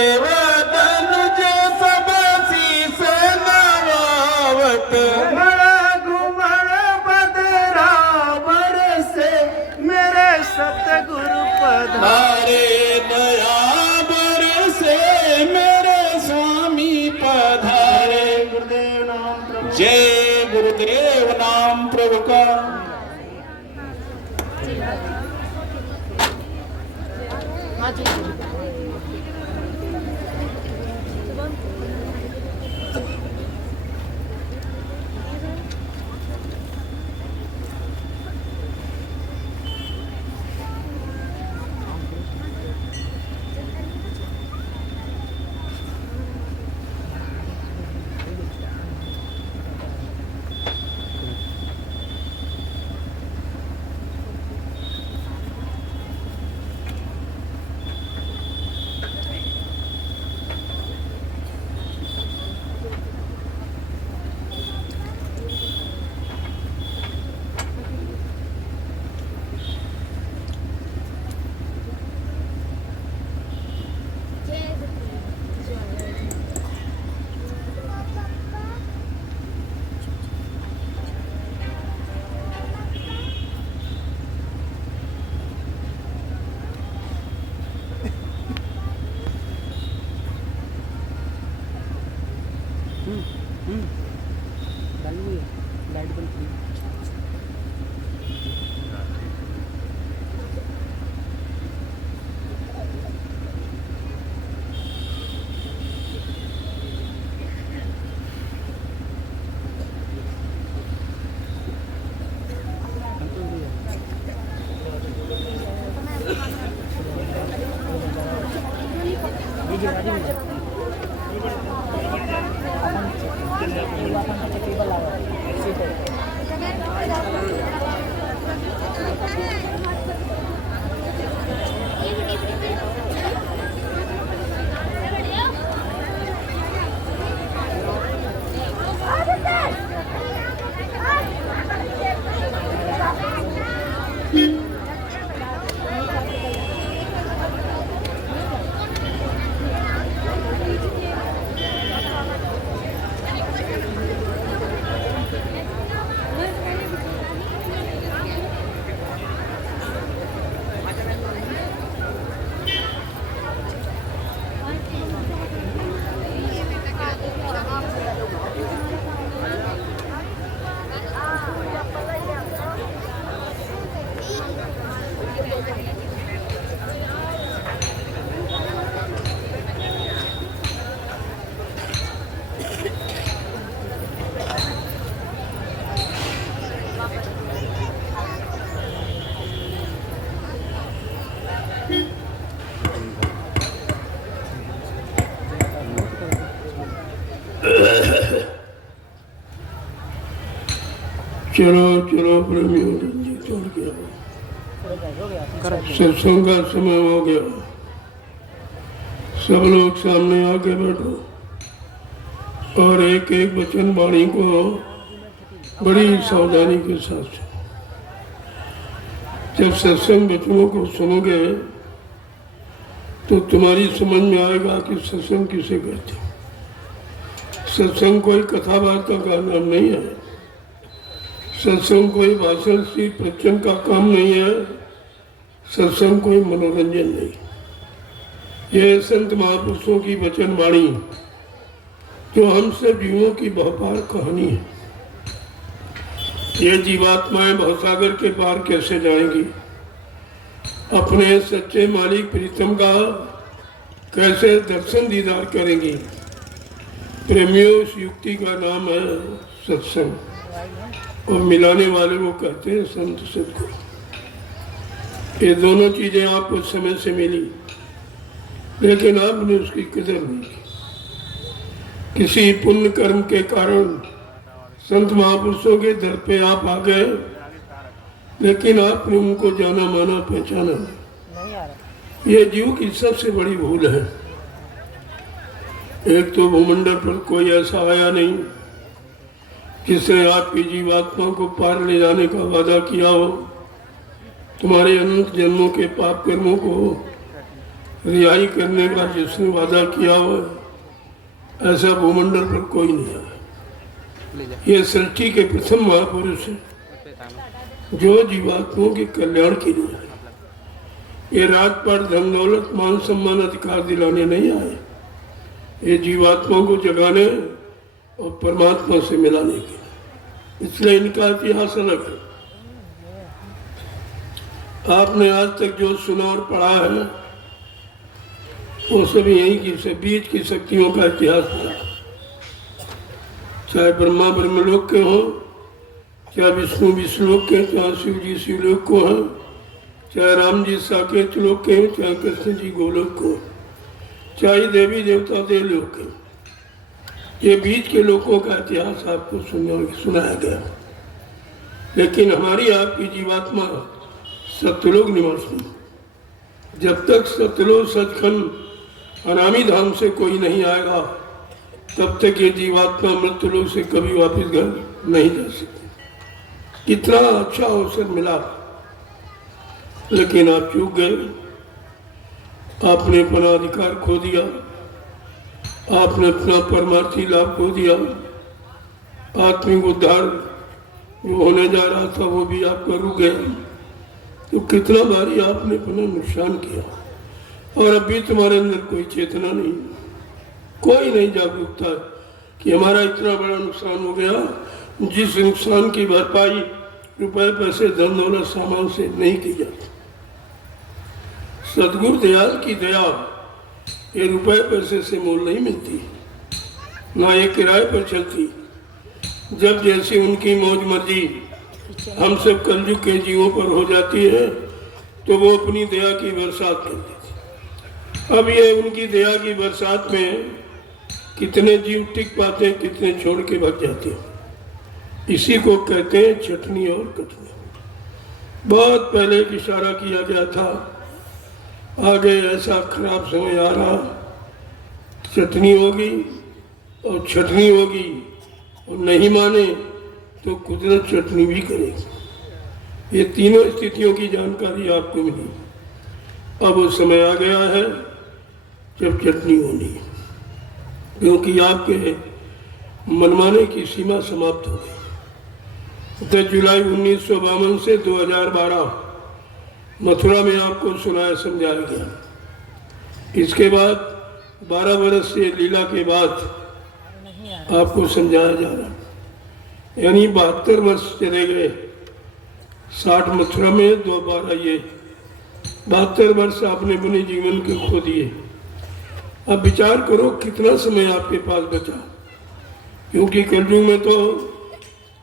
देव तनुज सब शीस नवावत घुमड़ बदरा बरसे मेरे सतगुरु धारे दया बरसे मेरे स्वामी पधारे। गुरुदेव नाम प्रभु। जय गुरुदेव नाम प्रभु का। लाइट बंद की। चलो चलो प्रेमियों, जल्दी छोड़ के आओ, सत्संग का समय हो गया। सब लोग सामने आके बैठो और एक एक वचन वाणी को बड़ी सावधानी के साथ सुनो। जब सत्संग वचनों को सुनोगे तो तुम्हारी समझ में आएगा कि सत्संग किसे कहते हैं। सत्संग कोई कथा वार्ता का नाम नहीं है, सत्संग कोई भाषण सी प्रवचन का काम नहीं है, सत्संग कोई मनोरंजन नहीं। यह संत महापुरुषों की वचन वाणी जो हम सब जीवों की बहुपार कहानी है। ये जीवात्माएं भवसागर के पार कैसे जाएंगी, अपने सच्चे मालिक प्रीतम का कैसे दर्शन दीदार करेंगी। प्रेमियों, इस युक्ति का नाम है सत्संग और मिलाने वाले वो कहते हैं संत सद्गुरु। ये दोनों चीजें आपको समय से मिली, लेकिन आपने उसकी कदर नहीं की। किसी पुण्य कर्म के कारण संत महापुरुषों के दर पे आप आ गए, लेकिन आपने उनको जाना माना पहचाना नहीं। ये जीव की सबसे बड़ी भूल है। एक तो भूमंडल पर कोई ऐसा आया नहीं जिसने आपकी जीवात्मा को पार ले जाने का वादा किया हो, तुम्हारे अनंत जन्मों के पाप कर्मों को रिहाई करने का जिसने वादा किया हो, ऐसा भूमंडल पर कोई नहीं है। ये सृष्टि के प्रथम महापुरुष हैं जो जीवात्माओं के कल्याण के लिए आए। ये राजपाट धन दौलत मान सम्मान अधिकार दिलाने नहीं आए, ये जीवात्माओं को जगाने और परमात्मा से मिलाने के लिए। इसलिए इनका इतिहास अलग है। आपने आज तक जो सुना और पढ़ा है वो सभी यही की बीच की शक्तियों का इतिहास पढ़ा। चाहे ब्रह्मा ब्रह्मलोक के हों, चाहे विष्णु विष्णुलोक के, चाहे शिव जी शिवलोक को हैं, चाहे राम जी साकेत लोक के, चाहे कृष्ण जी गोलोक को, चाहे देवी देवता देवलोक के, ये बीच के लोगों का इतिहास आपको सुनाया गया। लेकिन हमारी आपकी जीवात्मा सत्यलोक निवासी। जब तक सत्यलोक सचखंड अनामी धाम से कोई नहीं आएगा, तब तक ये जीवात्मा मृत्युलोक से कभी वापस घर नहीं जा सकती। कितना अच्छा अवसर मिला, लेकिन आप चूक गए। आपने अपना अधिकार खो दिया, आपने अपना परमार्थी लाभ खो दिया। आत्मिक उद्धार जो होने जा रहा था वो भी आपका रुक गया। तो कितना बारी आपने अपना नुकसान किया, और अभी तुम्हारे अंदर कोई चेतना नहीं, कोई नहीं जागरूकता कि हमारा इतना बड़ा नुकसान हो गया, जिस नुकसान की भरपाई रुपए पैसे धन दौलत सामान से नहीं की जाती। सदगुरु दयाल की दया ये रुपए पैसे से मोल नहीं मिलती, ना ये किराए पर चलती। जब जैसी उनकी मौज मर्जी हम सब कलयुग के जीवों पर हो जाती है, तो वो अपनी दया की बरसात कर देती। अब ये उनकी दया की बरसात में कितने जीव टिक पाते हैं, कितने छोड़ के भाग जाते हैं। इसी को कहते हैं चटनी और कटनी। बहुत पहले एक इशारा किया गया था, आगे ऐसा खराब समय आ रहा, चटनी होगी और छटनी होगी, और नहीं माने तो कुदरत चटनी भी करेगी। ये तीनों स्थितियों की जानकारी आपको मिली। अब वो समय आ गया है जब चटनी होनी है, क्योंकि आपके मनमाने की सीमा समाप्त हो गई। 10 जुलाई 1952 से 2012 मथुरा में आपको सुनाया समझाया गया। इसके बाद 12 वर्ष से लीला के बाद आपको समझाया जा रहा है, यानी 72 वर्ष चले गए। 60 मथुरा में 12 ये 72 वर्ष आपने अपने जीवन के खो दिए। अब विचार करो कितना समय आपके पास बचा, क्योंकि कलयुग में तो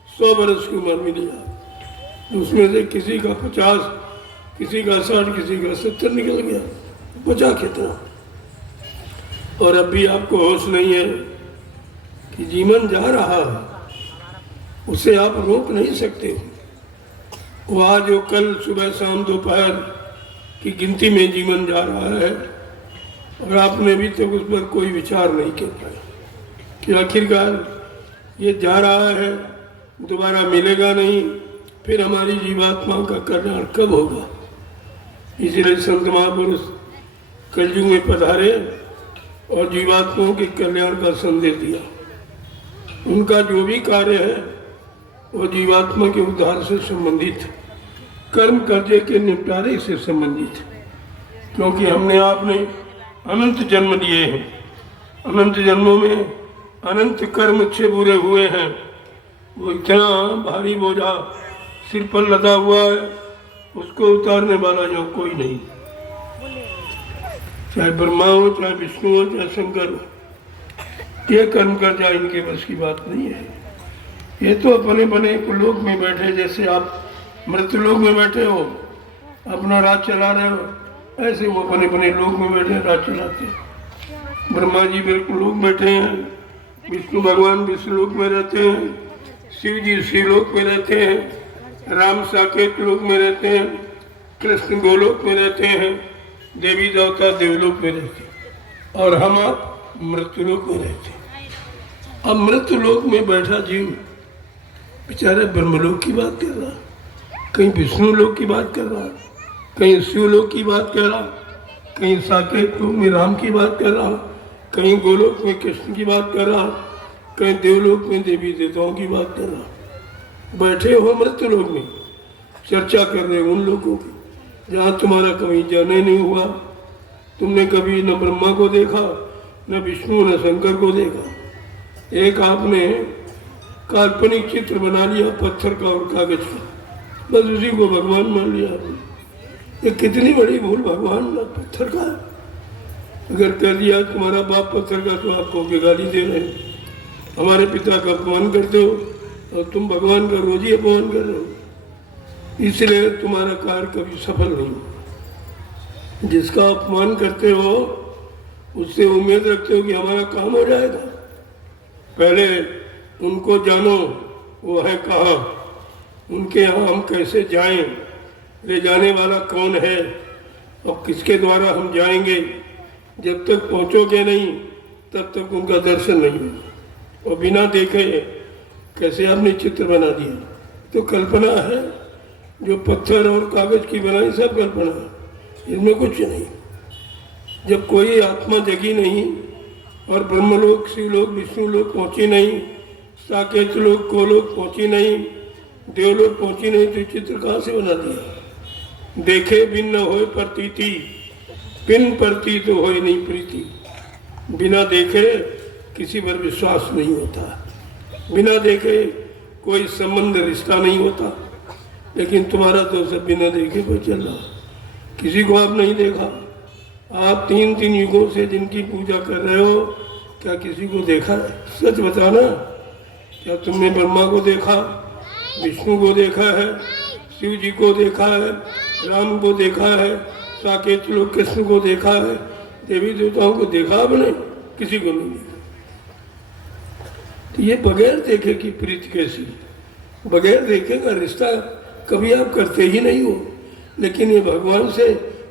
100 वर्ष की उम्र मिली आप, उसमें से किसी का 50, किसी का 60, किसी का 70 निकल गया, बचा कितना। और अब भी आपको होश नहीं है कि जीवन जा रहा है, उसे आप रोक नहीं सकते। वो आज वो कल सुबह शाम दोपहर की गिनती में जीवन जा रहा है, और आपने अभी तक उस पर कोई विचार नहीं कर पाए कि आखिरकार ये जा रहा है, दोबारा मिलेगा नहीं, फिर हमारी जीवात्मा का कल्याण कब होगा। इसलिए संत महापुरुष कलयुग में पधारे और जीवात्माओं के कल्याण का संदेश दिया। उनका जो भी कार्य है वो जीवात्मा के उद्धार से संबंधित, कर्म कर्जे के निपटारे से संबंधित, क्योंकि हमने आपने अनंत जन्म लिए हैं। अनंत जन्मों में अनंत कर्म अच्छे बुरे हुए हैं। वो इतना भारी बोझा सिर पर लदा हुआ है, उसको उतारने वाला जो कोई नहीं, चाहे ब्रह्मा हो, चाहे विष्णु हो, चाहे शंकर हो। ये कर्म कर जाए इनके बस की बात नहीं है। ये तो अपने बने लोक में बैठे, जैसे आप मृत्युलोक में बैठे हो अपना राज चला रहे हो, ऐसे वो अपने बने लोक में बैठे राज चलाते हैं। ब्रह्मा जी बिल्कुल लोक बैठे हैं, विष्णु भगवान विष्णु लोक में रहते हैं, शिव जी शिवलोक में रहते हैं, राम साकेत लोक में रहते हैं, कृष्ण गोलोक में रहते हैं, देवी देवता देवलोक में रहते हैं, और हम आप मृत्युलोक में रहते हैं। अब मृत्युलोक में बैठा जीव बेचारा ब्रह्मलोक की बात कर रहा, कहीं विष्णु लोक की बात कर रहा, कहीं शिवलोक की बात कर रहा, कहीं साकेत में राम की बात कर रहा, कहीं गोलोक में कृष्ण की बात कर रहा, कहीं देवलोक में देवी देवताओं की बात कर रहा। बैठे हो मृत्यु लोक में, चर्चा कर रहे हो उन लोगों की जहाँ तुम्हारा कभी जाने नहीं हुआ। तुमने कभी न ब्रह्मा को देखा, न विष्णु, न शंकर को देखा। एक आपने काल्पनिक चित्र बना लिया पत्थर का और कागज का, बस उसी को भगवान मान लिया आपने। ये कितनी बड़ी भूल भगवान पत्थर का। अगर कह दिया तुम्हारा बाप पत्थर का तो आपको के गाली दे रहे हैं, हमारे पिता का अपमान करते हो और तुम भगवान का रोज ही अपमान कर रहे हो, इसलिए तुम्हारा कार्य कभी सफल नहीं हो। जिसका अपमान करते हो उससे उम्मीद रखते हो कि हमारा काम हो जाएगा। पहले उनको जानो वो है कहाँ, उनके यहाँ हम कैसे जाएं, ले जाने वाला कौन है और किसके द्वारा हम जाएंगे। जब तक पहुँचोगे नहीं तब तक उनका दर्शन नहीं होगा। और बिना देखे कैसे आपने चित्र बना दिया, तो कल्पना है। जो पत्थर और कागज की बनाई सब कल्पना है, इसमें कुछ नहीं। जब कोई आत्मा जगी नहीं और ब्रह्मलोक, शिवलोक, विष्णुलोक पहुँची नहीं, साकेत लोक, गोलोक पहुँची नहीं, देवलोक पहुँची नहीं, तो चित्र कहाँ से बना दिया। देखे बिन न होए प्रतीति, बिन प्रतीत तो होए नहीं प्रीति। बिना देखे किसी पर विश्वास नहीं होता, बिना देखे कोई संबंध रिश्ता नहीं होता। लेकिन तुम्हारा तो सब बिना देखे पर चल रहा। किसी को आप नहीं देखा, आप तीन तीन युगों से जिनकी पूजा कर रहे हो, क्या किसी को देखा है? सच बताना, क्या तुमने ब्रह्मा को देखा, विष्णु को देखा है, शिव जी को देखा है, राम को देखा है, साकेत लोक कृष्ण को देखा है, देवी देवताओं को देखा आपने? किसी को नहीं देखा। तो ये बगैर देखे की प्रीति कैसी, बगैर देखे का रिश्ता कभी आप करते ही नहीं हो। लेकिन ये भगवान से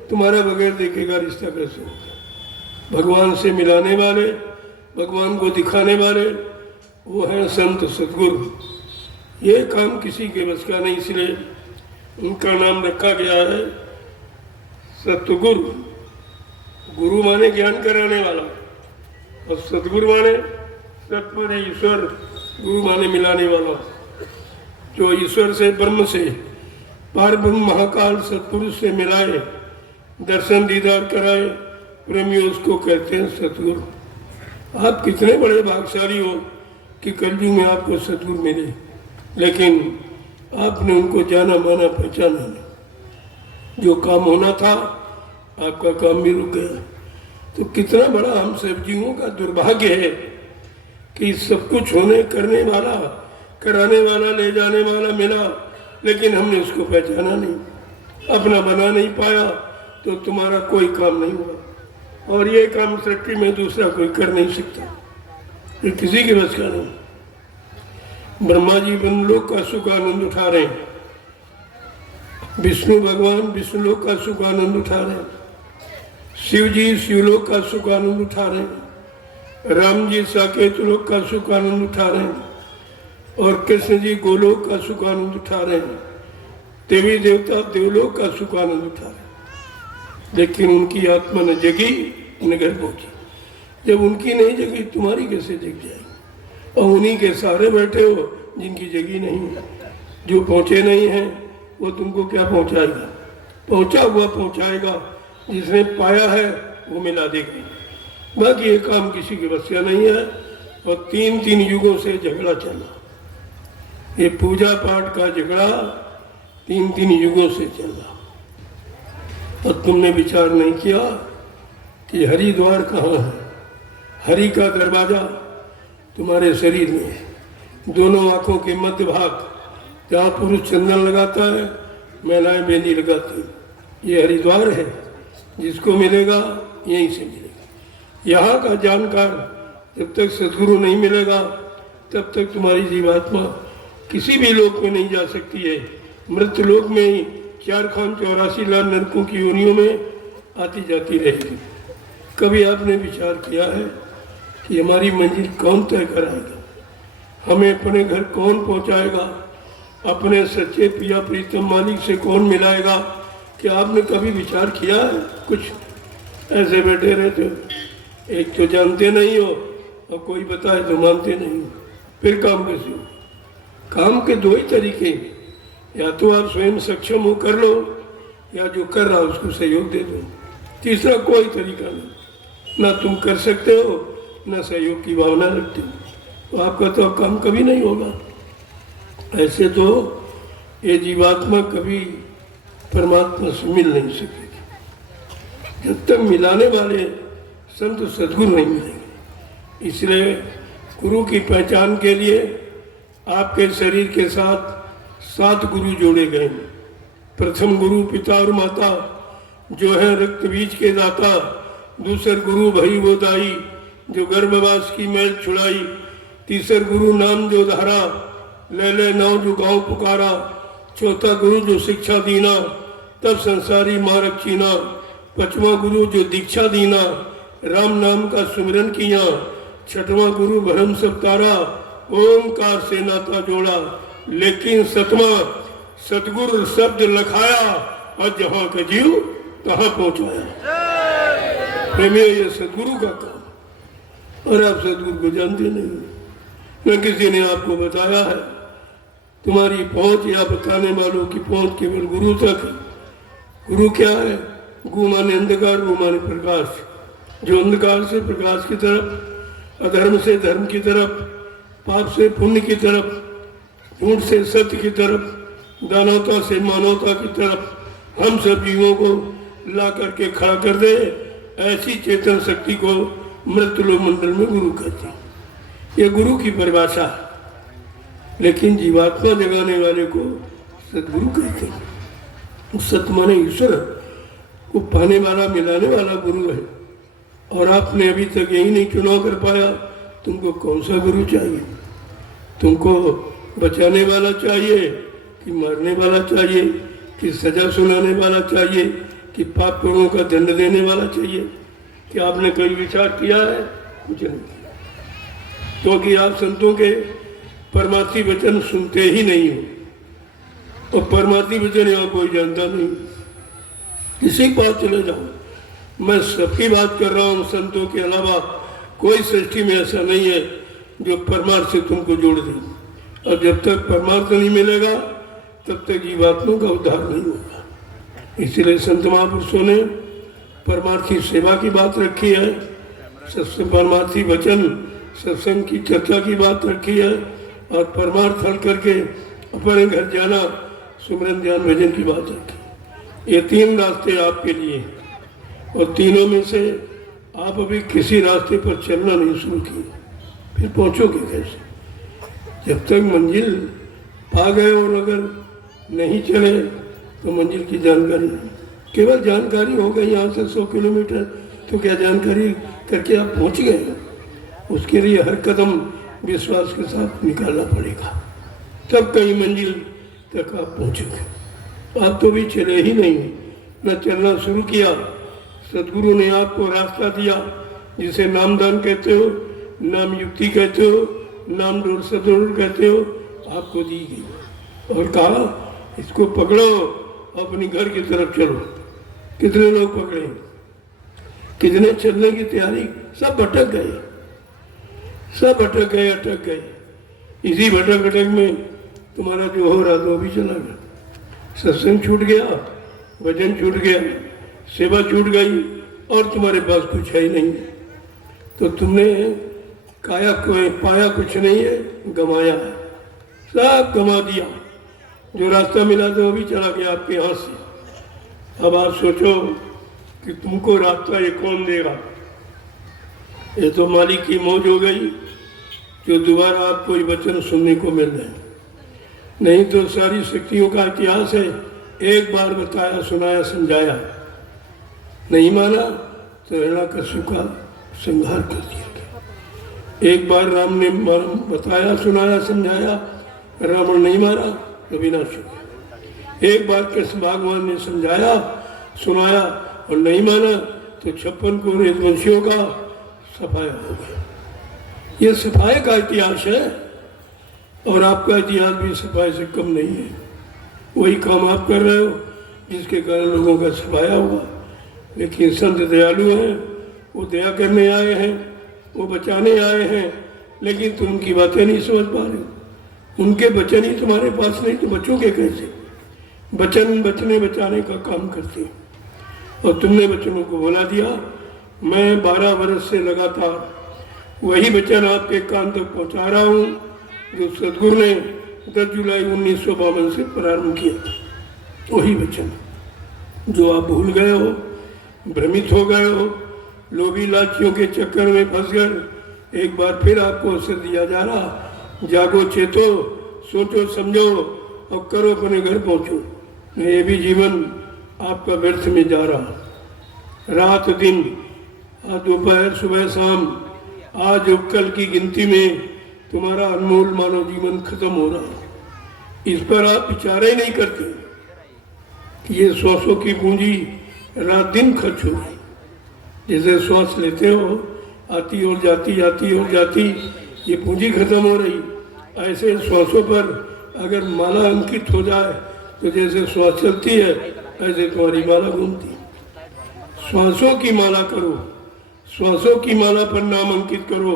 तुम्हारा बगैर देखे का रिश्ता कैसे होगा? भगवान से मिलाने वाले, भगवान को दिखाने वाले वो हैं संत सद्गुरु। ये काम किसी के बस का नहीं, इसलिए उनका नाम रखा गया है सतगुरु। गुरु माने ज्ञान कराने वाला और सतगुरु माने सतपुर ईश्वर, गुरु माने मिलाने वाला। जो ईश्वर से, ब्रह्म से, पार ब्रह्म महाकाल सतपुरुष से मिलाए, दर्शन दीदार कराए, प्रेमी उसको कहते हैं सतगुरु। आप कितने बड़े भाग्यशाली हो कि कलयुग में आपको सतगुरु मिले, लेकिन आपने उनको जाना माना पहचाना नहीं। जो काम होना था आपका काम भी रुक गया। तो कितना बड़ा हम सब जीवों का दुर्भाग्य है कि सब कुछ होने, करने वाला, कराने वाला, ले जाने वाला मिला, लेकिन हमने उसको पहचाना नहीं, अपना बना नहीं पाया, तो तुम्हारा कोई काम नहीं हुआ। और ये काम सृष्टि में दूसरा कोई कर नहीं सकता, ये किसी के बस का नहीं। ब्रह्मा जी ब्रह्मलोक का सुख आनंद उठा रहे हैं, विष्णु भगवान विष्णुलोक का सुख आनंद उठा रहे हैं, शिव जी शिवलोक का सुख आनंद उठा रहे हैं, राम जी साकेत लोक का सुख आनंद उठा रहे हैं, और कृष्ण जी गोलोक का सुख आनंद उठा रहे हैं, देवी देवता देवलोक का सुख आनंद उठा रहे हैं। लेकिन उनकी आत्मा न जगी न घर पहुंची। जब उनकी नहीं जगी तुम्हारी कैसे जग जाएगी? और उन्हीं के सहारे बैठे हो जिनकी जगी नहीं है। जो पहुंचे नहीं हैं वो तुमको क्या पहुंचाएगा? पहुंचा हुआ पहुंचाएगा, जिसने पाया है वो मिला देगा। बाकी ये काम किसी के बस का नहीं है। और तीन तीन युगों से झगड़ा चला, ये पूजा पाठ का झगड़ा तीन तीन युगों से चला। और तुमने विचार नहीं किया कि हरिद्वार कहाँ है? हरि का दरवाजा तुम्हारे शरीर में है, दोनों आंखों के मध्य भाग, जहाँ पुरुष चंदन लगाता है, महिलाएं मेहंदी लगाती है। ये हरिद्वार है, जिसको मिलेगा यहीं से मिलेगा। यहाँ का जानकार जब तक सद्गुरु नहीं मिलेगा तब तक तुम्हारी जीवात्मा किसी भी लोक में नहीं जा सकती है। मृत्यु लोक में ही 484 लाख नरकों की योनियों में आती जाती रहेगी। कभी आपने विचार किया है कि हमारी मंजिल कौन तय कराएगा? हमें अपने घर कौन पहुंचाएगा? अपने सच्चे पिया प्रीतम मालिक से कौन मिलाएगा? क्या आपने कभी विचार किया है? कुछ ऐसे बैठे रहते हो, एक तो जानते नहीं हो और कोई बताए तो मानते नहीं हो, फिर काम कैसे हो? काम के दो ही तरीके, या तो आप स्वयं सक्षम हो कर लो, या जो कर रहा उसको सहयोग दे दो। तीसरा कोई तरीका नहीं, ना तुम कर सकते हो ना सहयोग की भावना रखते हो, तो आपका तो काम कभी नहीं होगा। ऐसे तो ये जीवात्मा कभी परमात्मा से मिल नहीं सकेगी जब तक मिलाने वाले संत सद्गुरु नहीं मिलेंगे। इसलिए गुरु की पहचान के लिए आपके शरीर के साथ 7 गुरु जोड़े गए। प्रथम गुरु पिता और माता जो है रक्त बीज के दाता, दूसर गुरु भई वो दाई जो गर्भवास की मैल छुड़ाई, तीसर गुरु नाम जो धारा ले ले नाव जो गाँव पुकारा, चौथा गुरु जो शिक्षा दीना तब संसारी मारक चीना, पांचवा गुरु जो दीक्षा दीना राम नाम का सुमिरन किया, छठवां गुरु भरम सब तारा ओमकार से नाता जोड़ा, लेकिन सतवां सतगुरु शब्द लखाया और जहां का जीव कहाँ पहुंचाया। प्रेमियों, ये सदगुरु का काम, और आप सदगुरु को जानते नहीं, न किसी ने आपको बताया है। तुम्हारी पहुंच या बताने वालों की पहुंच केवल गुरु तक है। गुरु क्या है? गु माने अंधकार, गु माने प्रकाश। जो अंधकार से प्रकाश की तरफ, अधर्म से धर्म की तरफ, पाप से पुण्य की तरफ, झूठ से सत्य की तरफ, दानवता से मानवता की तरफ हम सब जीवों को ला करके खड़ा कर दे, ऐसी चेतन शक्ति को मृतलोक मंडल में गुरु कहते हैं। ये गुरु की परिभाषा है, लेकिन जीवात्मा जगाने वाले को सदगुरु कहते हैं। सत माने ईश्वर को पाने वाला, मिलाने वाला गुरु है। और आपने अभी तक यही नहीं चुनाव कर पाया, तुमको कौन सा गुरु चाहिए? तुमको बचाने वाला चाहिए कि मारने वाला चाहिए, कि सजा सुनाने वाला चाहिए, कि पाप कर्मों का दंड देने वाला चाहिए? क्या आपने कभी विचार किया है? कुछ नहीं किया, क्योंकि आप संतों के परमार्थी वचन सुनते ही नहीं हो, और परमार्थी वचन यहाँ कोई जानता नहीं। किसी के पास चले जाओ, मैं सबकी बात कर रहा हूँ, संतों के अलावा कोई सृष्टि में ऐसा नहीं है जो परमार्थ से तुमको जोड़ दे। और जब तक परमार्थ नहीं मिलेगा तब तक जीवात्मा का उद्धार नहीं होगा। इसलिए संत महापुरुषों ने परमार्थी सेवा की बात रखी है, सत्संग परमार्थी वचन सत्संग की चर्चा की बात रखी है, और परमार्थ हल करके अपने घर जाना सुमरन ध्यान भजन की बात रखी। ये 3 रास्ते आपके लिए, और तीनों में से आप अभी किसी रास्ते पर चलना नहीं शुरू किए, फिर पहुंचोगे कैसे? जब तक मंजिल पा गए और अगर नहीं चले तो मंजिल की जानकारी नहीं। केवल जानकारी हो गई यहाँ से 100 किलोमीटर, तो क्या जानकारी करके आप पहुंच गए? उसके लिए हर कदम विश्वास के साथ निकालना पड़ेगा, तब कहीं मंजिल तक आप पहुंचोगे। आप तो भी चले ही नहीं, न चलना शुरू किया। सदगुरु ने आपको रास्ता दिया, जिसे नामदान कहते हो, नाम युक्ति कहते हो, नाम डोर सदोर कहते हो, आपको दी गई और कहा इसको पकड़ो, अपनी घर की तरफ चलो। कितने लोग पकड़े? कितने चलने की तैयारी? सब भटक गए, सब भटक गए, अटक गए। इसी भटक भटक में तुम्हारा जो हो रहा था वो भी चला गया। सत्संग छूट गया, भजन छूट गया, सेवा छूट गई, और तुम्हारे पास कुछ है ही नहीं। तो तुमने काया को पाया कुछ नहीं है, गमाया है, सब गमा दिया। जो रास्ता मिला था वो भी चला गया आपके हाथ से। अब आप सोचो कि तुमको रास्ता ये कौन देगा? ये तो मालिक की मौज हो गई जो दोबारा आपको ये वचन सुनने को मिल रहे हैं। नहीं तो सारी शक्तियों का इतिहास है, एक बार बताया, सुनाया, समझाया, नहीं माना तो हिरण्याकश्यप का संहार कर दिया गया। एक बार राम ने बताया, सुनाया, समझाया, रावण नहीं मारा तो विनाश हो गया। एक बार कृष्ण भगवान ने समझाया, सुनाया और नहीं माना तो 56 को वंशियों का सफाया हो गया। ये सफाई का इतिहास है, और आपका इतिहास भी सफाई से कम नहीं है। वही काम आप कर रहे हो जिसके कारण लोगों का सफाया हुआ। लेकिन संत दयालु हैं, वो दया करने आए हैं, वो बचाने आए हैं, लेकिन तुम उनकी बातें नहीं समझ पा रहे हो। उनके वचन ही तुम्हारे पास नहीं तो बचोगे कैसे? वचन बचने बचाने का काम करते हैं, और तुमने वचनों को भुला दिया। मैं 12 वर्ष से लगातार वही वचन आपके कान तक पहुंचा रहा हूं जो सदगुरु ने 10 जुलाई 1952 से प्रारंभ किया था। वही वचन जो आप भूल गए हो, भ्रमित हो गए हो, लोभी लालचियों के चक्कर में फंस गए। एक बार फिर आपको अवसर दिया जा रहा, जागो, चेतो, सोचो, समझो और करो, अपने घर पहुंचो। ये भी जीवन आपका व्यर्थ में जा रहा। रात दिन, आज दोपहर, सुबह, शाम, आज और कल की गिनती में तुम्हारा अनमोल मानव जीवन खत्म हो रहा। इस पर आप विचार ही नहीं करते कि ये श्वासों की पूंजी रात दिन खर्च हो रही। जैसे श्वास लेते हो, आती और जाती, आती और जाती, ये पूंजी खत्म हो रही। ऐसे श्वासों पर अगर माला अंकित हो जाए तो जैसे श्वास चलती है ऐसे तुम्हारी माला घूमती। श्वासों की माला करो, श्वासों की माला पर नाम अंकित करो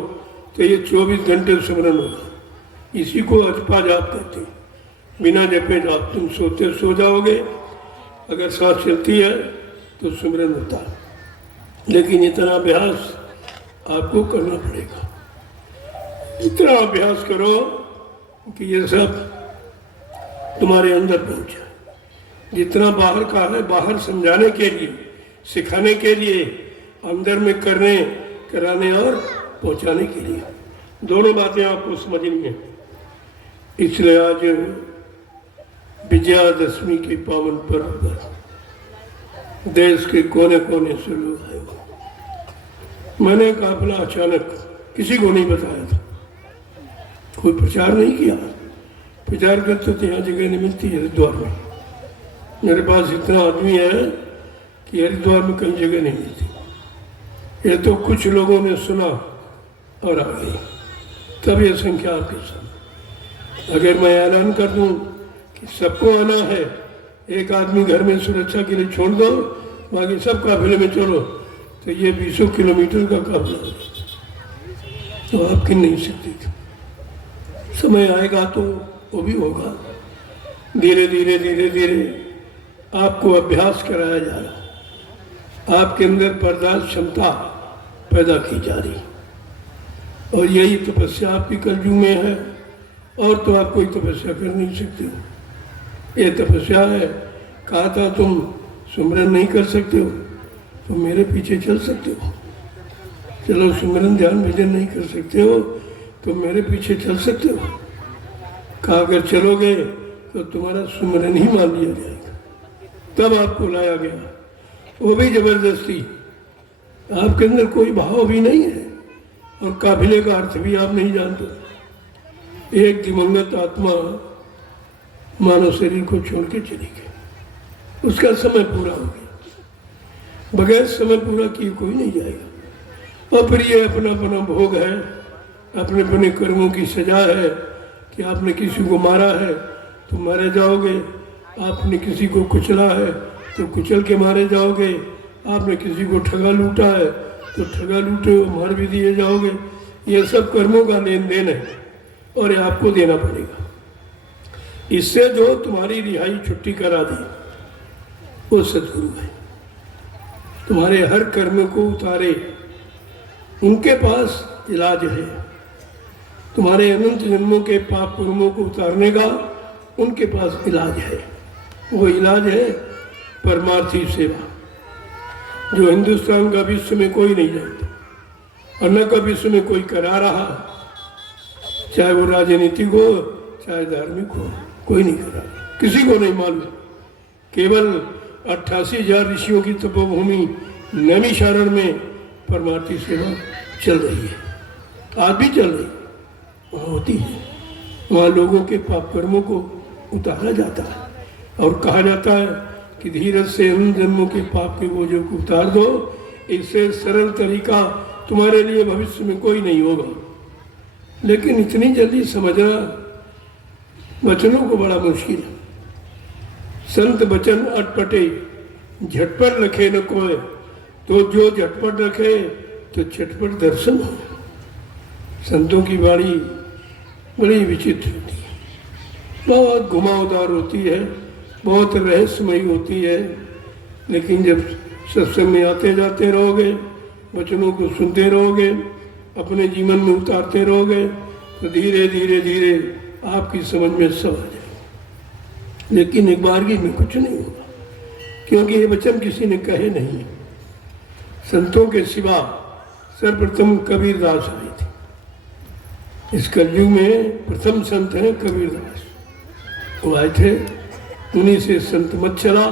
तो ये 24 घंटे सुमरन होगा। इसी को अजपा जाप कहते हैं। बिना जपे जाप तुम सोते सो जाओगे, अगर सांस चलती है तो सुमरन होता है। लेकिन इतना अभ्यास आपको करना पड़ेगा। इतना अभ्यास करो कि ये सब तुम्हारे अंदर पहुंचे। जितना बाहर का है, बाहर समझाने के लिए, सिखाने के लिए, अंदर में करने, कराने और पहुंचाने के लिए, दोनों बातें आपको समझनी है। इसलिए आज विजयादशमी के पावन पर्व पर देश के कोने कोने से लोग आए। मैंने काफिला अचानक, किसी को नहीं बताया था, कोई प्रचार नहीं किया। प्रचार करते तो यहाँ जगह नहीं मिलती हरिद्वार में। मेरे पास इतना आदमी है कि हरिद्वार में कहीं जगह नहीं मिलती। ये तो कुछ लोगों ने सुना और आ गई, तब ये संख्या आपके सामने। अगर मैं ऐलान कर दूं कि सबको आना है, एक आदमी घर में सुरक्षा के लिए छोड़ दो, बाकी सब काफिले में चलो, तो ये 20 किलोमीटर का काफिला है, तो आप गिन नहीं सकते। समय आएगा तो वो भी होगा। धीरे धीरे धीरे धीरे आपको अभ्यास कराया जा रहा, आपके अंदर बर्दाश्त क्षमता पैदा की जा रही, और यही तपस्या आपकी कलयुग में है। और तो आप कोई तपस्या कर नहीं सकते हो। ये तपस्या है। कहा था तुम सुमरन नहीं कर सकते हो तो मेरे पीछे चल सकते हो। चलो, सुमरन ध्यान भजन नहीं कर सकते हो तो मेरे पीछे चल सकते हो। कहा अगर चलोगे तो तुम्हारा सुमरन ही मान लिया जाएगा। तब आपको लाया गया, वो भी जबरदस्ती। आपके अंदर कोई भाव भी नहीं है और काफिले का अर्थ भी आप नहीं जानते। एक दिवंगत आत्मा मानव शरीर को छोड़ के चली गई, उसका समय पूरा हो गया। बगैर समय पूरा किए कोई नहीं जाएगा। और फिर ये अपना अपना भोग है, अपने अपने कर्मों की सजा है कि आपने किसी को मारा है तो मारे जाओगे, आपने किसी को कुचला है तो कुचल के मारे जाओगे, आपने किसी को ठगा लूटा है तो ठगा लूटे हो मार भी दिए जाओगे। ये सब कर्मों का लेन देन है और ये आपको देना पड़ेगा। इससे जो तुम्हारी रिहाई छुट्टी करा दी वो सदगुरु है। तुम्हारे हर कर्म को उतारे, उनके पास इलाज है। तुम्हारे अनंत जन्मों के पाप कर्मों को उतारने का उनके पास इलाज है। वो इलाज है परमार्थी सेवा, जो हिंदुस्तान का विश्व में कोई नहीं जानता और न का विश्व में कोई करा रहा, चाहे वो राजनीतिक हो चाहे धार्मिक हो, कोई नहीं करा, किसी को नहीं मालूम। केवल 88,000 ऋषियों की तपोभूमि नैमिषारण्य में परमार्थी सेवा चल रही है, आज भी चल रही, वहाँ होती है। वहाँ लोगों के पाप कर्मों को उतारा जाता है और कहा जाता है कि धीरज से उन जन्मों के पाप के बोझों को उतार दो। इससे सरल तरीका तुम्हारे लिए भविष्य में कोई नहीं होगा। लेकिन इतनी जल्दी समझना वचनों को बड़ा मुश्किल है। संत वचन अटपटे, झटपर लखे न कोय, तो जो झटपट रखे तो झटपट दर्शन हो। संतों की वाणी बड़ी विचित्र होती है, बहुत घुमावदार होती है, बहुत रहस्यमयी होती है। लेकिन जब सत्संग में आते जाते रहोगे, वचनों को सुनते रहोगे, अपने जीवन में उतारते रहोगे, तो धीरे धीरे धीरे आपकी समझ में सब आ जाएगा। लेकिन एक बारगी में कुछ नहीं होगा, क्योंकि ये वचन किसी ने कहे नहीं। संतों के सिवा सर्वप्रथम कबीरदास आए थे। इस कलयुग में प्रथम संत हैं कबीरदास। वो आए थे, उन्हीं से संत मत चला,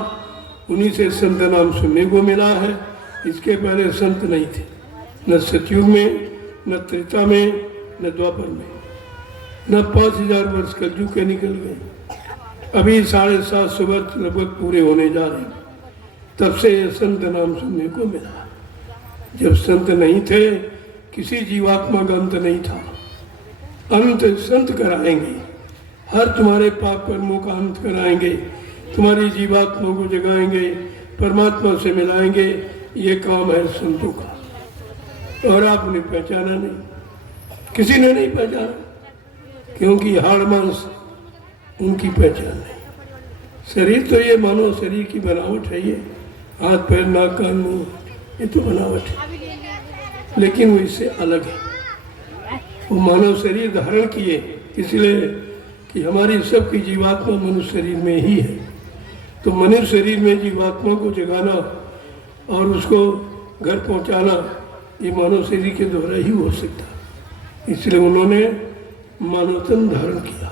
उन्हीं से संत नाम सुनने को मिला है। इसके पहले संत नहीं थे, न सतयुग में, न त्रेता में, न द्वापर में, न 5000 वर्ष कलयुग के निकल गए। अभी 750 वर्ष लगभग पूरे होने जा रहे हैं, तब से ये संत नाम सुनने को मिला। जब संत नहीं थे, किसी जीवात्मा का अंत नहीं था। अंत संत कराएंगे, हर तुम्हारे पाप कर्मों का अंत कराएंगे, तुम्हारी जीवात्मा को जगाएंगे, परमात्मा से मिलाएंगे। ये काम है संतों का। और आपने पहचाना नहीं, किसी ने नहीं पहचाना, क्योंकि हाड़ मांस उनकी पहचान नहीं। शरीर तो ये मानो शरीर की बनावट है, ये हाथ पैर नाक कान मुंह, ये तो बनावट है, लेकिन वो इससे अलग है। वो मानव शरीर धारण किए इसलिए कि हमारी सबकी जीवात्मा मनुष्य शरीर में ही है। तो मनुष्य शरीर में जीवात्मा को जगाना और उसको घर पहुंचाना, ये मानव शरीर के द्वारा ही हो सकता। इसलिए उन्होंने मानव तन धारण किया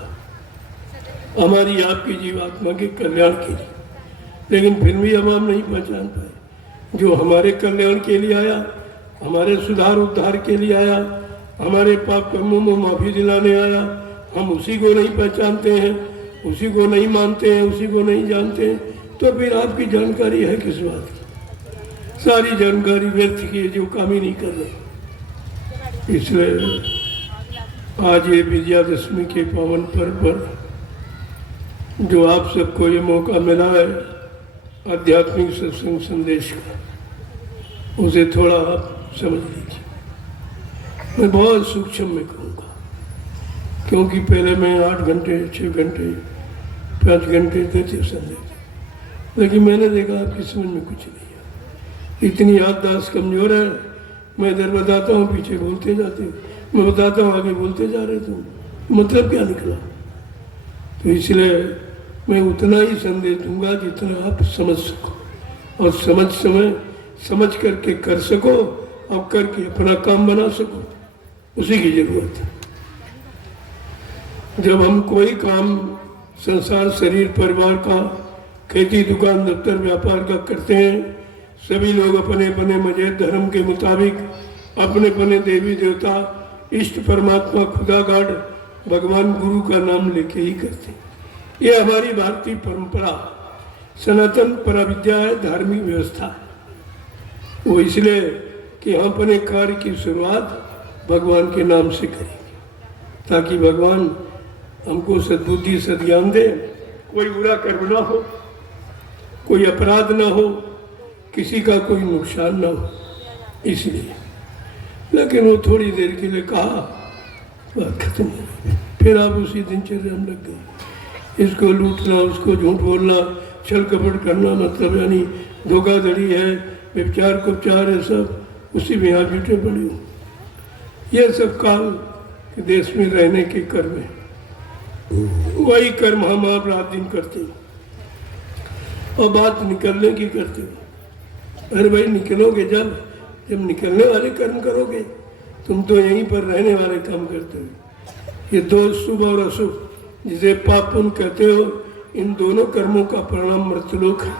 हमारी आपकी जीवात्मा के कल्याण के लिए। लेकिन फिर भी हम नहीं पहचान पाए। जो हमारे कल्याण के लिए आया, हमारे सुधार उद्धार के लिए आया, हमारे पाप कर्मों में माफी दिलाने आया, हम उसी को नहीं पहचानते हैं, उसी को नहीं मानते हैं, उसी को नहीं जानते हैं, तो फिर आपकी जानकारी है किस बात की? सारी जानकारी व्यर्थ की है, जो काम ही नहीं कर रहे। इसलिए आज ये विजयादशमी के पावन पर्व पर जो आप सबको ये मौका मिला है आध्यात्मिक सत्संग संदेश का, उसे थोड़ा आप समझ लीजिए। मैं बहुत सूक्ष्म में कहूँगा, क्योंकि पहले मैं 8 घंटे 6 घंटे 5 घंटे देते संदेश, लेकिन मैंने देखा आपकी समझ में कुछ नहीं है। इतनी याददाश्त कमजोर है। मैं इधर बताता हूँ, पीछे बोलते जाते हो, मैं बताता हूँ, आगे बोलते जा रहे तुम, मतलब क्या निकला? तो इसलिए मैं उतना ही संदेश दूंगा जितना आप समझ सको, और समझ करके कर सको, और करके अपना काम बना सको, उसी की जरूरत है। जब हम कोई काम संसार, शरीर, परिवार का, खेती, दुकान, दफ्तर, व्यापार का करते हैं, सभी लोग अपने अपने मजे धर्म के मुताबिक अपने अपने देवी देवता, इष्ट परमात्मा, खुदा गाड, भगवान गुरु का नाम लेके ही करते हैं। ये हमारी भारतीय परंपरा, सनातन पराविद्या है, धार्मिक व्यवस्था। वो इसलिए कि हम अपने कार्य की शुरुआत भगवान के नाम से करेंगे, ताकि भगवान हमको सद्बुद्धि सद्ज्ञान दे, कोई बुरा कर्म ना हो, कोई अपराध ना हो, किसी का कोई नुकसान ना हो, इसलिए। लेकिन वो थोड़ी देर के लिए कहा, बात खत्म हो गई। फिर आप उसी दिनचर्या में लग गए। इसको लूटना, उसको झूठ बोलना, छल कपट करना, मतलब यानी धोखाधड़ी है, व्यभिचार कुपचार है, सब उसी में आप जुटे पड़े हो। ये सब काल के देश में रहने के कर्म है। वही कर्म हम आप रात दिन करते हो, और बात निकलने की करते हो। अरे भाई, निकलोगे जब निकलने वाले कर्म करोगे। तुम तो यहीं पर रहने वाले काम करते हो। ये दो शुभ और अशुभ, जिसे पाप पुण्य कहते हो, इन दोनों कर्मों का परिणाम मृत्युलोक है,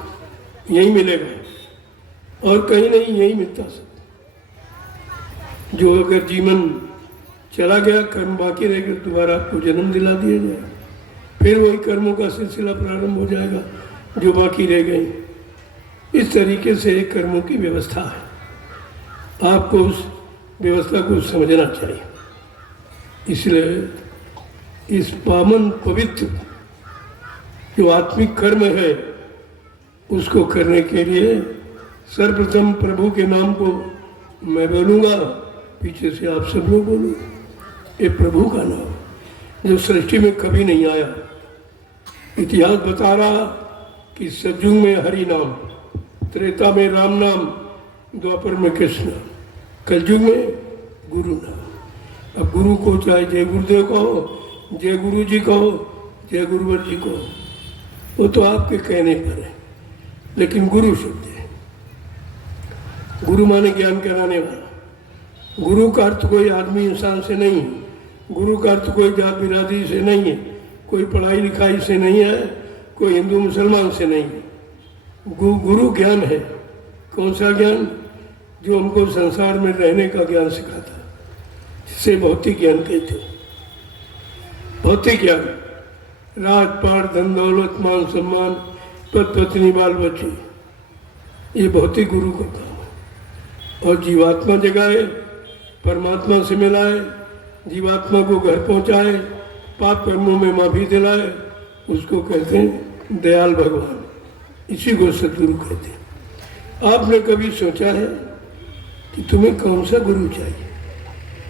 यही मिलेगा और कहीं नहीं, यही मिलता सब। जो अगर जीवन चला गया, कर्म बाकी रह गए, दोबारा आपको जन्म दिला दिया जाएगा, फिर वही कर्मों का सिलसिला प्रारंभ हो जाएगा जो बाकी रह गए। इस तरीके से कर्मों की व्यवस्था है। आपको उस व्यवस्था को समझना चाहिए। इसलिए इस पावन पवित्र जो आत्मिक कर्म है, उसको करने के लिए सर्वप्रथम प्रभु के नाम को मैं बोलूँगा, पीछे से आप सब लोग बोलो। ये प्रभु का नाम जो सृष्टि में कभी नहीं आया। इतिहास बता रहा कि सतयुग में हरि नाम, त्रेता में राम नाम, द्वापर में कृष्ण, कलयुग में गुरु नाम। अब गुरु को चाहे जय गुरुदेव कहो, जय गुरु जी कहो, जय गुरुवर जी कहो, वो तो आपके कहने पर है, लेकिन गुरु शब्द है। गुरु माने ज्ञान कराने वाला। गुरु का अर्थ कोई आदमी इंसान से नहीं है, गुरु का अर्थ कोई जात बिरादरी से नहीं है, कोई पढ़ाई लिखाई से नहीं है, कोई हिंदू मुसलमान से नहीं है। गुरु ज्ञान है। कौन सा ज्ञान? जो हमको संसार में रहने का ज्ञान सिखाता, जिसे भौतिक ज्ञान कहते हैं। भौतिक ज्ञान, राजपाट, धन दौलत, मान सम्मान, पद पत्नी, बाल बच्चे, ये भौतिक गुरु का काम है। और जीवात्मा जगाए, परमात्मा से मिलाए, जीवात्मा को घर पहुंचाए, पाप कर्मों में माफी दिलाए, उसको कहते हैं दयाल भगवान। इसी को सदगुरु कहते हैं। आपने कभी सोचा है कि तुम्हें कौन सा गुरु चाहिए?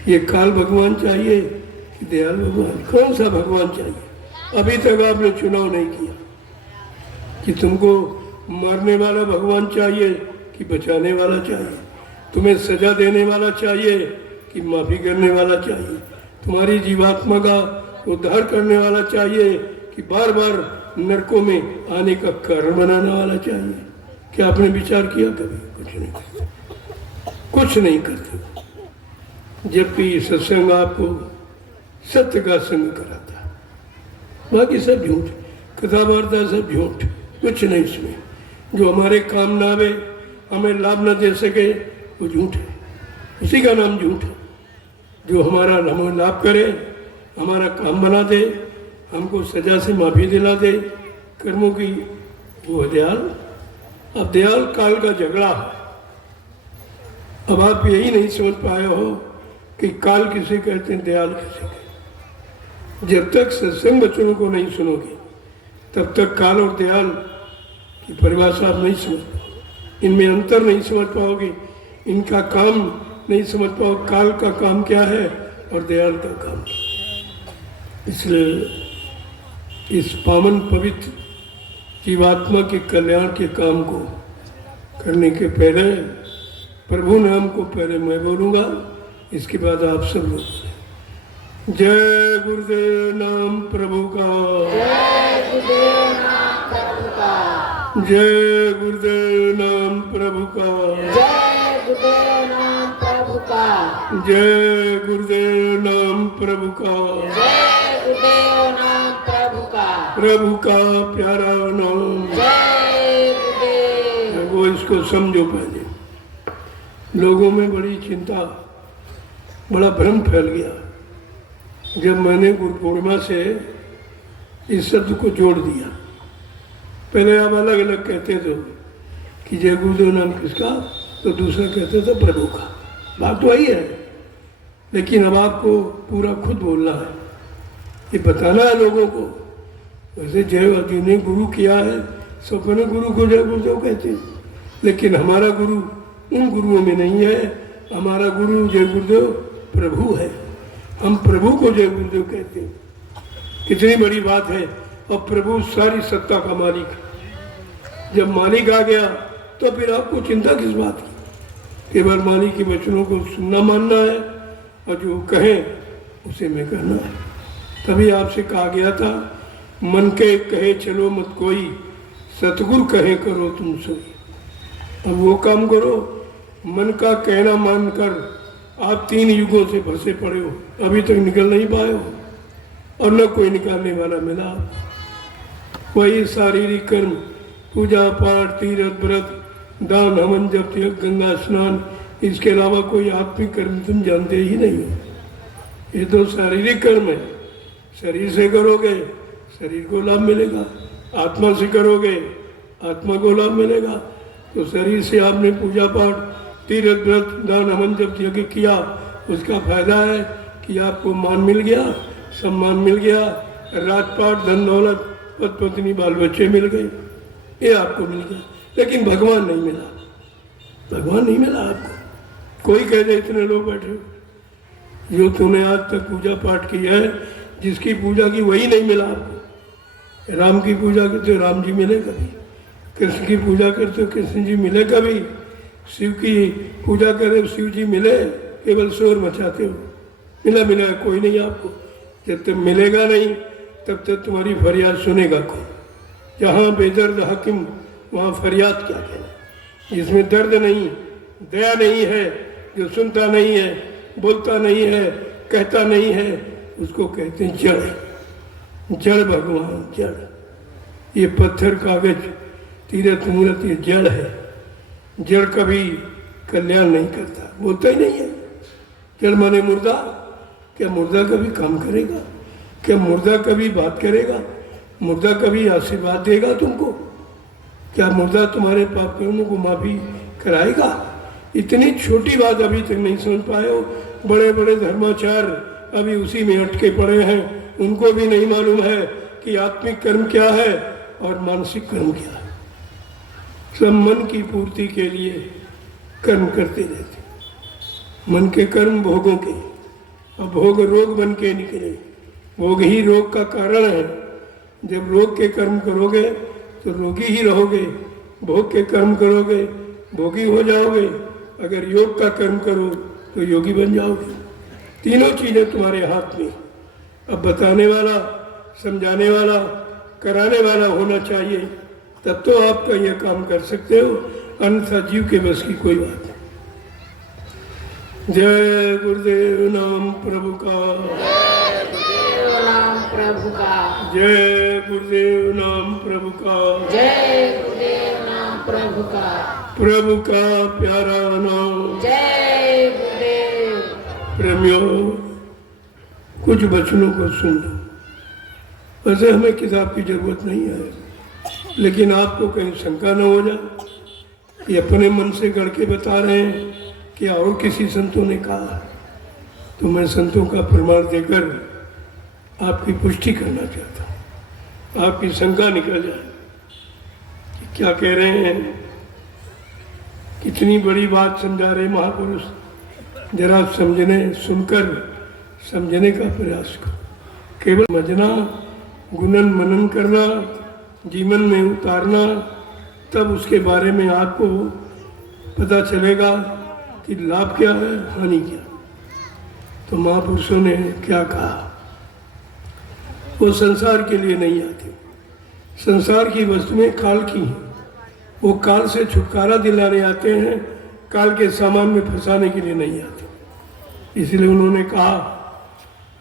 ये काल भगवान चाहिए कि दयाल भगवान? कौन सा भगवान चाहिए? अभी तक आपने चुनाव नहीं किया कि तुमको मारने वाला भगवान चाहिए कि बचाने वाला चाहिए, तुम्हें सजा देने वाला चाहिए कि माफी करने वाला चाहिए, तुम्हारी जीवात्मा का उद्धार करने वाला चाहिए कि बार बार नरकों में आने का कारण बनाने वाला चाहिए? क्या आपने विचार किया कभी? कुछ नहीं करते, कुछ नहीं करते। जबकि सत्संग आपको सत्य का संग कराता है, बाकी सब झूठ, कथा वार्ता सब झूठ, कुछ नहीं इसमें। जो हमारे काम ना आवे, हमें लाभ न दे सके, वो झूठ है, उसी का नाम झूठ है। जो हमारा हमें लाभ करे, हमारा काम बना दे, हमको सजा से माफी दिला दे कर्मों की, वो है दयाल। अब दयाल काल का झगड़ा है। अब आप यही नहीं समझ पाए हो कि काल किसे कहते हैं, दयाल किसे कहते हैं। जब तक सत्संग वचनों को नहीं सुनोगे, तब तक काल और दयाल की परिभाषा आप नहीं समझ पाओगे, इनमें अंतर नहीं समझ पाओगे, इनका काम नहीं समझ पाओ। काल का काम क्या है और दयाल का काम क्या है। इसलिए इस पावन पवित्र जीवात्मा के कल्याण के काम को करने के पहले प्रभु नाम को पहले मैं बोलूँगा, इसके बाद आप सब लोग। जय गुरुदेव नाम प्रभु का, जय गुरुदेव नाम प्रभु का, जय गुरुदेव नाम प्रभु का, जय गुरुदेव नाम प्रभु का, जय गुरुदेव नाम प्रभु का, जय गुरुदेव नाम प्रभु का, प्रभु का प्यारा नाम। जय गुरुदेव। वो इसको समझो पहले। लोगों में बड़ी चिंता, बड़ा भ्रम फैल गया जब मैंने गुरु पूर्णिमा से इस शब्द को जोड़ दिया। पहले आप अलग अलग कहते थे कि जय गुरुदेव नाम किसका, तो दूसरा कहते थे प्रभु का। बात तो वही है, लेकिन अब आपको पूरा खुद बोलना है, ये बताना है लोगों को। वैसे जय जिन्हें गुरु किया है सब अपने गुरु को जय गुरुदेव कहते हैं, लेकिन हमारा गुरु उन गुरुओं में नहीं है। हमारा गुरु जय गुरुदेव प्रभु है, हम प्रभु को जय गुरुदेव कहते हैं। कितनी बड़ी बात है। और प्रभु सारी सत्ता का मालिक है। जब मालिक आ गया तो फिर आपको चिंता किस बात की? केवल मालिक के वचनों को सुनना मानना है और जो कहें उसे में करना है। तभी आपसे कहा गया था, मन के कहे चलो मत कोई, सतगुरु कहे करो तुम सोई। अब वो काम करो, मन का कहना मानकर आप 3 युगों से फंसे पड़े हो, अभी तक निकल नहीं पाए हो और न कोई निकालने वाला मिला। वही शारीरिक कर्म, पूजा पाठ, तीर्थ व्रत, दान हवन, जप, गंगा स्नान, इसके अलावा कोई आत्मिक कर्म तुम जानते ही नहीं हो। ये तो शारीरिक कर्म है, शरीर से करोगे शरीर को लाभ मिलेगा, आत्मा से करोगे आत्मा को लाभ मिलेगा। तो शरीर से आपने पूजा पाठ, तीर्थ व्रत, दान हवन, जब यज्ञ किया, उसका फायदा है कि आपको मान मिल गया, सम्मान मिल गया, राजपाट, धन दौलत, पद पत्नी, बाल बच्चे मिल गए, ये आपको मिल गया। लेकिन भगवान नहीं मिला। भगवान नहीं मिला आपको। कोई कह दे इतने लोग बैठे हो, जो तूने आज तक पूजा पाठ किया है, जिसकी पूजा की वही नहीं मिला आपको। राम की पूजा करते हो राम जी मिले कभी, कृष्ण की पूजा करते हो कृष्ण जी मिले कभी, शिव की पूजा करे शिव जी मिले, केवल शोर मचाते हो। मिला मिला कोई नहीं आपको। जब तक मिलेगा नहीं तब तक तुम्हारी फरियाद सुनेगा कौन। जहाँ बेदर्द हाकिम वहाँ फरियाद क्या कहना। जिसमें दर्द नहीं, दया नहीं है, जो सुनता नहीं है, बोलता नहीं है, कहता नहीं है, उसको कहते हैं जड़। जड़ भगवान जड़। ये पत्थर कागज तीरथ मूर्त ये जड़ है। जड़ कभी कल्याण नहीं करता, बोलता ही नहीं है। जड़ माने मुर्दा। क्या मुर्दा कभी काम करेगा? क्या मुर्दा कभी बात करेगा? मुर्दा कभी आशीर्वाद देगा तुमको? क्या मुर्दा तुम्हारे पाप कर्मों को माफी कराएगा? इतनी छोटी बात अभी तक नहीं समझ पाए हो। बड़े बड़े धर्माचार अभी उसी में अटके पड़े हैं। उनको भी नहीं मालूम है कि आत्मिक कर्म क्या है और मानसिक कर्म क्या है। सब मन की पूर्ति के लिए कर्म करते रहते। मन के कर्म भोगों के, अब भोग रोग बन के निकले। भोग ही रोग का कारण है। जब रोग के कर्म करोगे तो रोगी ही रहोगे, भोग के कर्म करोगे भोगी हो जाओगे। अगर योग का कर्म करो तो योगी बन जाओगे। तीनों चीज़ें तुम्हारे हाथ में। अब बताने वाला, समझाने वाला, कराने वाला होना चाहिए, तब तो आप यह काम कर सकते हो, अन्यथा जीव के बस की कोई बात नहीं। जय गुरुदेव नाम प्रभु का, जय गुरुदेव नाम प्रभु का, जय गुरुदेव नाम प्रभु का, जय गुरुदेव नाम प्रभु का, प्रभु का प्यारा नाम। जय गुरुदेव। प्रेमियों, कुछ वचनों को सुन लो। वैसे हमें किताब की जरूरत नहीं है, लेकिन आपको कहीं शंका न हो जाए कि अपने मन से गढ़ के बता रहे हैं कि और किसी संतों ने कहा। तो मैं संतों का प्रमाण देकर आपकी पुष्टि करना चाहता हूँ, आपकी शंका निकल जाए कि क्या कह रहे हैं। कितनी बड़ी बात समझा रहे महापुरुष। जरा समझने, सुनकर समझने का प्रयास करो। केवल समझना, गुणन मनन करना, जीवन में उतारना, तब उसके बारे में आपको पता चलेगा कि लाभ क्या है, हानि क्या। तो महापुरुषों ने क्या कहा। वो संसार के लिए नहीं आते। संसार की वस्तुएं काल की हैं। वो काल से छुटकारा दिलाने आते हैं, काल के सामान में फंसाने के लिए नहीं आते। इसलिए उन्होंने कहा,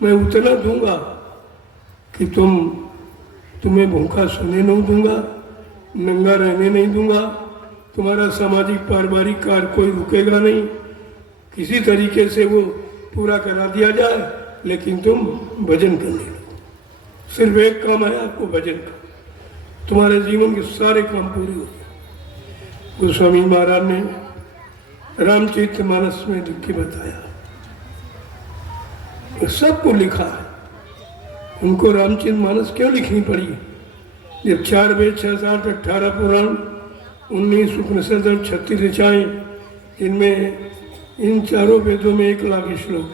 मैं उतना दूंगा कि तुम्हें भूखा सोने नहीं दूंगा, नंगा रहने नहीं दूंगा, तुम्हारा सामाजिक पारिवारिक कार्य कोई रुकेगा नहीं, किसी तरीके से वो पूरा करा दिया जाए, लेकिन तुम भजन करने लगो। सिर्फ एक काम है आपको, भजन का। तुम्हारे जीवन के सारे काम पूरे हो गए। गोस्वामी महाराज ने रामचरितमानस में लिख के बताया, सबको लिखा है। उनको रामचरितमानस क्यों लिखनी पड़ी? जब 4 वेद 6 शास्त्र 18 पुराण 19 उपनिषद और 36 ऋचाएँ, इनमें इन चारों वेदों में 1 लाख श्लोक,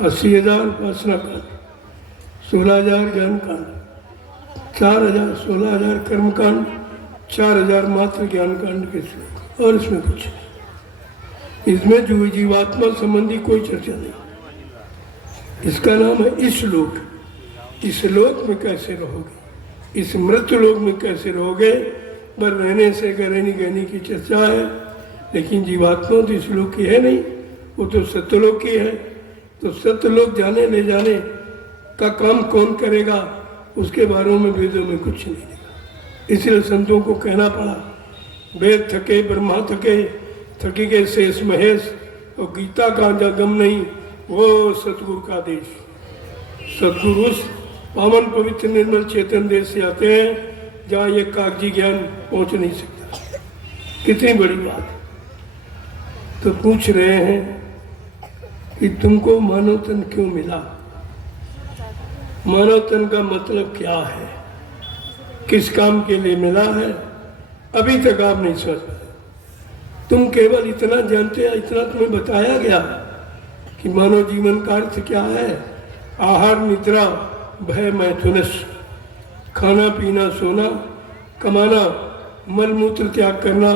80,000 उपासना कांड, 16,000 ज्ञान कांड, 4,000 16,000 कर्म कांड, 4,000 मात्र ज्ञान कांड के श्लोक, और इसमें कुछ नहीं। इसमें जो जीवात्मा संबंधी कोई चर्चा नहीं। इसका नाम है इस लोक। इस लोक में कैसे रहोगे, इस मृत्यु लोक में कैसे रहोगे, पर रहने से रहने गहने की चर्चा है। लेकिन जीवात्मा तो इस लोक की है नहीं, वो तो सत्यलोक की है। तो सत्यलोक जाने ले जाने का काम कौन करेगा, उसके बारे में वेदों में कुछ नहीं लिखा। इसलिए संतों को कहना पड़ा, वेद थके ब्रह्मा थके, थकी के शेष महेश, और गीता का गम नहीं, वो सतगुरु का देश। सतगुरु उस पावन पवित्र निर्मल चेतन देश से आते हैं जहाँ ये कागजी ज्ञान पहुँच नहीं सकता। कितनी बड़ी बात है। तो पूछ रहे हैं कि तुमको मानव तन क्यों मिला, मानव तन का मतलब क्या है, किस काम के लिए मिला है, अभी तक आप नहीं समझ पाए। तुम केवल इतना जानते हो, इतना तुम्हें बताया गया कि मानव जीवन का अर्थ क्या है। आहार निद्रा भय मैथुनस, खाना पीना सोना, कमाना, मल मूत्र त्याग करना,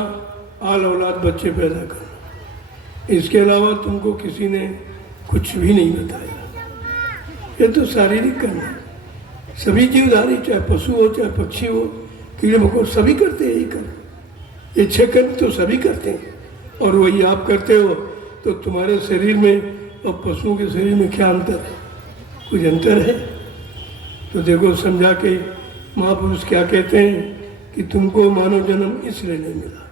आल औलाद बच्चे पैदा करना। इसके अलावा तुमको किसी ने कुछ भी नहीं बताया। ये तो शारीरिक कर्म है, सभी जीवधारी, चाहे पशु हो चाहे पक्षी हो, कीड़े मकोड़, सभी करते हैं यही कर्म। ये 6 कर्म तो सभी करते हैं और वही आप करते हो। तो तुम्हारे शरीर में और पशुओं के शरीर में क्या अंतर है? कुछ अंतर है? तो देखो समझा के महापुरुष क्या कहते हैं कि तुमको मानव जन्म इसलिए नहीं मिला।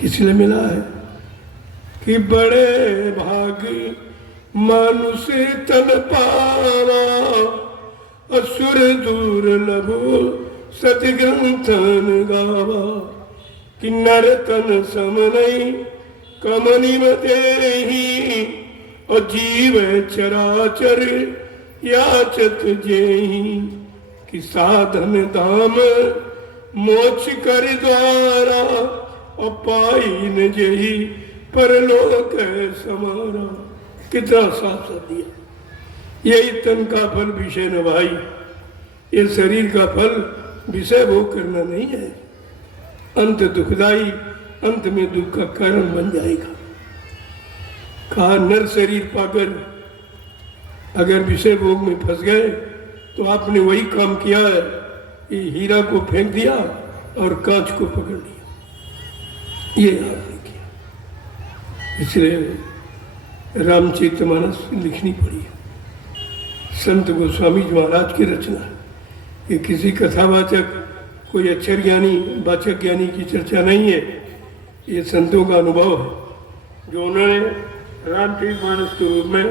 किस लिए मिला है? कि बड़े भाग मानुष तन पावा, असुर दूर लभो सतग्रंथन गावा। कि नर तन सम नहीं कमनि देही, और जीव चराचर याचत जेहि। कि साधन धाम मोक्ष कर द्वारा, और पाई न जेहि परलोक समारा। कितना साफ साफ दिया। यही तन का फल विषय न भाई, ये शरीर का फल विषय भोग करना नहीं है। अंत दुखदाई, अंत में दुख का कारण बन जाएगा। कहा नर शरीर पाकर अगर विषय भोग में फंस गए तो आपने वही काम किया है कि हीरा को फेंक दिया और कांच को पकड़ लिया, ये आपने किया। इसलिए रामचरितमानस लिखनी पड़ी है। संत गोस्वामी जी महाराज की रचना है। ये किसी कथावाचक, कोई अक्षर ज्ञानी, वाचक ज्ञानी की चर्चा नहीं है। ये संतों का अनुभव है जो उन्होंने रामचरितमानस के रूप में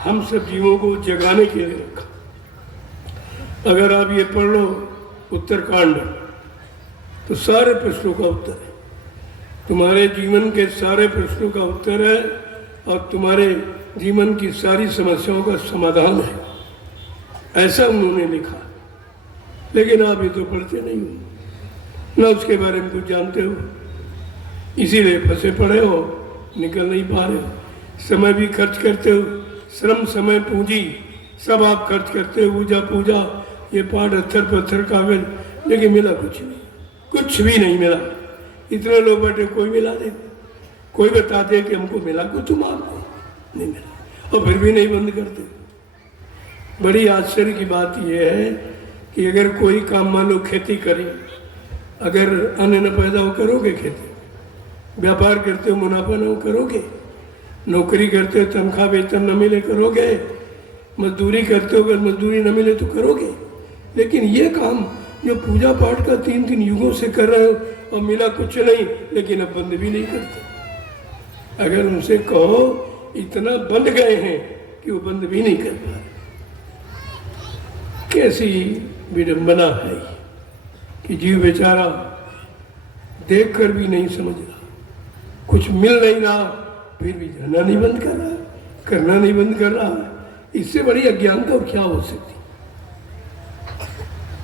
हम सब जीवों को जगाने के लिए रखा। अगर आप ये पढ़ लो उत्तरकांड, तो सारे प्रश्नों का उत्तर है। तुम्हारे जीवन के सारे प्रश्नों का उत्तर है और तुम्हारे जीवन की सारी समस्याओं का समाधान है, ऐसा उन्होंने लिखा। लेकिन आप ये तो पढ़ते नहीं हो, ना उसके बारे में कुछ जानते हो, इसीलिए फंसे पड़े हो, निकल नहीं पा रहे हो। समय भी खर्च करते हो, श्रम समय पूंजी सब आप खर्च करते हो, पूजा पूजा, ये पाठ अत्थर पत्थर कागज, लेकिन मिला कुछ नहीं, कुछ भी नहीं मिला। इतने लोग बैठे, कोई मिला दे, कोई बता दे कि हमको मिला कुछ, तुम आपको नहीं मिला, और फिर भी नहीं बंद करते। बड़ी आश्चर्य की बात यह है कि अगर कोई काम मान लो खेती करे, अगर अन्न न पैदा हो करोगे खेती, व्यापार करते हो मुनाफा न हो करोगे, नौकरी करते हो तनख्वाह वेतन न मिले करोगे, मजदूरी करते हो अगर मजदूरी न मिले तो करोगे। लेकिन ये काम जो पूजा पाठ का 3-3 युगों से कर रहे हो और मिला कुछ नहीं, लेकिन अब बंद भी नहीं करते। अगर उनसे कहो इतना बंद गए हैं कि वो बंद भी नहीं कर पा रहे। कैसी विडंबना है कि जीव बेचारा देख कर भी नहीं समझ रहा, कुछ मिल नहीं रहा, फिर भी जाना नहीं बंद कर रहा, करना नहीं बंद कर रहा। इससे बड़ी अज्ञानता और क्या हो सकती।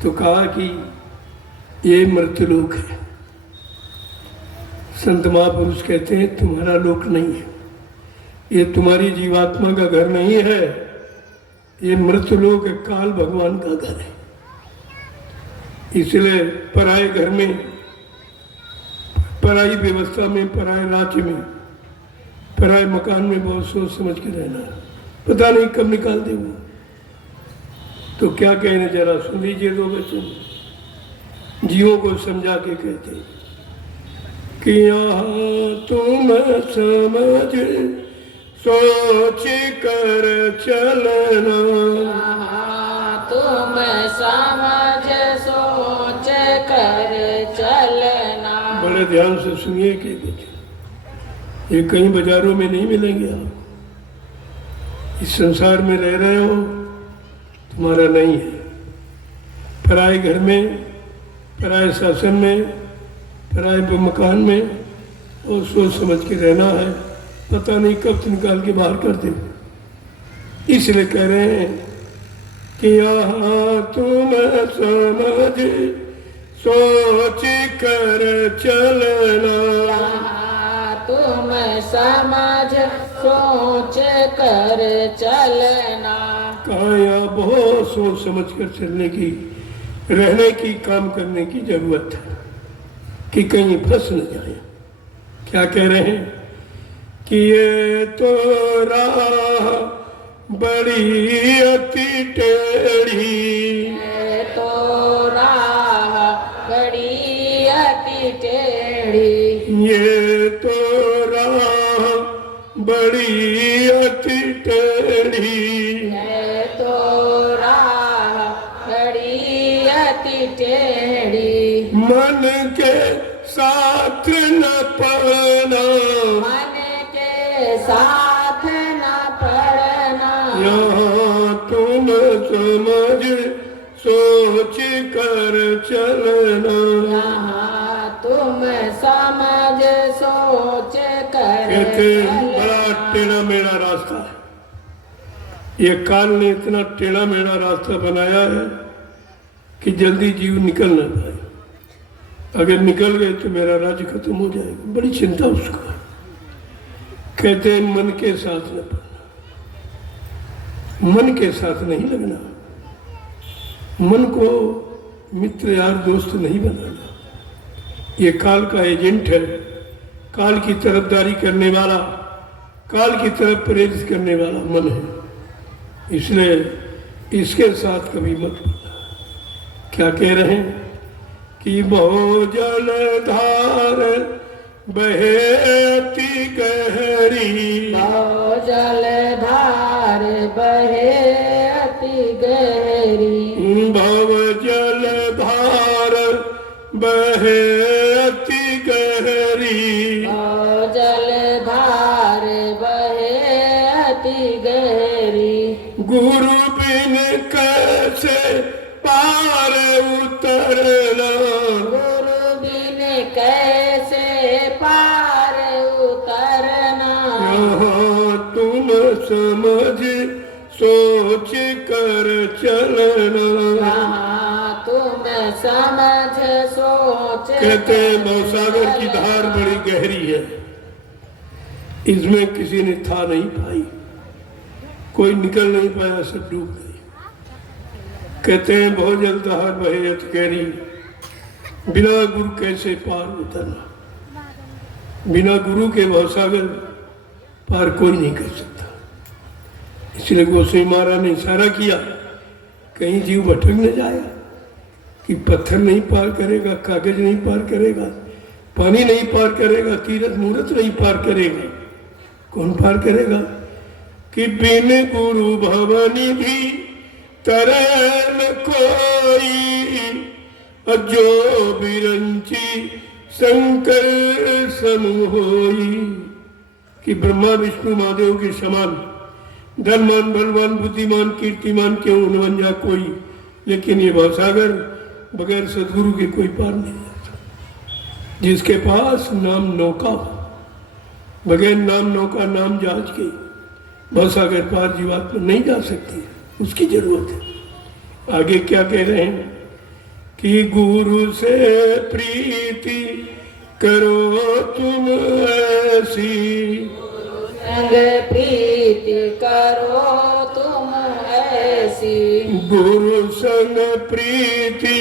तो कहा कि ये मृत्युलोक है। संत महापुरुष कहते हैं तुम्हारा लोक नहीं है, ये तुम्हारी जीवात्मा का घर नहीं है, ये मृत्युलोक काल भगवान का घर है। इसलिए पराये घर में, पराई व्यवस्था में, पराये राज्य में, पराये मकान में बहुत सोच समझ के रहना, पता नहीं कब निकाल दे वो। तो क्या कहने, जरा सुन लीजिए दो वचन जीवों को समझा के कहते कि यहाँ तुम समझ सोच कर चलना, तुम समझ सोच कर चलना। बड़े ध्यान से सुनिए कि कुछ ये कहीं बाजारों में नहीं मिलेंगे। आप इस संसार में रह रहे हो, तुम्हारा नहीं है। पराये घर में, पराये शासन में, पराये मकान में और सोच समझ के रहना है, पता नहीं कब निकाल के बाहर कर दे। इसलिए कह रहे हैं कि यहाँ तुम समझ सोच कर चलना, समझ सोच कर चलना। कहाँ यहाँ बहुत सोच समझ कर चलने की, रहने की, काम करने की जरूरत है कि कहीं फंस न जाए। क्या कह रहे हैं कि ये तो राह बड़ी अति टेढ़ी, ये तो राह बड़ी अति टेढ़ी। ये तो राह बड़ी अति टेढ़ी, ये तो राह बड़ी अति टेढ़ी। मन के साथ न पड़ना, मन के साथ न पड़ना। यहाँ तुम समझ सोच कर चलना। यहाँ तुम समझ सोच कर कहते चलना। बड़ा टेढ़ा मेढ़ा रास्ता है। ये काल ने इतना टेढ़ा मेढ़ा रास्ता बनाया है कि जल्दी जीव निकल ना पाए। अगर निकल गए तो मेरा राज्य खत्म हो जाएगा। बड़ी चिंता उसको है। कहते हैं मन के साथ न पड़ना, मन के साथ नहीं लगना, मन को मित्र यार दोस्त नहीं बनाना। ये काल का एजेंट है, काल की तरफदारी करने वाला, काल की तरफ प्रेरित करने वाला मन है। इसलिए इसके साथ कभी मत पड़ना। क्या कह रहे हैं कि बहु जलधार बहे अति गहरी, बहु जलधार बहे अति गहरी। भव जलधार बहे अति गहरी, बहु जलधार बहे अति गहरी। गुरु बिन कैसे पार उतरना, गुरु बिन कैसे पार उतरना। यहाँ तुम समझ सोच कर चलना। यहाँ तुम समझ सोच कहते हैं भवसागर की धार बड़ी गहरी है, इसमें किसी ने था नहीं पाई, कोई निकल नहीं पाया, सब डूब गए। कहते हैं बहुत जल्द धार बहे अति गहरी, बिना गुरु कैसे पार उतरना। बिना गुरु के भवसागर पार कोई नहीं कर सकता। इसलिए गोसाई महाराज ने इशारा किया, कहीं जीव भटक न जाए कि पत्थर नहीं पार करेगा, कागज नहीं पार करेगा, पानी नहीं पार करेगा, तीरथ मूर्त नहीं पार करेगा। कौन पार करेगा कि बिन गुरु भवनी भी तरन कोई, जो बिरंची शंकर समूहोई। कि ब्रह्मा विष्णु महादेव के समान धनवान बलवान बुद्धिमान कीर्तिमान क्यों न बन जा कोई, लेकिन ये भवसागर बगैर सदगुरु के कोई पार नहीं जाता। जिसके पास नाम नौका हो, बगैर नाम नौका नाम जहाज के भवसागर पार जीवात्मा नहीं जा सकती, उसकी जरूरत है। आगे क्या कह रहे हैं कि गुरु से प्रीति करो तुम ऐसी, संग प्रीति करो तुम ऐसी। गुरु संग प्रीति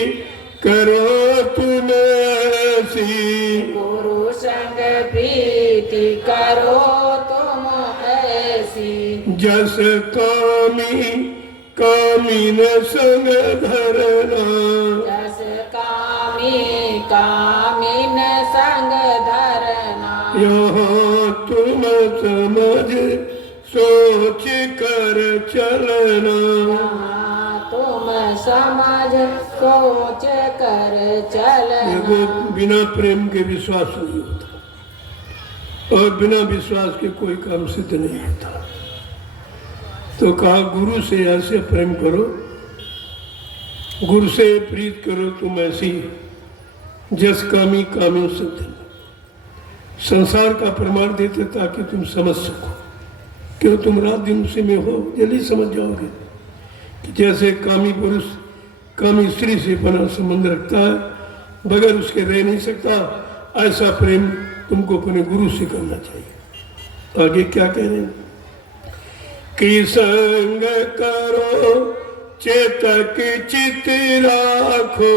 करो तुम ऐसी, गुरु संग प्रीति करो तुम ऐसी। जस कामी कामीन संग धरना, जस कामी कामिन संग धरना। यहाँ तुम समझ सोच कर चलना। यहाँ तुम समझ सोच कर चलना। देखो बिना प्रेम के विश्वास नहीं होता और बिना विश्वास के कोई काम सिद्ध नहीं होता। तो कहा गुरु से ऐसे प्रेम करो, गुरु से प्रीत करो तुम ऐसी, जस कामी कामी सिद्ध। संसार का प्रमाण देते ताकि तुम समझ सको। क्यों तुम रात दिन उसी में हो, जल्दी समझ जाओगे कि जैसे कामी पुरुष कामी स्त्री से बना संबंध रखता है, बगैर उसके रह नहीं सकता, ऐसा प्रेम तुमको अपने गुरु से करना चाहिए। आगे क्या कह रहे हैं? कि संग करो चेतक चित राखो,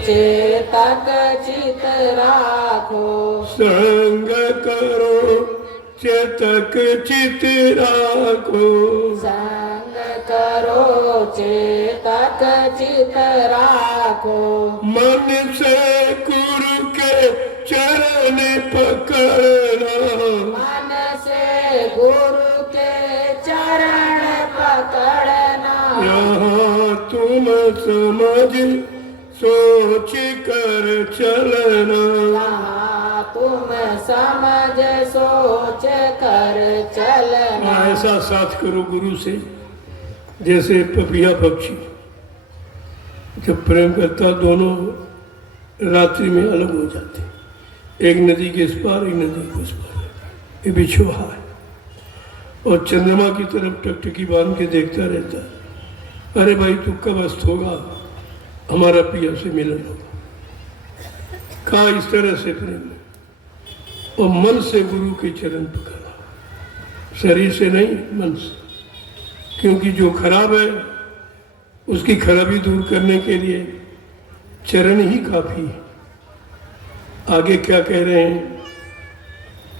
चेतक चित राखो, संग करो चेतक चित राखो, संग करो चेतक चित राखो, मन से गुरु के चरण पकड़ना, मन से गुरु के चरण पकड़ना, यहाँ तुम समझ सोच कर चलना, यहाँ तुम समझ सोच कर चलना। ऐसा साथ करो गुरु से जैसे पपिया पक्षी जब प्रेम करता दोनों रात्रि में अलग हो जाते, एक नदी के इस पार एक नदी के उस पार, ये बिछुआ है और चंद्रमा की तरफ टकटकी बांध के देखता रहता है, अरे भाई तू कब अस्त होगा, हमारा पिया से मिलन होगा। कहा इस तरह से प्रेम और मन से गुरु के चरण पकड़ा, शरीर से नहीं मन से, क्योंकि जो खराब है उसकी खराबी दूर करने के लिए चरण ही काफी है। आगे क्या कह रहे हैं?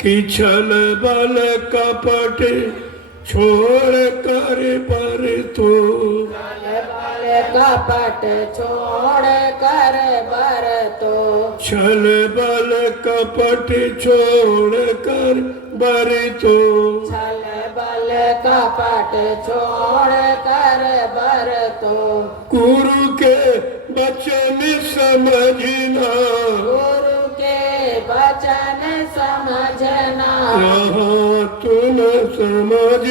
कि छल बल कपट छोड़ कर पर तो, कपट छोड़ कर बर तो, छल बल कपट छोड़ कर बर तो, छल बल कपट छोड़ कर बर तो, गुरु के वचन समझना, गुरु के वचन समझना, यहाँ तुम समझ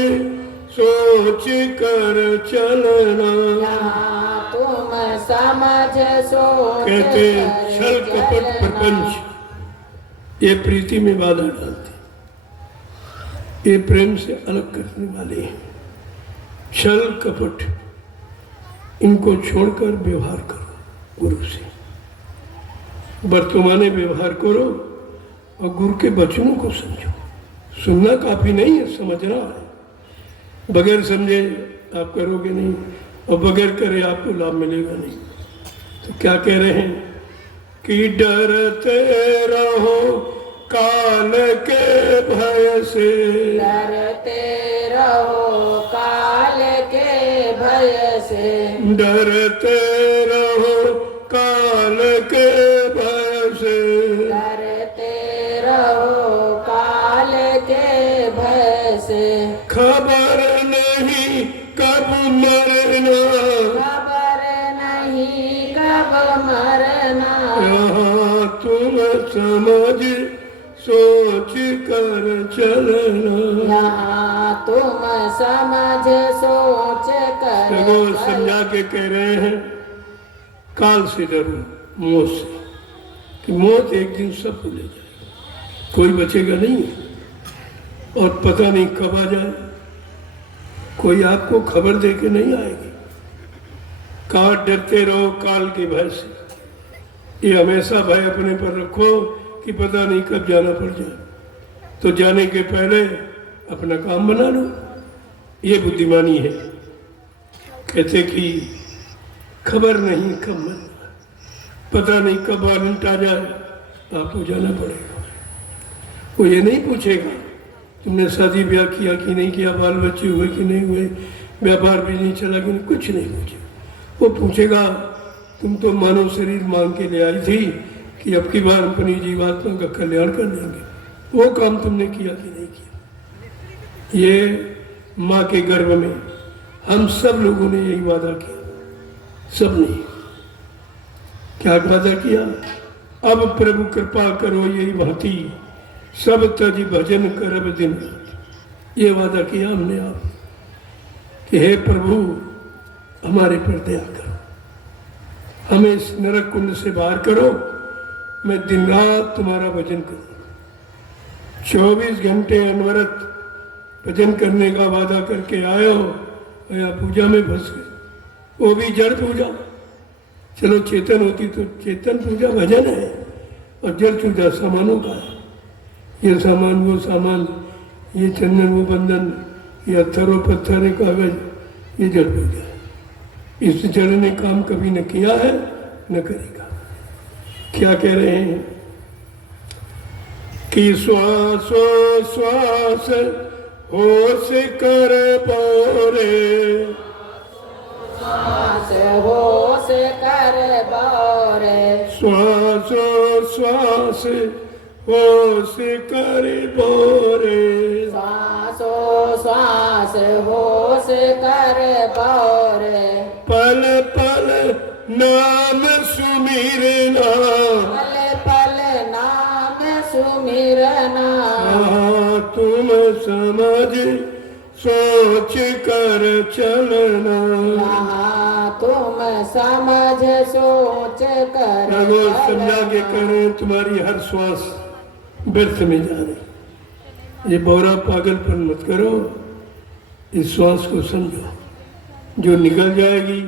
सोच कर चलना। यहाँ तुम समझ सोच कहते कर छल कपट चलना। प्रपंच ये प्रीति में बाधा डालते, ये प्रेम से अलग करने वाले हैं। छल कपट इनको छोड़कर व्यवहार करो गुरु से, वर्तमाने व्यवहार करो और गुरु के वचनों को समझो। सुनना काफी नहीं है, समझना है। बगैर समझे आप करोगे नहीं और बगैर करे आपको लाभ मिलेगा नहीं। तो क्या कह रहे हैं? कि डरते रहो काल के भय से, डरते रहो काल के भय से, डरते रहो काल के भय से, डरते रहो काल के भय से, खबर नहीं कब मरना, खबर नहीं कब मरना, यहाँ तुम समझ सोच कर चलना। यहाँ तुम समझ सोच कर देखो समझा के कह रहे हैं काल से डरो, मौत से, कि मौत एक दिन सबको ले जाएगी, कोई बचेगा नहीं और पता नहीं कब आ जाए, कोई आपको खबर दे के नहीं आएगी। कहा डरते रहो काल के भय से, ये हमेशा भय अपने पर रखो कि पता नहीं कब जाना पड़ जाए, तो जाने के पहले अपना काम बना लो, ये बुद्धिमानी है। कहते कि खबर नहीं कब मरना, पता नहीं कब आनंद आ जाए, आपको जाना पड़ेगा। वो ये नहीं पूछेगा तुमने शादी ब्याह किया कि नहीं किया, बाल बच्चे हुए कि नहीं हुए, व्यापार भी नहीं चला कि नहीं, कुछ नहीं पूछेगा। वो पूछेगा तुम तो मानव शरीर मांग के ले आई थी कि अब की बार अपनी जीवात्मा का कल्याण कर देंगे, वो काम तुमने किया कि नहीं किया। ये माँ के गर्भ में हम सब लोगों ने यही वादा किया, सब ने क्या वादा किया? अब प्रभु कृपा करो यही भांति, सब तज भजन करब दिन रात। ये वादा किया हमने आप कि हे प्रभु हमारे पर दया करो, हमें इस नरक कुंड से बाहर करो, मैं दिन रात तुम्हारा भजन करूँ। 24 घंटे अनवरत भजन करने का वादा करके आए हो, या पूजा में फंस गए, वो भी जड़ पूजा। चलो चेतन होती तो चेतन पूजा भजन है, और जड़ पूजा सामानों का है। ये सामान वो सामान, ये चंदन वो बंधन, ये अत्थर वो पत्थर है कागज, ये जड़ पे गया। इस जड़ ने काम कभी न किया है न करेगा। क्या कह रहे हैं कि श्वासो श्वास होश कर बोरे, श्वास होश कर बोरे, श्वासो श्वास होश कर बोरे, श्वासो श्वास होश कर बोरे, पल पल नाम सुमिरना, पल पल नाम सुमिरना, तुम समझ सोच कर चलना। तुम समझ सोच कर रघु समझा के करें, तुम्हारी हर श्वास व्यर्थ में जा रही। ये बौरा पागलपन मत करो, इस श्वास को समझो, जो निकल जाएगी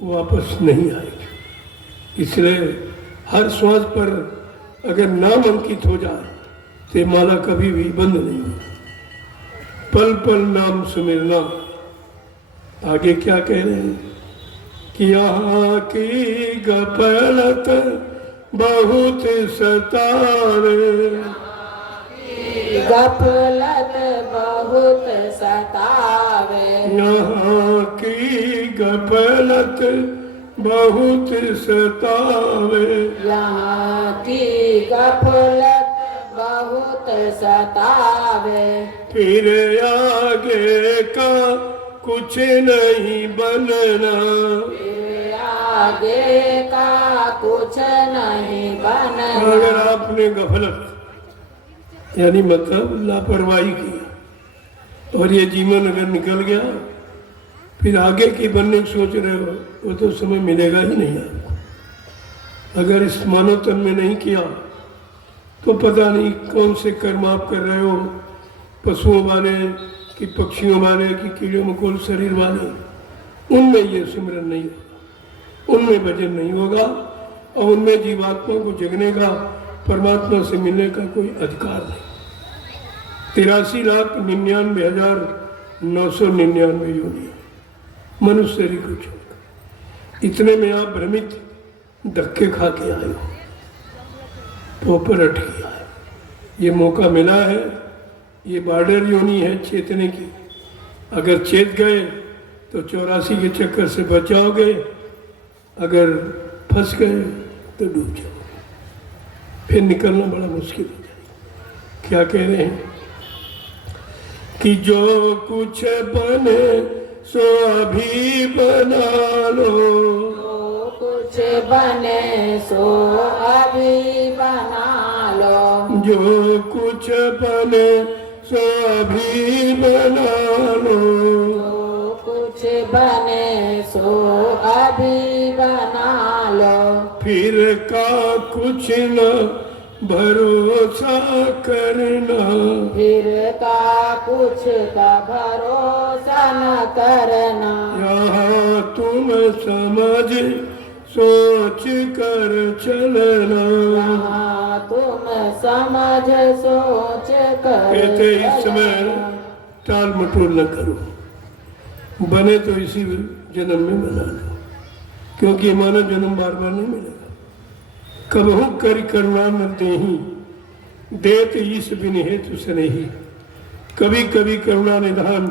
वो वापस नहीं आएगी। इसलिए हर श्वास पर अगर नाम अंकित हो जाए तो ये माला कभी भी बंद नहीं होगी। पल पल नाम सुमिरना। आगे क्या कह रहे हैं कि यहाँ की गफलत बहुत सतावे, गफलत बहुत सतावे, यहाँ की गफलत बहुत सतावे, यहाँ की गफलत बहुत सतावे, फिर आगे का कुछ नहीं बनना, फिर आगे का कुछ नहीं बनना। अगर आपने गफलत यानी मतलब लापरवाही की और ये जीवन अगर निकल गया, फिर आगे की बनने की सोच रहे हो, वो तो समय मिलेगा ही नहीं आपको। अगर इस मानव तन में नहीं किया तो पता नहीं कौन से कर्म आप कर रहे हो, पशुओं वाले कि पक्षियों वाले कि कीड़े मकोड़ शरीर वाले, उनमें ये सिमरन नहीं होगा, उनमें भजन नहीं होगा और उनमें जीवात्मा को जगने का, परमात्मा से मिलने का कोई अधिकार नहीं। 83,99,999 योनि मनुष्य शरीर को छोड़कर, इतने में आप भ्रमित धक्के खा के आए हो, पोपर अटकी आए। ये मौका मिला है, ये बॉर्डर योनि है चेतने की। अगर चेत गए तो 84 के चक्कर से बच जाओगे, अगर फंस गए तो डूब जाओगे, फिर निकलना बड़ा मुश्किल हो जाएगा। क्या कह रहे हैं कि जो कुछ बने सो अभी बना लो, जो कुछ बने सो अभी बना लो, जो कुछ बने सो अभी बना लो, जो कुछ बने सो अभी बना लो, फिर का कुछ न भरोसा करना, फिर का कुछ का भरोसा न करना। यहाँ तुम समझ सोच कर चलना। यहाँ तुम समझ सोच कर कहते इस समय चलना। टाल मटोल न करो, बने तो इसी जन्म में बना लो, क्योंकि मानव जन्म बार बार नहीं मिलेगा। कबहू कर करुणा न देही, देत ईश बिन हेतु स्नेही। कभी कभी करुणा निधान,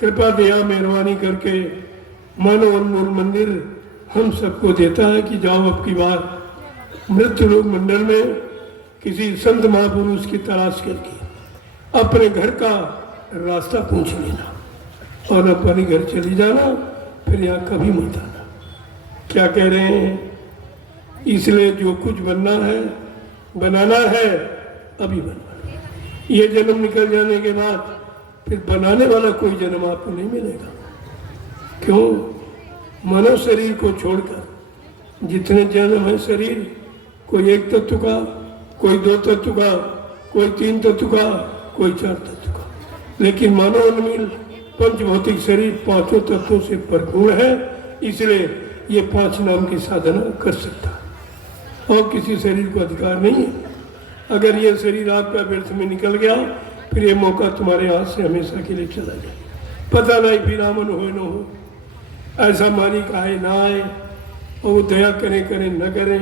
कृपा दया मेहरबानी करके मानव अनमोल मंदिर हम सबको देता है कि जाओ अब की बार मृत्यु लोक मंडल में किसी संत महापुरुष की तलाश करके अपने घर का रास्ता पूछ लेना और अपने घर चली जाना, फिर यहाँ कभी मत आना। क्या कह रहे हैं? इसलिए जो कुछ बनना है बनाना है अभी बनना। ये जन्म निकल जाने के बाद फिर बनाने वाला कोई जन्म आपको नहीं मिलेगा। क्यों? मानव शरीर को छोड़कर जितने जन्म है शरीर, कोई एक तत्व का, कोई दो तत्व का, कोई तीन तत्व का, कोई चार तत्व का, लेकिन मानव अनमिल पंच भौतिक शरीर पांचों तत्वों से भरपूर है। इसलिए ये पांच नाम की साधना कर सकता है और किसी शरीर को अधिकार नहीं है। अगर ये शरीर आपका व्यर्थ में निकल गया फिर ये मौका तुम्हारे हाथ से हमेशा के लिए चला जाए। पता नहीं फिर आमन हो न हो, ऐसा मालिक आए ना आए, और वो दया करें करें न करें,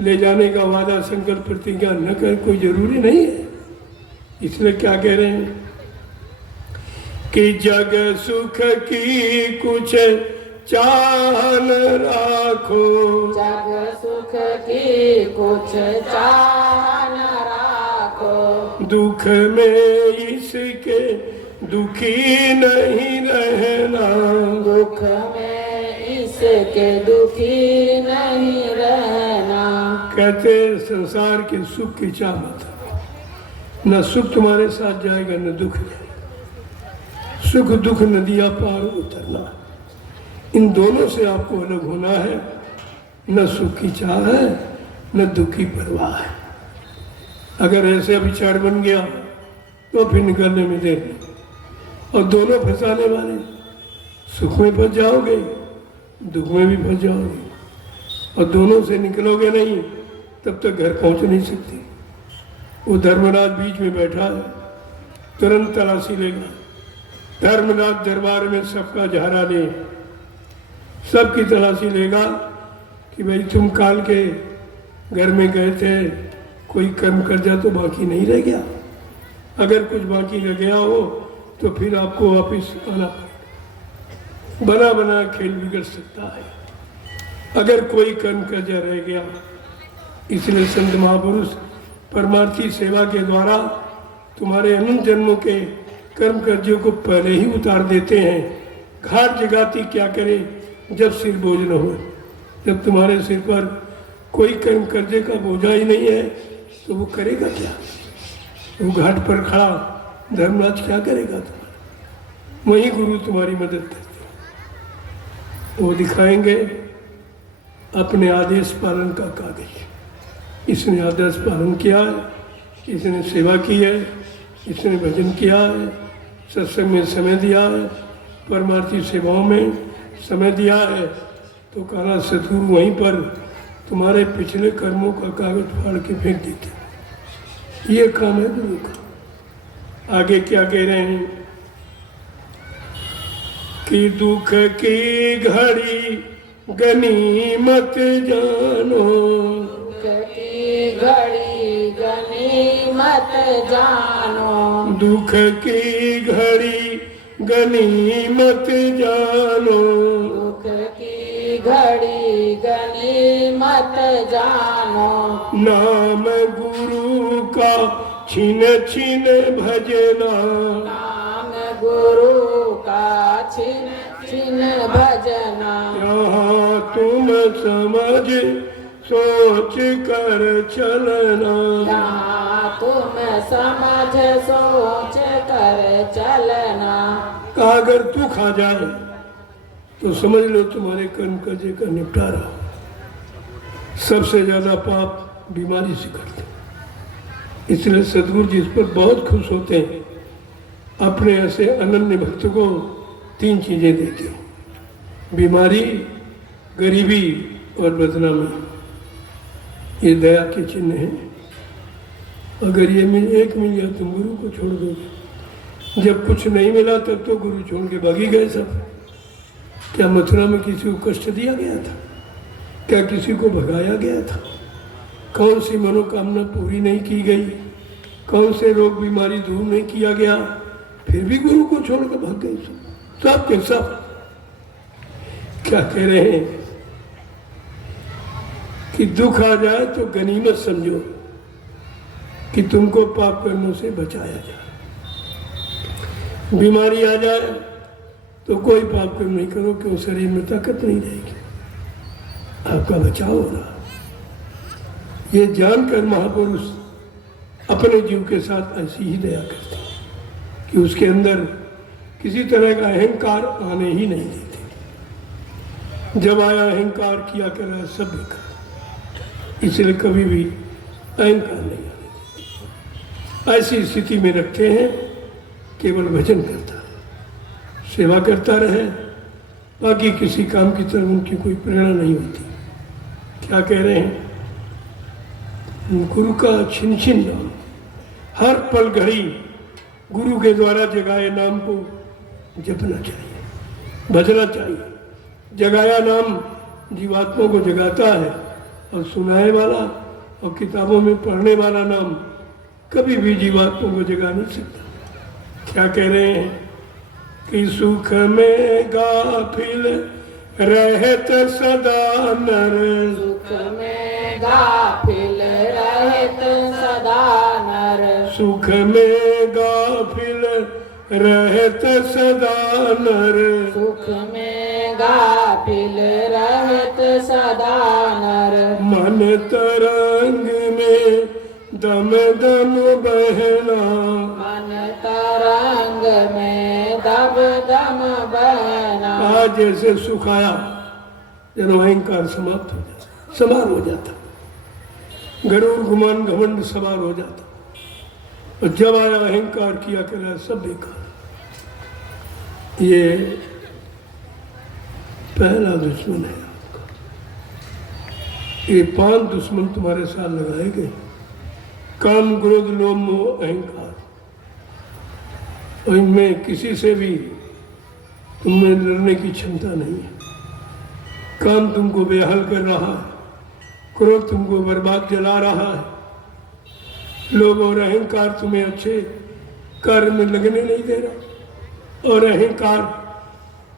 ले जाने का वादा संकल्प प्रतिज्ञा न करें, कोई जरूरी नहीं है। इसलिए क्या कह रहे हैं कि जग सुख की कुछ चाह न राखो, जग सुख की कुछ चाह न राखो, दुख में इसके दुखी नहीं रहना, दुख में इसके दुखी नहीं रहना। कहते संसार के सुख की चाह मत, न सुख तुम्हारे साथ जाएगा न दुख जाएगा। सुख दुख नदियां पार उतरना, इन दोनों से आपको अलग होना है। न सुख की चाह है न दुख की परवाह है। अगर ऐसे विचार बन गया तो फिर निकलने में देर नहीं, और दोनों फंसाने वाले, सुख में फंस जाओगे दुख में भी फंस जाओगे, और दोनों से निकलोगे नहीं तब तक घर पहुंच नहीं सकते। वो धर्मराज बीच में बैठा है, तुरंत तलाशी लेगा। धर्मराज दरबार में सबका झारा ले, सबकी तलाशी लेगा कि भाई तुम काल के घर में गए थे, कोई कर्म कर जा तो बाकी नहीं रह गया। अगर कुछ बाकी रह गया हो तो फिर आपको वापिस आना पड़ेगा। बना बना खेल बिगड़ सकता है अगर कोई कर्म कर्जा रह गया। इसलिए संत महापुरुष परमार्थी सेवा के द्वारा तुम्हारे अनंत जन्मों के कर्म कर्जों को पहले ही उतार देते हैं। घाट जगाती क्या करे जब सिर बोझ न हो। जब तुम्हारे सिर पर कोई कर्म कर्जे का बोझा ही नहीं है तो वो करेगा क्या? वो घाट पर खड़ा धर्मराज क्या करेगा तुम्हारा? वही गुरु तुम्हारी मदद करते हैं। वो दिखाएंगे अपने आदेश पालन का कागज। इसने आदेश पालन किया है, इसने सेवा की है, इसने भजन किया है, सत्संग में समय दिया है, परमार्थी सेवाओं में समय दिया है, तो कहा सतगुरु वहीं पर तुम्हारे पिछले कर्मों का कागज फाड़ के फेंक देते। ये काम है गुरु का। आगे क्या कह रहे हैं कि दुख की घड़ी गनीमत जानो, दुख की घड़ी गनीमत जानो, दुख की घड़ी गनीमत जानो, दुख की घड़ी गनीमत जानो, नाम गुरु का छिन छिन भजना, नाम गुरु का छिन छिन भजना, यहाँ तुम समझ सोच कर चलना, यहाँ तुम समझ सोच कर चलना। कहा अगर तू खा जाए तो समझ लो तुम्हारे कर्म कर्जे का निपटारा। सबसे ज्यादा पाप बीमारी से करते, इसलिए सदगुरु जिस पर बहुत खुश होते हैं अपने ऐसे अनन्य भक्त को 3 चीजें देते हैं, बीमारी, गरीबी और बदनामी। ये दया के चिन्ह हैं। अगर ये एक मिल गया तुम गुरु को छोड़ दोगे। जब कुछ नहीं मिला तब तो गुरु छोड़ के भागी गए सब। क्या मथुरा में किसी को कष्ट दिया गया था? क्या किसी को भगाया गया था? कौन सी मनोकामना पूरी नहीं की गई? कौन से रोग बीमारी दूर नहीं किया गया? फिर भी गुरु को छोड़कर भाग गए सब के सब। क्या कह रहे हैं कि दुख आ जाए तो गनीमत समझो कि तुमको पाप कर्मों से बचाया जाए। बीमारी आ जाए तो कोई पाप कर्म नहीं करो, क्यों? शरीर में ताकत नहीं रहेगी, आपका बचाव हो रहा। ये जानकर महापुरुष अपने जीव के साथ ऐसी ही दया करते हैं कि उसके अंदर किसी तरह का अहंकार आने ही नहीं देते। जब आया अहंकार किया करा सब बेकार, इसलिए कभी भी अहंकार नहीं आने देते। ऐसी स्थिति में रखते हैं, केवल भजन करता रहे, सेवा करता रहे, बाकी किसी काम की तरफ उनकी कोई प्रेरणा नहीं होती। क्या कह रहे हैं? गुरु का छिन छिन नाम, हर पल घड़ी गुरु के द्वारा जगाए नाम को जपना चाहिए, भजना चाहिए। जगाया नाम जीवात्मा को जगाता है और सुनाए वाला और किताबों में पढ़ने वाला नाम कभी भी जीवात्मा को जगा नहीं सकता। क्या कह रहे हैं कि सुख में गाफिल रहत सदा नर, सुख में गाफिल रहत सदा नर, सुख में गाफिल रहत सदा नर, सुख में गाफिल रहत सदा नर, मन तरंग में दम दम बहना, मन तरंग में दब दम बहना। आज जैसे सुखाया जन अहंकार समाप्त हो जाता, समार हो जाता, गरुड़ गुमान घमंड सवार हो जाता, और जब आया अहंकार किया कर सब बेकार। ये पहला दुश्मन है आपका। ये 5 दुश्मन तुम्हारे साथ लगाए गए, काम क्रोध लोभ मोह अहंकार, और इनमें किसी से भी तुम्हें लड़ने की क्षमता नहीं है। काम तुमको बेहाल कर रहा है, क्रोध तुमको बर्बाद जला रहा है, लोभ और अहंकार तुम्हें अच्छे कार्य में लगने नहीं दे रहा, और अहंकार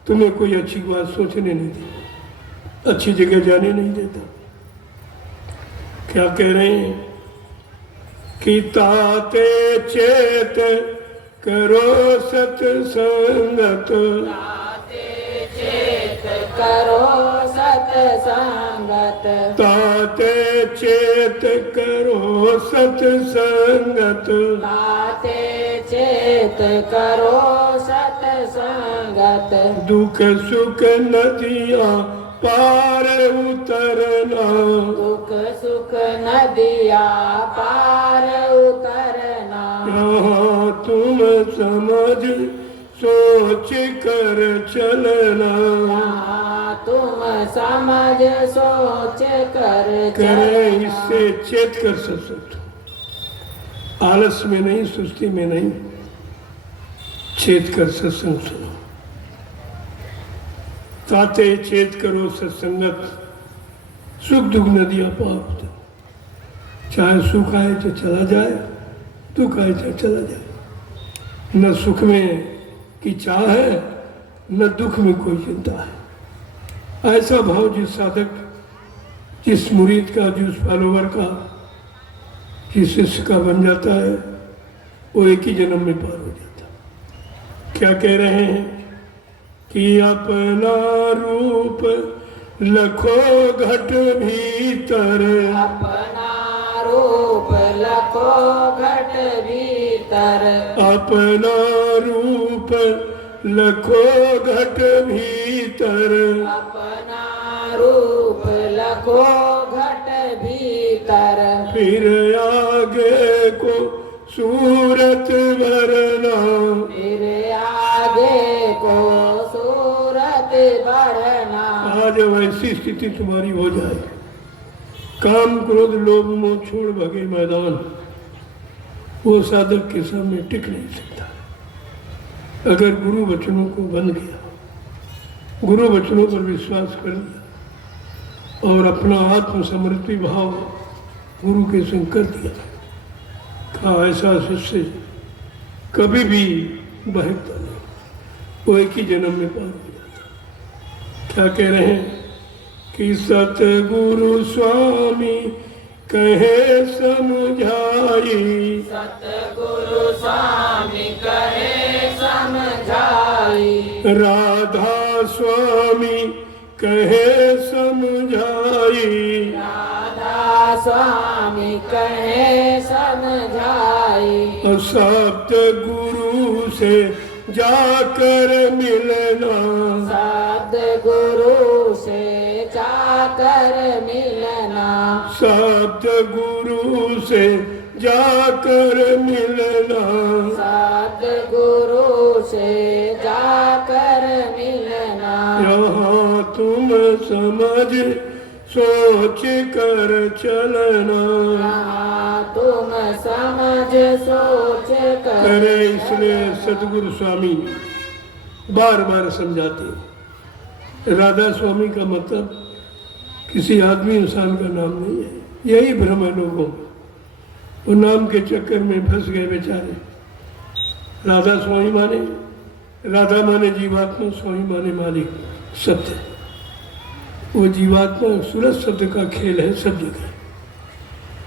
तुम्हें कोई अच्छी बात सोचने नहीं देता, अच्छी जगह जाने नहीं देता। क्या कह रहे हैं कि ताते चेत करो सत्संगत, ताते चेत करो सत्संगत, ताते चेत करो सत्संगत, ताते चेत करो सत्संगत, दुख सुख नदियाँ पार उतरना, दुख सुख नदिया पार उतरना, यहाँ तुम समझ सोच कर चलना, यहाँ तुम समझ सोच कर करे चलना। इससे चेत कर सत्संग, आलस में नहीं, सुस्ती में नहीं, चेत कर सत्संग सुनो। ताते चेत करो सत्संगत, सुख दुख नदियाँ पार होते, चाहे सुख आए तो चला जाए, दुख आए तो चला जाए। न सुख में की चाह है, न दुख में कोई चिंता है। ऐसा भाव जिस साधक, जिस मुरीद का, जिस फॉलोवर का, जिस शिष्य का बन जाता है, वो एक ही जन्म में पार हो जाता। क्या कह रहे हैं कि अपना रूप लखो घट भीतर, अपना रूप लखो घट भीतर, अपना रूप लखो घट भीतर, अपना रूप लखो घट भीतर, फिर आगे को सूरत भरना, फिर आगे को सूरत बढ़ना। आज वैसी स्थिति तुम्हारी हो जाए, काम क्रोध लोभ मोह छोड़ भगे मैदान, वो साधक के सामने टिक नहीं सकता। अगर गुरु वचनों को बन गया, गुरु वचनों पर विश्वास कर लिया और अपना आत्मसमर्पी भाव गुरु के संग कर दिया, कहा ऐसा शिष्य कभी भी बहकता नहीं, वो एक ही जन्म में पार हो जाता। क्या कह रहे हैं कि सतगुरु स्वामी कहे समझाई, सतगुरु स्वामी कहे समझाई, राधा स्वामी कहे समझाई, राधा स्वामी कहे समझाई, और सप्त गुरु से जाकर मिलना, सद्गुरु से जाकर मिलना, सप्त गुरु से जाकर मिलना, सद्गुरु से जाकर मिलना। यहाँ तुम समझ सोच कर चलना। हाँ, तुम समझ सोच कर करे इसलिए सतगुरु स्वामी बार बार समझाते हैं। राधा स्वामी का मतलब किसी आदमी इंसान का नाम नहीं है, यही भ्रम है लोगों को। वो नाम के चक्कर में फंस गए बेचारे। राधा स्वामी माने, राधा माने जीवात्मा, स्वामी माने मालिक, सत्य। वो जीवात्मा सूरज शब्द का खेल है सब जगह,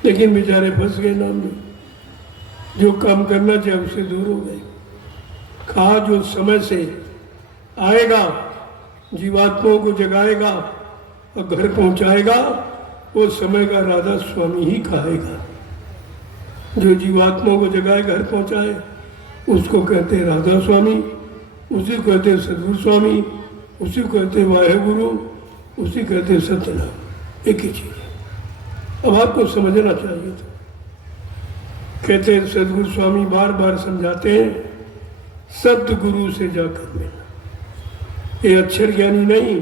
लेकिन बेचारे फंस गए नाम में। जो काम करना चाहिए उससे दूर हो गए। कहा जो समय से आएगा, जीवात्माओं को जगाएगा और घर पहुंचाएगा, वो समय का राधा स्वामी ही कहेगा। जो जीवात्माओं को जगाए, घर पहुंचाए, उसको कहते हैं राधा स्वामी, उसी को कहते हैं सदगुरु स्वामी, उसी को कहते हैं वाहेगुरु, उसी कहते हैं सत्यनाम। एक ही चीज है। अब आपको समझना चाहिए। तो कहते हैं सदगुरु स्वामी बार बार समझाते हैं, शब्द गुरु से जाकर मिलना। ये अक्षर ज्ञानी नहीं,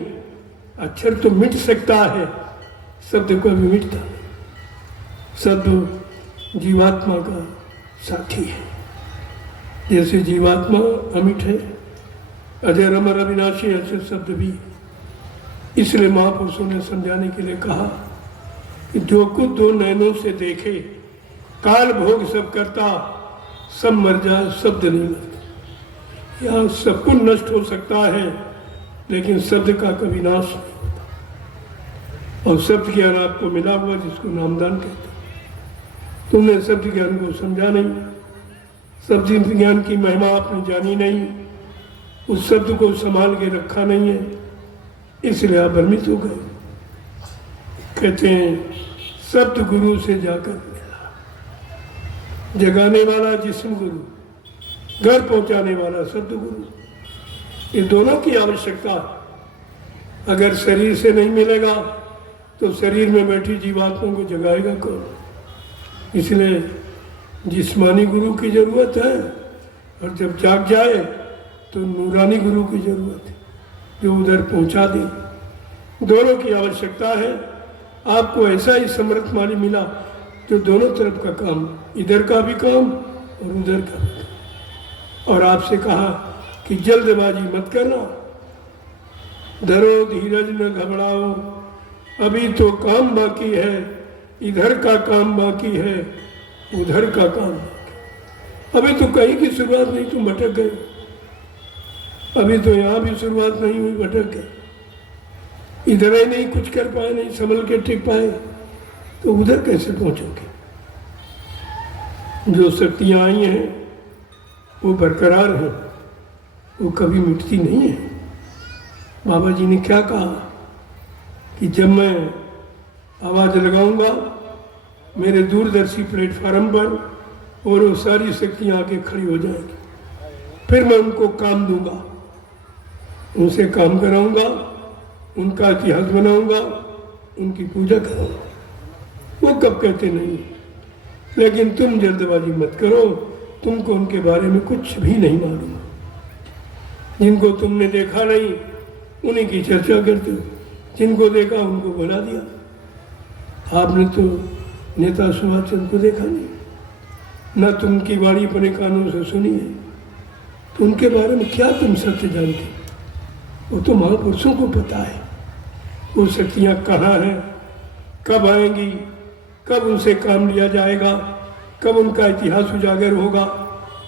अक्षर तो मिट सकता है, शब्द को भी मिटता नहीं। शब्द जीवात्मा का साथी है। जैसे जीवात्मा अमिट है, अजर अमर अविनाशी, ऐसे शब्द भी। इसलिए महापुरुषों ने समझाने के लिए कहा कि जो कुछ दो नैनों से देखे, काल भोग सब करता, सब मर जाए, शब्द नहीं मरता। यहाँ सब कुछ नष्ट हो सकता है, लेकिन शब्द का कभी नाश नहीं होता। और शब्द ज्ञान आपको मिला हुआ, जिसको नामदान कहते हैं। तुमने शब्द ज्ञान को समझा नहीं, शब्द ज्ञान की महिमा आपने जानी नहीं, उस शब्द को संभाल के रखा नहीं है, इसलिए आप भ्रमित हो गए। कहते हैं शब्द गुरु से जाकर मिला। जगाने वाला जिस्म गुरु, घर पहुंचाने वाला शब्द गुरु, ये दोनों की आवश्यकता। अगर शरीर से नहीं मिलेगा तो शरीर में बैठी जीवात्मा को जगाएगा कौन? इसलिए जिस्मानी गुरु की जरूरत है, और जब जाग जाए तो नूरानी गुरु की जरूरत है, जो उधर पहुंचा दे। दोनों की आवश्यकता है। आपको ऐसा ही समर्थमानी मिला जो दोनों तरफ का काम, इधर का भी काम और उधर का भी काम। और आपसे कहा कि जल्दबाजी मत करना, डरो धीरज न घबराओ, अभी तो काम बाकी है, इधर का काम बाकी है, उधर का काम बाकी। अभी तो कहीं की शुरुआत नहीं, तुम भटक गए। अभी तो यहाँ भी शुरुआत नहीं हुई, भटक गए। इधर ही नहीं कुछ कर पाए, नहीं संभल के टिक पाए, तो उधर कैसे पहुंचोगे? जो शक्तियाँ आई हैं वो बरकरार हैं, वो कभी मिटती नहीं है। बाबा जी ने क्या कहा कि जब मैं आवाज़ लगाऊंगा मेरे दूरदर्शी प्लेटफार्म पर, और वो सारी शक्तियाँ आके खड़ी हो जाएगी, फिर मैं उनको काम दूंगा, उनसे काम कराऊंगा, उनका इतिहास बनाऊंगा, उनकी पूजा करूंगा। वो कब कहते नहीं। लेकिन तुम जल्दबाजी मत करो, तुमको उनके बारे में कुछ भी नहीं मालूम। जिनको तुमने देखा नहीं उन्हीं की चर्चा करते हो, जिनको देखा उनको बुला दिया। आपने तो नेता सुभाष चंद्र को देखा नहीं, न तुम उनकी वाणी अपने कानों से सुनी है, तो उनके बारे में क्या तुम सत्य जानते? वो तो महापुरुषों को पता है वो शक्तियाँ कहाँ हैं, कब आएंगी, कब उनसे काम लिया जाएगा, कब उनका इतिहास उजागर होगा,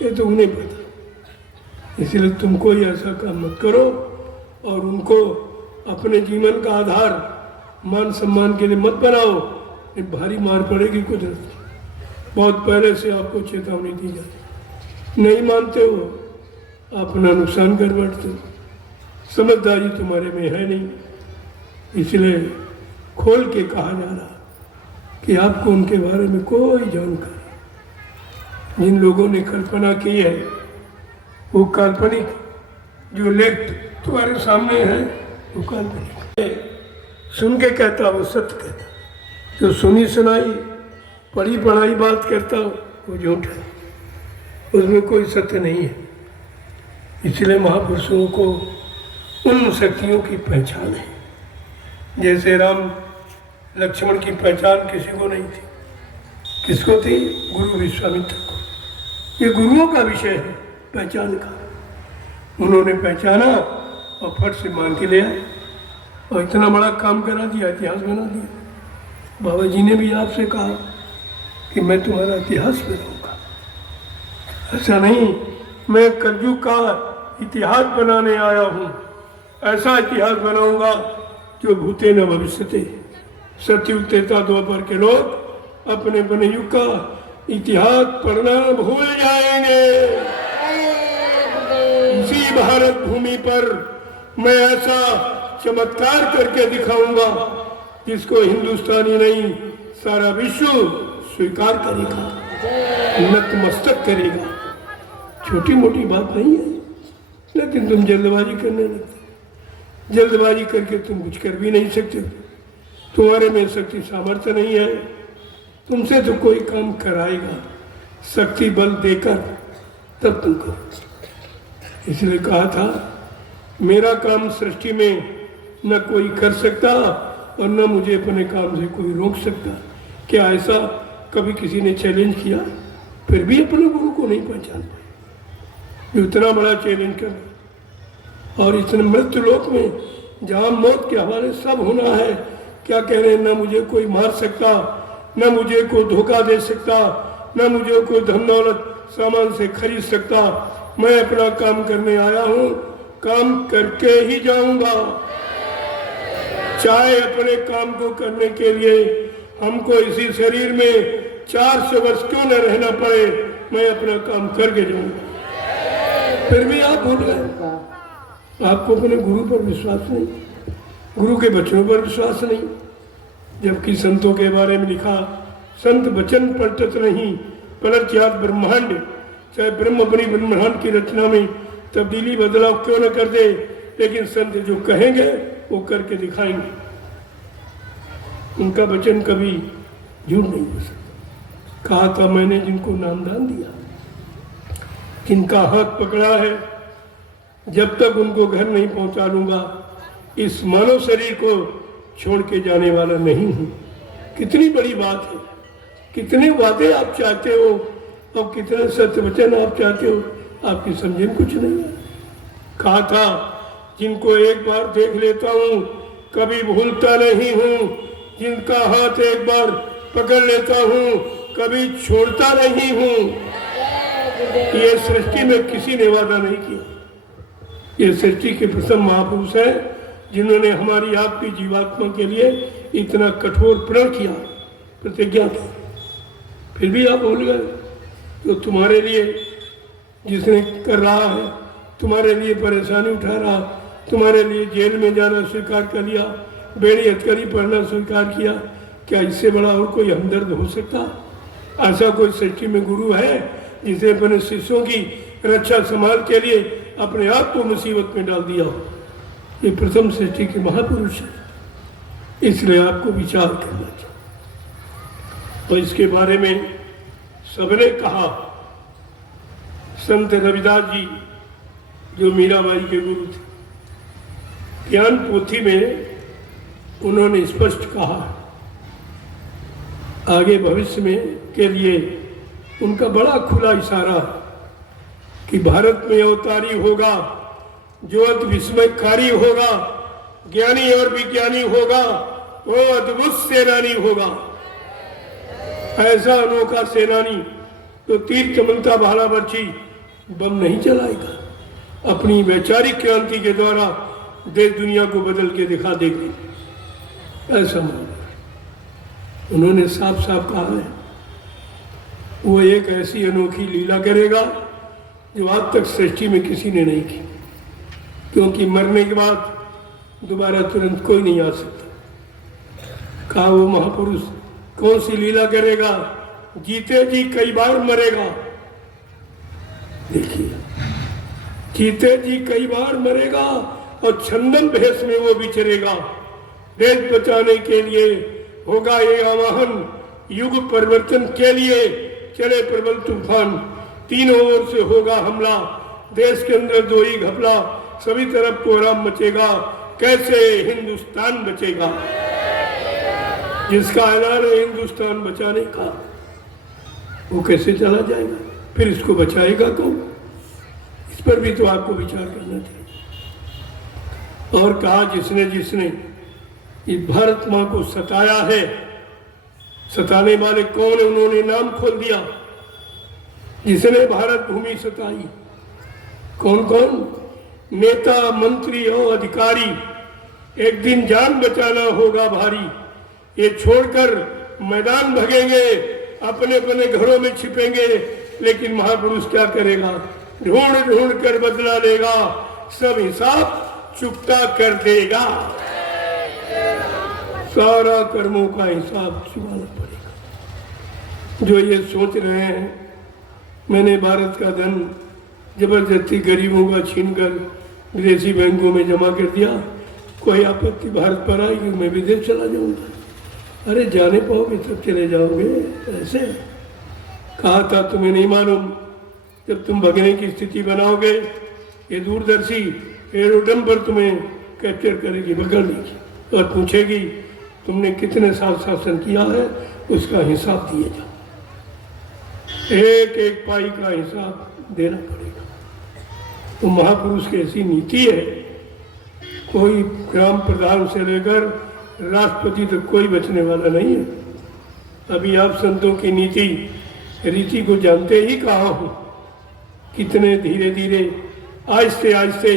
ये तो उन्हें पता। इसलिए तुम कोई ऐसा काम मत करो और उनको अपने जीवन का आधार मान सम्मान के लिए मत बनाओ, ये भारी मार पड़ेगी कुदरत की। बहुत पहले से आपको चेतावनी दी जाती, नहीं मानते हो, अपना नुकसान कर बैठते हो। समझदारी तुम्हारे में है नहीं, इसलिए खोल के कहा जा रहा कि आपको उनके बारे में कोई जानकारी। जिन लोगों ने कल्पना की है वो काल्पनिक, जो लेख तुम्हारे सामने है वो काल्पनिक। सुन के कहता वो सत्य कहता, जो सुनी सुनाई पढ़ी पढ़ाई बात करता वो झूठ है, उसमें कोई सत्य नहीं है। इसलिए महापुरुषों को उन शक्तियों की पहचान है। जैसे राम लक्ष्मण की पहचान किसी को नहीं थी। किसको थी? गुरु विश्वामित्र को। ये गुरुओं का विषय है पहचान का। उन्होंने पहचाना और फट से मान के ले आए और इतना बड़ा काम करा दिया, इतिहास बना दिया। बाबा जी ने भी आपसे कहा कि मैं तुम्हारा इतिहास बनाऊंगा। ऐसा नहीं, मैं कलयुग का इतिहास बनाने आया हूँ। ऐसा इतिहास बनाऊंगा जो भूते न भविष्यते। सतयुग त्रेता द्वापर के लोग अपने अपने युग का इतिहास पढ़ना भूल जाएंगे। इसी भारत भूमि पर मैं ऐसा चमत्कार करके दिखाऊंगा जिसको हिंदुस्तानी नहीं सारा विश्व स्वीकार करेगा, नतमस्तक करेगा। छोटी मोटी बात नहीं है, लेकिन तुम जल्दबाजी करने लगते। जल्दबाजी करके तुम कुछ कर भी नहीं सकते। तुम्हारे में शक्ति सामर्थ्य नहीं है, तुमसे तो कोई काम कराएगा शक्ति बल देकर, तब तुम करो। इसलिए कहा था मेरा काम सृष्टि में न कोई कर सकता और न मुझे अपने काम से कोई रोक सकता। क्या ऐसा कभी किसी ने चैलेंज किया? फिर भी अपने गुरु को नहीं पहचान पाए। इतना बड़ा चैलेंज कर और इतने मृत्यु लोक में जहाँ मौत के हवाले सब होना है, क्या कह रहे हैं? न मुझे कोई मार सकता, न मुझे कोई धोखा दे सकता, न मुझे कोई धन दौलत सामान से खरीद सकता। मैं अपना काम करने आया हूँ, काम करके ही जाऊंगा। चाहे अपने काम को करने के लिए हमको इसी शरीर में 400 वर्ष क्यों न रहना पड़े, मैं अपना काम करके जाऊंगा। फिर भी आप भूल गए। आपको अपने गुरु पर विश्वास नहीं, गुरु के बच्चों पर विश्वास नहीं। जबकि संतों के बारे में लिखा, संत वचन पलटत नहीं पलट जात ब्रह्मांड। चाहे ब्रह्म अपनी ब्रह्मांड की रचना में तब्दीली बदलाव क्यों न कर दे, लेकिन संत जो कहेंगे वो करके दिखाएंगे। उनका वचन कभी झूठ नहीं हो सकता। कहा था मैंने जिनको नामदान दिया, जिनका हाथ पकड़ा है, जब तक उनको घर नहीं पहुंचा लूंगा इस मानव शरीर को छोड़ के जाने वाला नहीं हूं। कितनी बड़ी बात है, कितने वादे आप चाहते हो और कितने सत्य वचन आप चाहते हो, आपकी समझे में कुछ नहीं है। कहा था जिनको एक बार देख लेता हूँ कभी भूलता नहीं हूँ, जिनका हाथ एक बार पकड़ लेता हूँ कभी छोड़ता नहीं हूँ। ये सृष्टि में किसी ने वादा नहीं किया। ये सृष्टि के प्रथम महापुरुष है जिन्होंने हमारी आपकी जीवात्मा के लिए इतना कठोर प्रण किया, प्रतिज्ञा की। फिर भी आप भूल गए। तो तुम्हारे लिए जिसने कर रहा है, तुम्हारे लिए परेशानी उठा रहा, तुम्हारे लिए जेल में जाना स्वीकार कर लिया, बेड़ी हथकड़ी पढ़ना स्वीकार किया, क्या इससे बड़ा और कोई हमदर्द हो सकता? ऐसा कोई सृष्टि में गुरु है जिसे अपने शिष्यों की रक्षा संभाल के लिए अपने आप को मुसीबत में डाल दिया हो? ये प्रथम सृष्टि के महापुरुष है, इसलिए आपको विचार करना चाहिए। और इसके बारे में सबने कहा। संत रविदास जी जो मीराबाई के गुरु थे, ज्ञान पोथी में उन्होंने स्पष्ट कहा, आगे भविष्य में के लिए उनका बड़ा खुला इशारा कि भारत में अवतारी होगा जो अति विस्मयकारी होगा, ज्ञानी और विज्ञानी होगा, वो अद्भुत सेनानी होगा। ऐसा अनोखा सेनानी तो तीर चमनता भाला बर्छी बम नहीं चलाएगा, अपनी वैचारिक क्रांति के द्वारा देश दुनिया को बदल के दिखा देगा। ऐसा उन्होंने साफ साफ कहा है। वो एक ऐसी अनोखी लीला करेगा जो आज तक सृष्टि में किसी ने नहीं की, क्योंकि मरने के बाद दोबारा तुरंत कोई नहीं आ सकता। कहा वो महापुरुष कौन सी लीला करेगा? जीते जी कई बार मरेगा। देखिए, जीते जी कई बार मरेगा और छंदन भेष में वो विचरेगा। देश बचाने के लिए होगा ये आवाहन, युग परिवर्तन के लिए चले प्रबल तूफान, तीनों ओर से होगा हमला, देश के अंदर दो ही घपला, सभी तरफ कोहराम मचेगा, कैसे हिंदुस्तान बचेगा। जिसका ऐलान है हिंदुस्तान बचाने का, वो कैसे चला जाएगा? फिर इसको बचाएगा कौन? इस पर भी तो आपको विचार करना चाहिए। और कहा जिसने जिसने इस भारत माँ को सताया है, सताने वाले कौन है? उन्होंने नाम खोल दिया। जिसने भारत भूमि सताई, कौन कौन? नेता, मंत्री और अधिकारी। एक दिन जान बचाना होगा भारी, ये छोड़कर मैदान भगेंगे, अपने अपने घरों में छिपेंगे, लेकिन महापुरुष क्या करेगा? ढूंढ ढूंढ कर बदला लेगा, सब हिसाब चुकता कर देगा। सारा कर्मों का हिसाब चुकाना पड़ेगा। जो ये सोच रहे हैं मैंने भारत का धन जबरदस्ती गरीबों का छीनकर विदेशी बैंकों में जमा कर दिया, कोई आपत्ति भारत पर आएगी मैं विदेश चला जाऊंगा। अरे जाने पाओगे तब चले जाओगे। ऐसे कहा था तुम्हें नहीं मालूम? जब तुम भगने की स्थिति बनाओगे, ये दूरदर्शी एरोड्रम पर तुम्हें कैप्चर करेगी, पकड़ लेगी और पूछेगी तुमने कितने साल शासन किया है, उसका हिसाब दिए जाओ। एक एक पाई का हिसाब देना पड़ेगा। तो महापुरुष की ऐसी नीति है, कोई ग्राम प्रधान से लेकर राष्ट्रपति तक कोई बचने वाला नहीं है। अभी आप संतों की नीति रीति को जानते ही कहाँ हो, कितने धीरे धीरे आहिस्ते आहिस्ते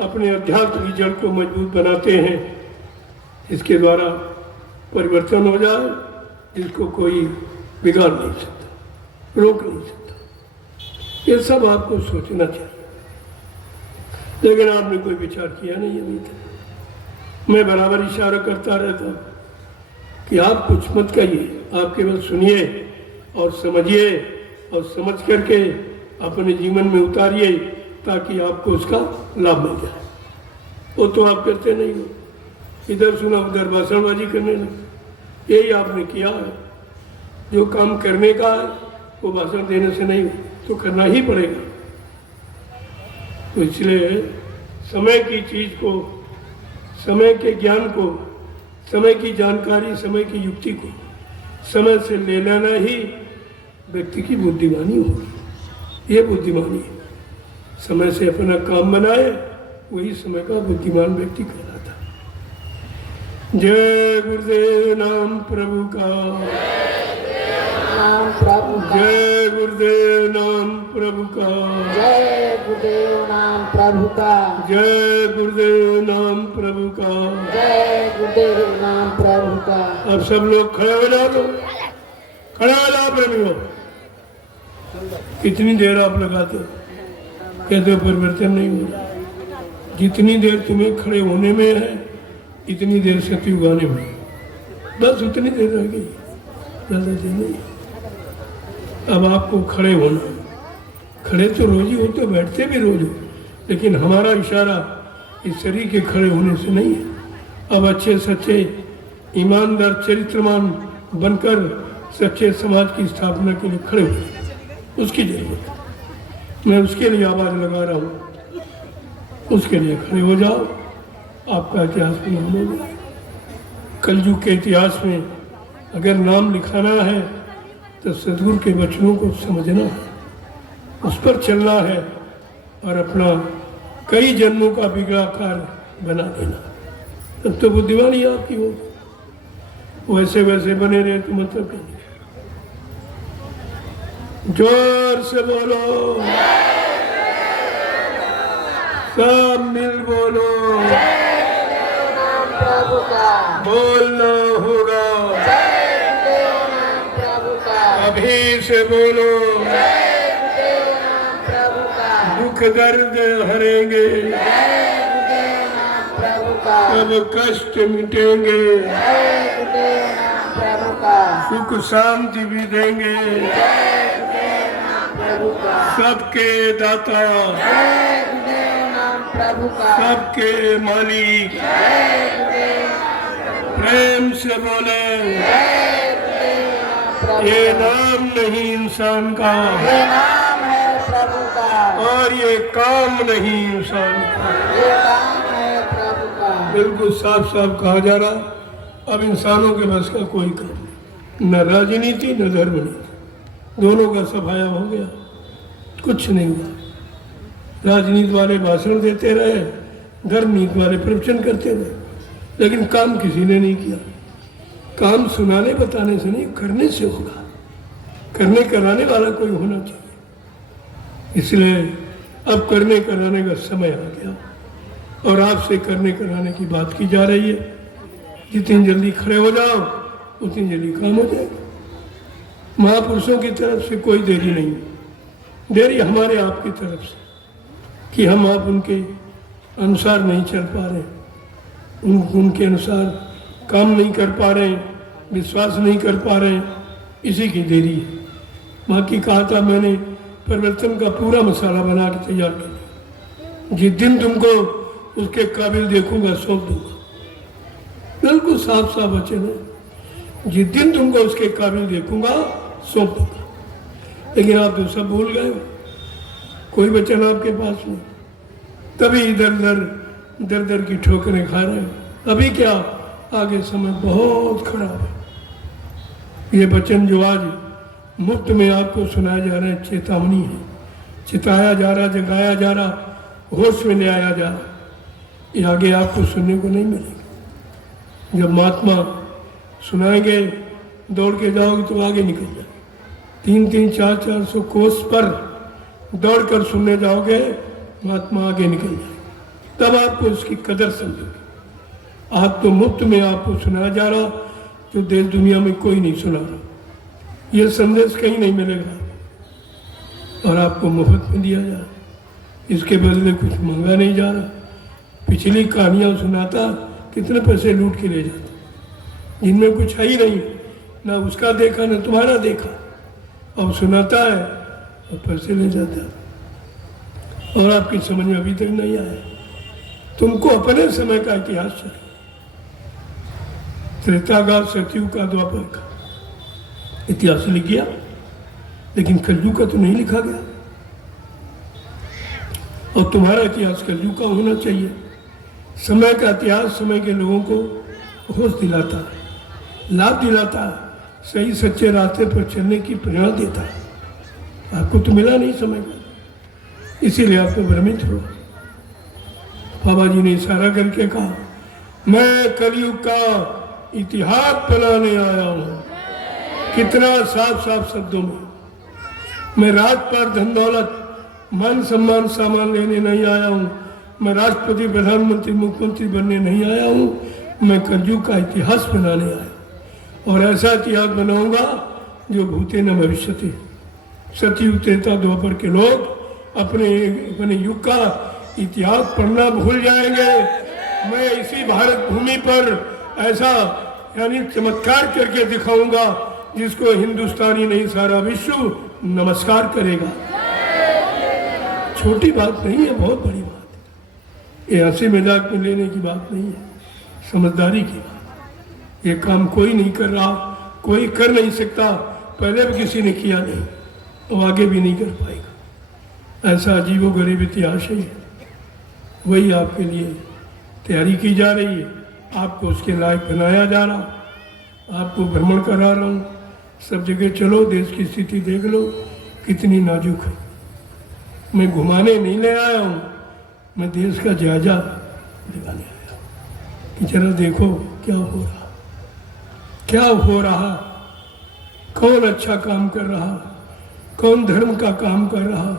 अपने अध्यात्म की जड़ को मजबूत बनाते हैं, इसके द्वारा परिवर्तन हो जाए जिसको कोई बिगाड़ नहीं सकता, रोक नहीं सकता। ये सब आपको सोचना चाहिए, लेकिन आपने कोई विचार किया नहीं अभी तक। मैं बराबर इशारा करता रहता हूँ कि आप कुछ मत कहिए, आप केवल सुनिए और समझिए और समझ करके अपने जीवन में उतारिए ताकि आपको उसका लाभ मिल जाए। वो तो आप करते नहीं हो, इधर सुना उधर भाषणबाजी करने लगे। यही आपने किया है। जो काम करने का है वो भाषण देने से नहीं हो, तो करना ही पड़ेगा। तो इसलिए समय की चीज को, समय के ज्ञान को, समय की जानकारी, समय की युक्ति को समय से ले लेना ही व्यक्ति की बुद्धिमानी होगी। ये बुद्धिमानी है। समय से अपना काम बनाए, वही समय का बुद्धिमान व्यक्ति कहलाता है। जय गुरुदेव नाम प्रभु का, जय गुरुदेव नाम प्रभु का, जय गुरुदेव नाम प्रभु का, जय गुरुदेव नाम प्रभु का, जय गुरुदेव नाम प्रभु का। अब सब लोग खड़े हो जाओ, खड़े हो जाओ प्रेमियों। कितनी देर आप लगाते हो, कहते परिवर्तन नहीं हो रहा। जितनी देर तुम्हें खड़े होने में है, इतनी देर सती उगाने में, बस उतनी देर रह गई, ज़्यादा देर नहीं। अब आपको खड़े होना, खड़े तो रोज ही होते, बैठते भी रोज हो, लेकिन हमारा इशारा इस शरीर के खड़े होने से नहीं है। अब अच्छे सच्चे ईमानदार चरित्रमान बनकर सच्चे समाज की स्थापना के लिए खड़े हो, उसकी जरूरत है। मैं उसके लिए आवाज लगा रहा हूँ, उसके लिए खड़े हो जाओ। आपका इतिहास में नाम हो जाए। कलयुग के इतिहास में अगर नाम लिखाना है तो सदगुरु के वचनों को समझना है, उस पर चलना है और अपना कई जन्मों का बिगड़ा कार्य बना देना, तब तो बुद्धिमानी आपकी होगी। वैसे वैसे बने रहे तो मतलब क्या? जोर से बोलो, सब मिल बोलो, प्रभु का, बोलना होगा, प्रभु का, अभी से बोलो, प्रभु का, दुख दर्द हरेंगे, प्रभु का, सब कष्ट मिटेंगे, प्रभु का, सुख शांति भी देंगे, प्रभु का, सबके दाता, प्रभु का, सबके मालिक, प्रेम से बोले, ये नाम नहीं इंसान का, ये नाम है प्रभु का, और ये काम नहीं इंसान का। ये काम है प्रभु का। बिल्कुल साफ साफ कहा जा रहा, अब इंसानों के बस का कोई काम नहीं, न राजनीति न धर्म नीति, दोनों का सफाया हो गया, कुछ नहीं हुआ। राजनीति वाले भाषण देते रहे, धर्म नीति वाले प्रवचन करते रहे, लेकिन काम किसी ने नहीं किया। काम सुनाने बताने से नहीं, करने से होगा। करने कराने वाला कोई होना चाहिए। इसलिए अब करने कराने का समय आ गया और आपसे करने कराने की बात की जा रही है। जितनी जल्दी खड़े हो जाओ उतनी जल्दी काम हो जाएगा। महापुरुषों की तरफ से कोई देरी नहीं, देरी हमारे आपकी तरफ से कि हम आप उनके अनुसार नहीं चल पा रहे, उनके अनुसार काम नहीं कर पा रहे, विश्वास नहीं कर पा रहे, इसी की देरी है। बाकी कहा था मैंने, परिवर्तन का पूरा मसाला बना के तैयार कर दिया। जिस दिन तुमको उसके काबिल देखूंगा सौंप दूंगा, बिल्कुल साफ साफ वचन है। जिस दिन तुमको उसके काबिल देखूंगा सौंप दूंगा। लेकिन आप तो सब भूल गए, कोई वचन आपके पास नहीं, तभी इधर दर की ठोकरें खा रहे हो। अभी क्या, आगे समय बहुत खराब है। ये वचन जो आज मुफ्त में आपको सुनाया जा रहा है, चेतावनी है। चिताया जा रहा, जगाया जा रहा, होश में ले आया जा रहा। ये आगे आपको सुनने को नहीं मिलेगा। जब महात्मा सुनाएंगे, दौड़ के जाओगे तो आगे निकल जाओगे। 300 400 कोस पर दौड़कर सुनने जाओगे, महात्मा आगे निकल जाए, तब आपको उसकी कदर समझोगे। आज तो मुफ्त में आपको सुनाया जा रहा, जो देश दुनिया में कोई नहीं सुना रहा। ये संदेश कहीं नहीं मिलेगा और आपको मुफ्त में दिया जा रहा, इसके बदले कुछ मांगा नहीं जा रहा। पिछली कहानियां सुनाता, कितने पैसे लूट के ले जाता, जिनमें कुछ है ही नहीं, ना उसका देखा ना तुम्हारा देखा, और सुनाता है और पैसे ले जाता है। और आपकी समझ में अभी तक नहीं आया। तुमको अपने समय का इतिहास चाहिए, त्रेता का, सतयुग का, द्वापर का इतिहास लिख गया, लेकिन कलयुग का तो नहीं लिखा गया। और तुम्हारा इतिहास कलयुग का होना चाहिए। समय का इतिहास समय के लोगों को होश दिलाता है, लाभ दिलाता है, सही सच्चे रास्ते पर चलने की प्रेरणा देता है। आपको तो मिला नहीं समय का, इसीलिए आप तो भ्रमित हो। बाबा जी ने इशारा करके कहा, मैं कलयुग का इतिहास बनाने आया हूँ। कितना साफ साफ शब्दों में। मैं राज पर धन दौलत मान सम्मान सामान लेने नहीं आया हूँ। मैं राष्ट्रपति प्रधानमंत्री मुख्यमंत्री बनने नहीं आया हूँ। मैं कलयुग का इतिहास बनाने आया और ऐसा इतिहास बनाऊंगा जो भूते न भविष्यति। सतयुग त्रेता द्वापर के लोग अपने युग का इतिहास पढ़ना भूल जाएंगे। मैं इसी भारत भूमि पर ऐसा यानी चमत्कार करके दिखाऊंगा जिसको हिंदुस्तानी नहीं सारा विश्व नमस्कार करेगा। छोटी बात नहीं है, बहुत बड़ी बात है। ये हंसी मजाक में लेने की बात नहीं है, समझदारी की बात। ये काम कोई नहीं कर रहा, कोई कर नहीं सकता, पहले भी किसी ने किया नहीं और आगे भी नहीं कर पाएगा। ऐसा अजीबोगरीब इतिहास है। वही आपके लिए तैयारी की जा रही है, आपको उसके लायक बनाया जा रहा। आपको भ्रमण करा रहा हूँ, सब जगह चलो, देश की स्थिति देख लो कितनी नाजुक है। मैं घुमाने नहीं ले आया हूँ, मैं देश का जायजा दिलाने आया हूँ कि जरा देखो क्या हो रहा, क्या हो रहा, कौन अच्छा काम कर रहा, कौन धर्म का काम कर रहा,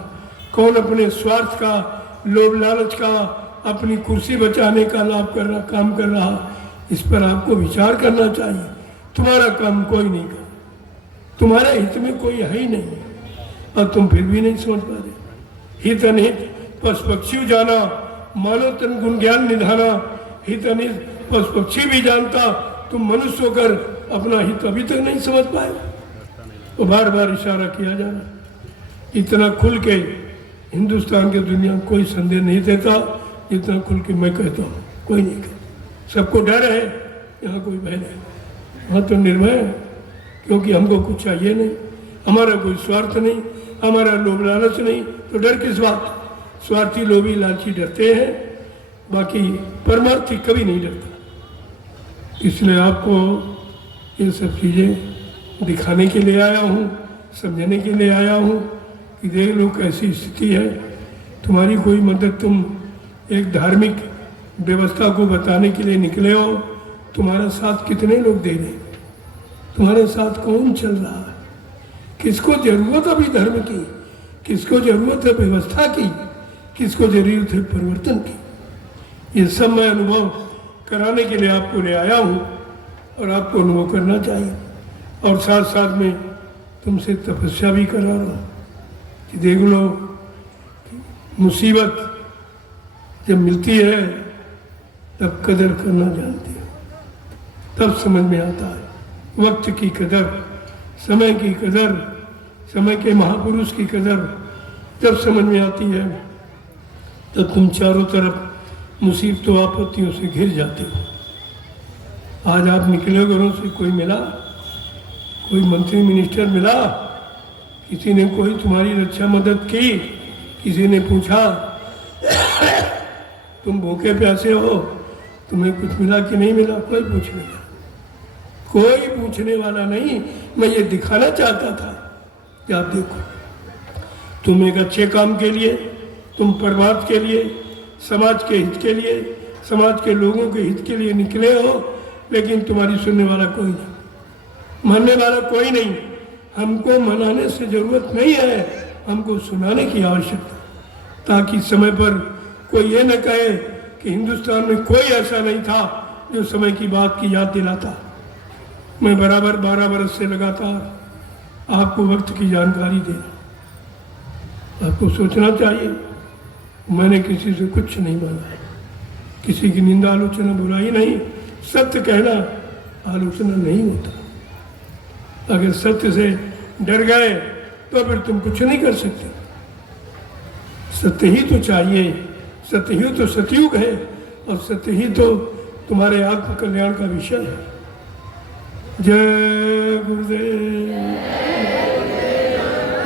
कौन अपने स्वार्थ का, लोभ लालच का, अपनी कुर्सी बचाने का लाभ कर रहा, काम कर रहा। इस पर आपको विचार करना चाहिए। तुम्हारा काम कोई नहीं कर, तुम्हारे हित में कोई है ही नहीं, और तुम फिर भी नहीं समझ पा रहे। हित अनहित पशु पक्षी जाना, मानव तन गुण ज्ञान निधाना। हित अनहित पशु पक्षी भी जानता, तुम मनुष्य होकर अपना हित अभी तक नहीं समझ पाए। वो बार बार इशारा किया जा रहा। इतना खुल के हिंदुस्तान के दुनिया में कोई संदेह नहीं देता जितना खुल के मैं कहता हूँ। कोई नहीं कहता, सबको डर है, यहाँ कोई भय नहीं। वहाँ तो निर्भय है, क्योंकि हमको कुछ चाहिए नहीं, हमारा कोई स्वार्थ नहीं, हमारा लोभ लालच नहीं, तो डर किस बात। स्वार्थी लोभी लालची डरते हैं, बाकी परमार्थी कभी नहीं डरता। इसलिए आपको ये सब चीज़ें दिखाने के लिए आया हूँ, समझने के लिए आया हूँ कि देख लो कैसी स्थिति है। तुम्हारी कोई मदद, तुम एक धार्मिक व्यवस्था को बताने के लिए निकले हो, तुम्हारा साथ कितने लोग दे रहे, तुम्हारे साथ कौन चल रहा है, किसको जरूरत अभी धर्म की, किसको जरूरत है व्यवस्था की, किसको जरूरत है परिवर्तन की। ये सब मैं अनुभव कराने के लिए आपको ले आया हूँ और आपको अनुभव करना चाहिए। और साथ साथ में तुमसे तपस्या भी करा रहा हूँ कि देख लो, मुसीबत जब मिलती है तब कदर करना जानते हो, तब समझ में आता है वक्त की कदर, समय की कदर, समय के महापुरुष की कदर जब समझ में आती है तब तुम चारों तरफ मुसीबतों आपत्तियों से घिर जाते हो। आज आप निकले घरों से, कोई मिला, कोई मंत्री मिनिस्टर मिला, किसी ने कोई तुम्हारी रक्षा मदद की, किसी ने पूछा तुम भूखे प्यासे हो, तुम्हें कुछ मिला कि नहीं मिला? कोई पूछने वाला, कोई पूछने वाला नहीं। मैं ये दिखाना चाहता था कि आप देखो, तुम एक अच्छे काम के लिए, तुम परिवार के लिए, समाज के हित के लिए, समाज के लोगों के हित के लिए निकले हो, लेकिन तुम्हारी सुनने वाला कोई नहीं, मानने वाला कोई नहीं। हमको मनाने से जरूरत नहीं है, हमको सुनाने की आवश्यकता, ताकि समय पर कोई ये न कहे कि हिंदुस्तान में कोई ऐसा नहीं था जो समय की बात की याद दिलाता। मैं बराबर 12 बरस से लगातार आपको वक्त की जानकारी दे रहा। आपको सोचना चाहिए, मैंने किसी से कुछ नहीं मांगा है, किसी की निंदा आलोचना बुराई नहीं, सत्य कहना आलोचना नहीं होता। अगर सत्य से डर गए तो फिर तुम कुछ नहीं कर सकते। सत्य ही तो चाहिए, सत्य ही तो सतयुग है, और सत्य ही तो तुम्हारे आत्म कल्याण का विषय है। जय गुरुदेव,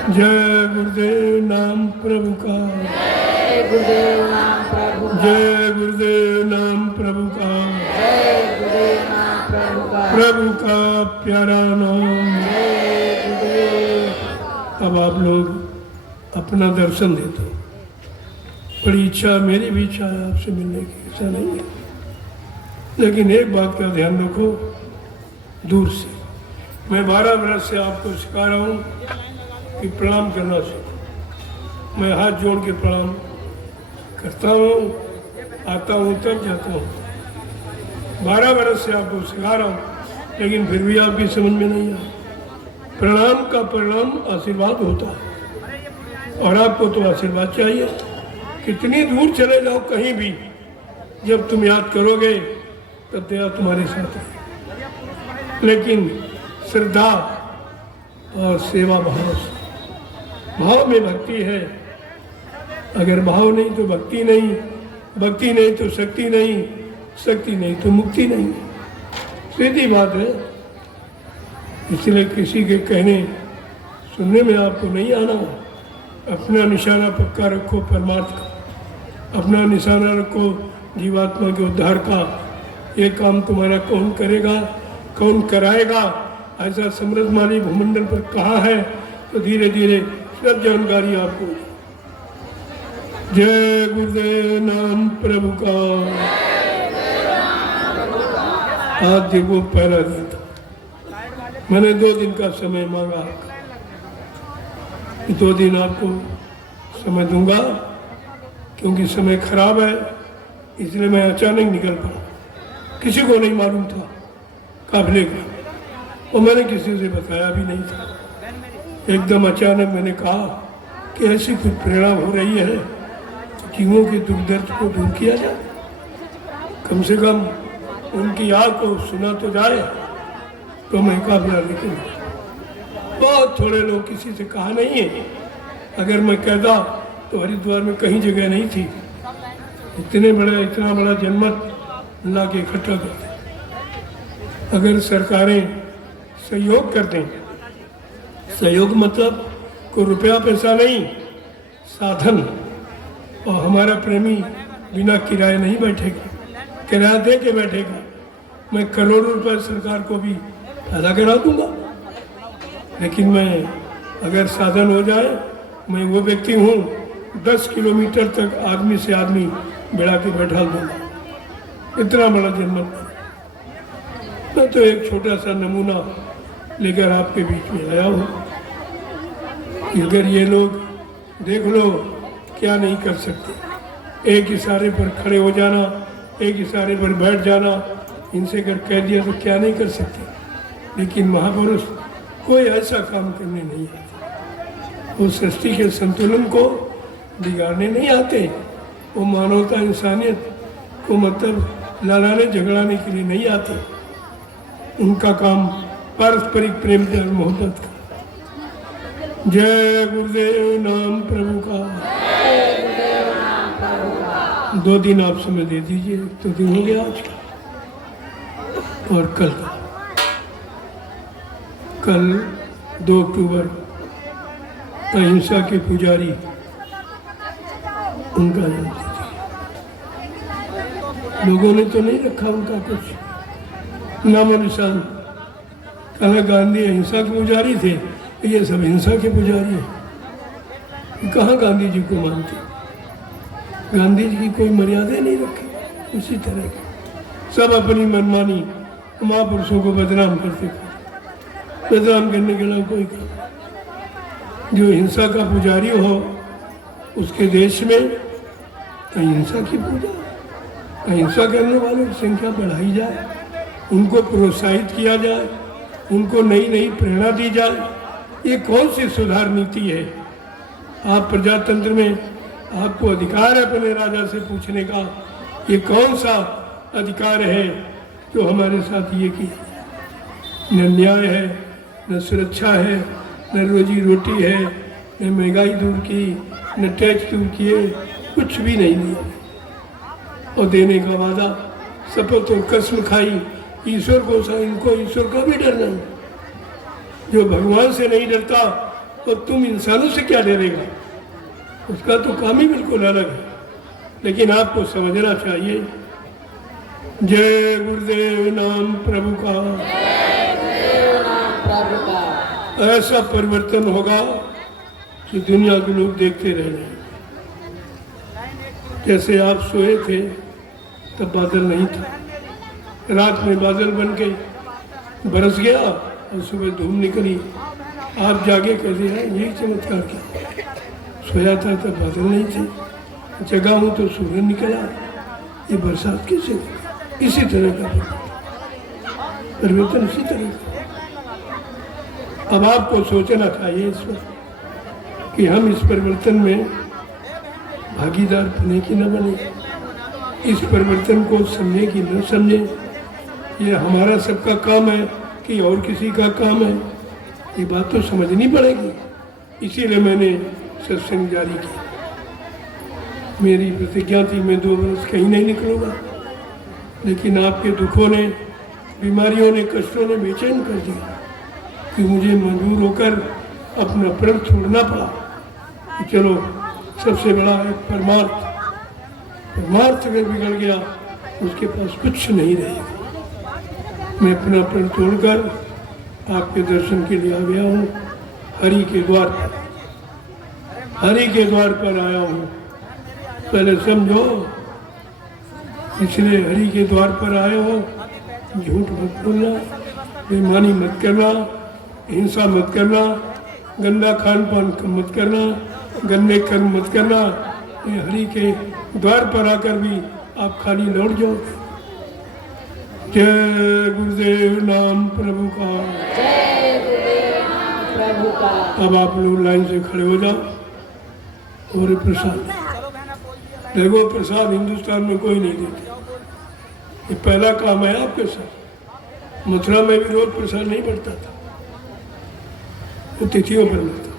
जय गुरुदेव नाम प्रभु का, जय गुरुदेव नाम प्रभु का, जय गुरुदेव नाम प्रभु का, जय गुरुदेव नाम प्रभु का, प्रभु का प्यारा नाम। जय गुरुदेव। अब आप लोग अपना दर्शन दे दो। बड़ी इच्छा, मेरी भी इच्छा है आपसे मिलने की, ऐसा नहीं है, लेकिन एक बात का ध्यान रखो, दूर से। मैं 12 वर्ष से आपको सिखा रहा हूँ कि प्रणाम करना सीखो। मैं हाथ जोड़ के प्रणाम करता हूँ, आता हूँ तब जाता हूँ। 12 वर्ष से आपको सिखा रहा हूँ, लेकिन फिर भी आपकी समझ में नहीं आया। प्रणाम का परिणाम आशीर्वाद होता है, और आपको तो आशीर्वाद चाहिए। कितनी दूर चले जाओ कहीं भी, जब तुम याद करोगे तब दया तुम्हारे साथ है। लेकिन श्रद्धा और सेवा भाव, भाव में भक्ति है। अगर भाव नहीं तो भक्ति नहीं, भक्ति नहीं तो शक्ति नहीं, शक्ति नहीं तो मुक्ति नहीं। सीधी बात है। इसलिए किसी के कहने सुनने में आपको नहीं आना। अपना निशाना पक्का रखो परमार्थ का, अपना निशाना रखो जीवात्मा के उद्धार का। ये काम तुम्हारा कौन करेगा, कौन कराएगा, ऐसा समृद्धमाली भूमंडल पर कहाँ है, तो धीरे धीरे सब जानकारी आपको। जय गुरुदेव नाम प्रभु का। आज देखो पहला दिन था, मैंने 2 दिन का समय मांगा। 2 दिन आपको समय दूंगा, क्योंकि समय खराब है, इसलिए मैं अचानक निकल पड़ा। किसी को नहीं मालूम था काफिले का, और मैंने किसी से बताया भी नहीं था। एकदम अचानक मैंने कहा कि ऐसी कुछ प्रेरणा हो रही है, जीवों के दुख दर्द को दूर किया जाए, कम से कम उनकी आह को सुना तो जाए। तो मैं काफिला निकल। बहुत थोड़े लोग, किसी से कहा नहीं है। अगर मैं कहता तो हरिद्वार में कहीं जगह नहीं थी। इतना बड़ा जनमत ला के इकट्ठा करते। अगर सरकारें सहयोग कर दें, सहयोग मतलब कोई रुपया पैसा नहीं, साधन। और हमारा प्रेमी बिना किराए नहीं बैठेगा, किराया दे के बैठेगा। मैं करोड़ों रुपए सरकार को भी अदा करा दूंगा, लेकिन मैं अगर साधन हो जाए, मैं वो व्यक्ति हूँ 10 किलोमीटर तक आदमी से आदमी बिड़ा के बैठा दूंगा, इतना बड़ा जनमत। मैं तो एक छोटा सा नमूना लेकर आपके बीच में आया हूँ। अगर ये लोग देख लो क्या नहीं कर सकते, एक इशारे पर खड़े हो जाना, एक इशारे पर बैठ जाना, इनसे अगर कह दिया तो क्या नहीं कर सकते। लेकिन महापुरुष कोई ऐसा काम करने नहीं आते, वो सृष्टि के संतुलन को बिगाड़ने नहीं आते, वो मानवता इंसानियत को मतलब लड़ाने झगड़ाने के लिए नहीं आते। उनका काम पारस्परिक प्रेम और मोहब्बत का। जय गुरुदेव नाम प्रभु का। 2 दिन आप समय दे दीजिए, तो दिन हो गया आज का और कल का। कल 2 अक्टूबर अहिंसा के पुजारी उनका जन्मतिथि। लोगों ने तो नहीं रखा उनका कुछ नाम निशान। कहा गांधी अहिंसा के पुजारी थे, ये सब हिंसा के पुजारी हैं। कहाँ गांधी जी को मानते? गांधी जी की कोई मर्यादा नहीं रखी। उसी तरह की सब अपनी मनमानी महापुरुषों को बदनाम करते थे। बदनाम करने के लिए कोई काम। जो हिंसा का पुजारी हो उसके देश में अहिंसा की पूजा, अहिंसा करने वालों की संख्या बढ़ाई जाए, उनको प्रोत्साहित किया जाए, उनको नई नई प्रेरणा दी जाए। ये कौन सी सुधार नीति है? आप प्रजातंत्र में आपको अधिकार है अपने राजा से पूछने का, ये कौन सा अधिकार है जो हमारे साथ ये किया? न न्याय है, न सुरक्षा है, न रोजी रोटी है, न महंगाई दूर की, न टैक्स दूर किए, कुछ भी नहीं दिया। और देने का वादा, शपथ और कसम खाई। ईश्वर को इनको ईश्वर का भी डर नहीं। जो भगवान से नहीं डरता तो तुम इंसानों से क्या डरेगा? उसका तो काम ही बिल्कुल अलग है। लेकिन आपको समझना चाहिए। जय गुरुदेव नाम प्रभु का। ऐसा परिवर्तन होगा कि दुनिया के लोग देखते रह जाएंगे। जैसे आप सोए थे तब बादल नहीं था, रात में बादल बन के बरस गया और सुबह धूप निकली। आप जागे कैसे हैं? यही चमत्कार किया। सोया था तब बादल नहीं थे, जगा हूँ तो सूर्य निकला। ये बरसात कैसे? इसी तरह का परिवर्तन, इसी तरह का। अब आपको सोचना चाहिए इस पर कि हम इस परिवर्तन में भागीदार बने कि न बने, इस परिवर्तन को समझे कि न समझे। ये हमारा सबका काम है कि और किसी का काम है, ये बात तो समझनी पड़ेगी। इसीलिए मैंने सत्संग जारी किया। मेरी प्रतिज्ञा थी मैं 2 वर्ष कहीं नहीं निकलूंगा, लेकिन आपके दुखों ने, बीमारियों ने, कष्टों ने बेचैन कर दिया कि मुझे मजबूर होकर अपना प्रण छोड़ना पड़ा। कि चलो सबसे बड़ा एक परमार्थ अगर बिगड़ गया उसके पास कुछ नहीं रहेगा। मैं अपना प्रण तोड़कर आपके दर्शन के लिए आ गया हूँ। हरि के द्वार पर, हरि के द्वार पर आया हूँ। पहले समझो, इसलिए हरि के द्वार पर आए हो। झूठ मत बोलना, बेईमानी मत करना, हिंसा मत करना, गंदा खान पान मत करना, गंदे कर्म मत करना। ये हरि के द्वार पर आकर भी आप खाली लौट जाओ। जय गुरुदेव नाम प्रभु का। जय गुरुदेव नाम प्रभु का। अब आप लोग लाइन से खड़े हो जाओ और प्रसाद देखो। प्रसाद हिंदुस्तान में कोई नहीं देता। ये पहला काम है आपके साथ। मथुरा में भी रोज प्रसाद नहीं बढ़ता था, वो तिथियों पर मिलता।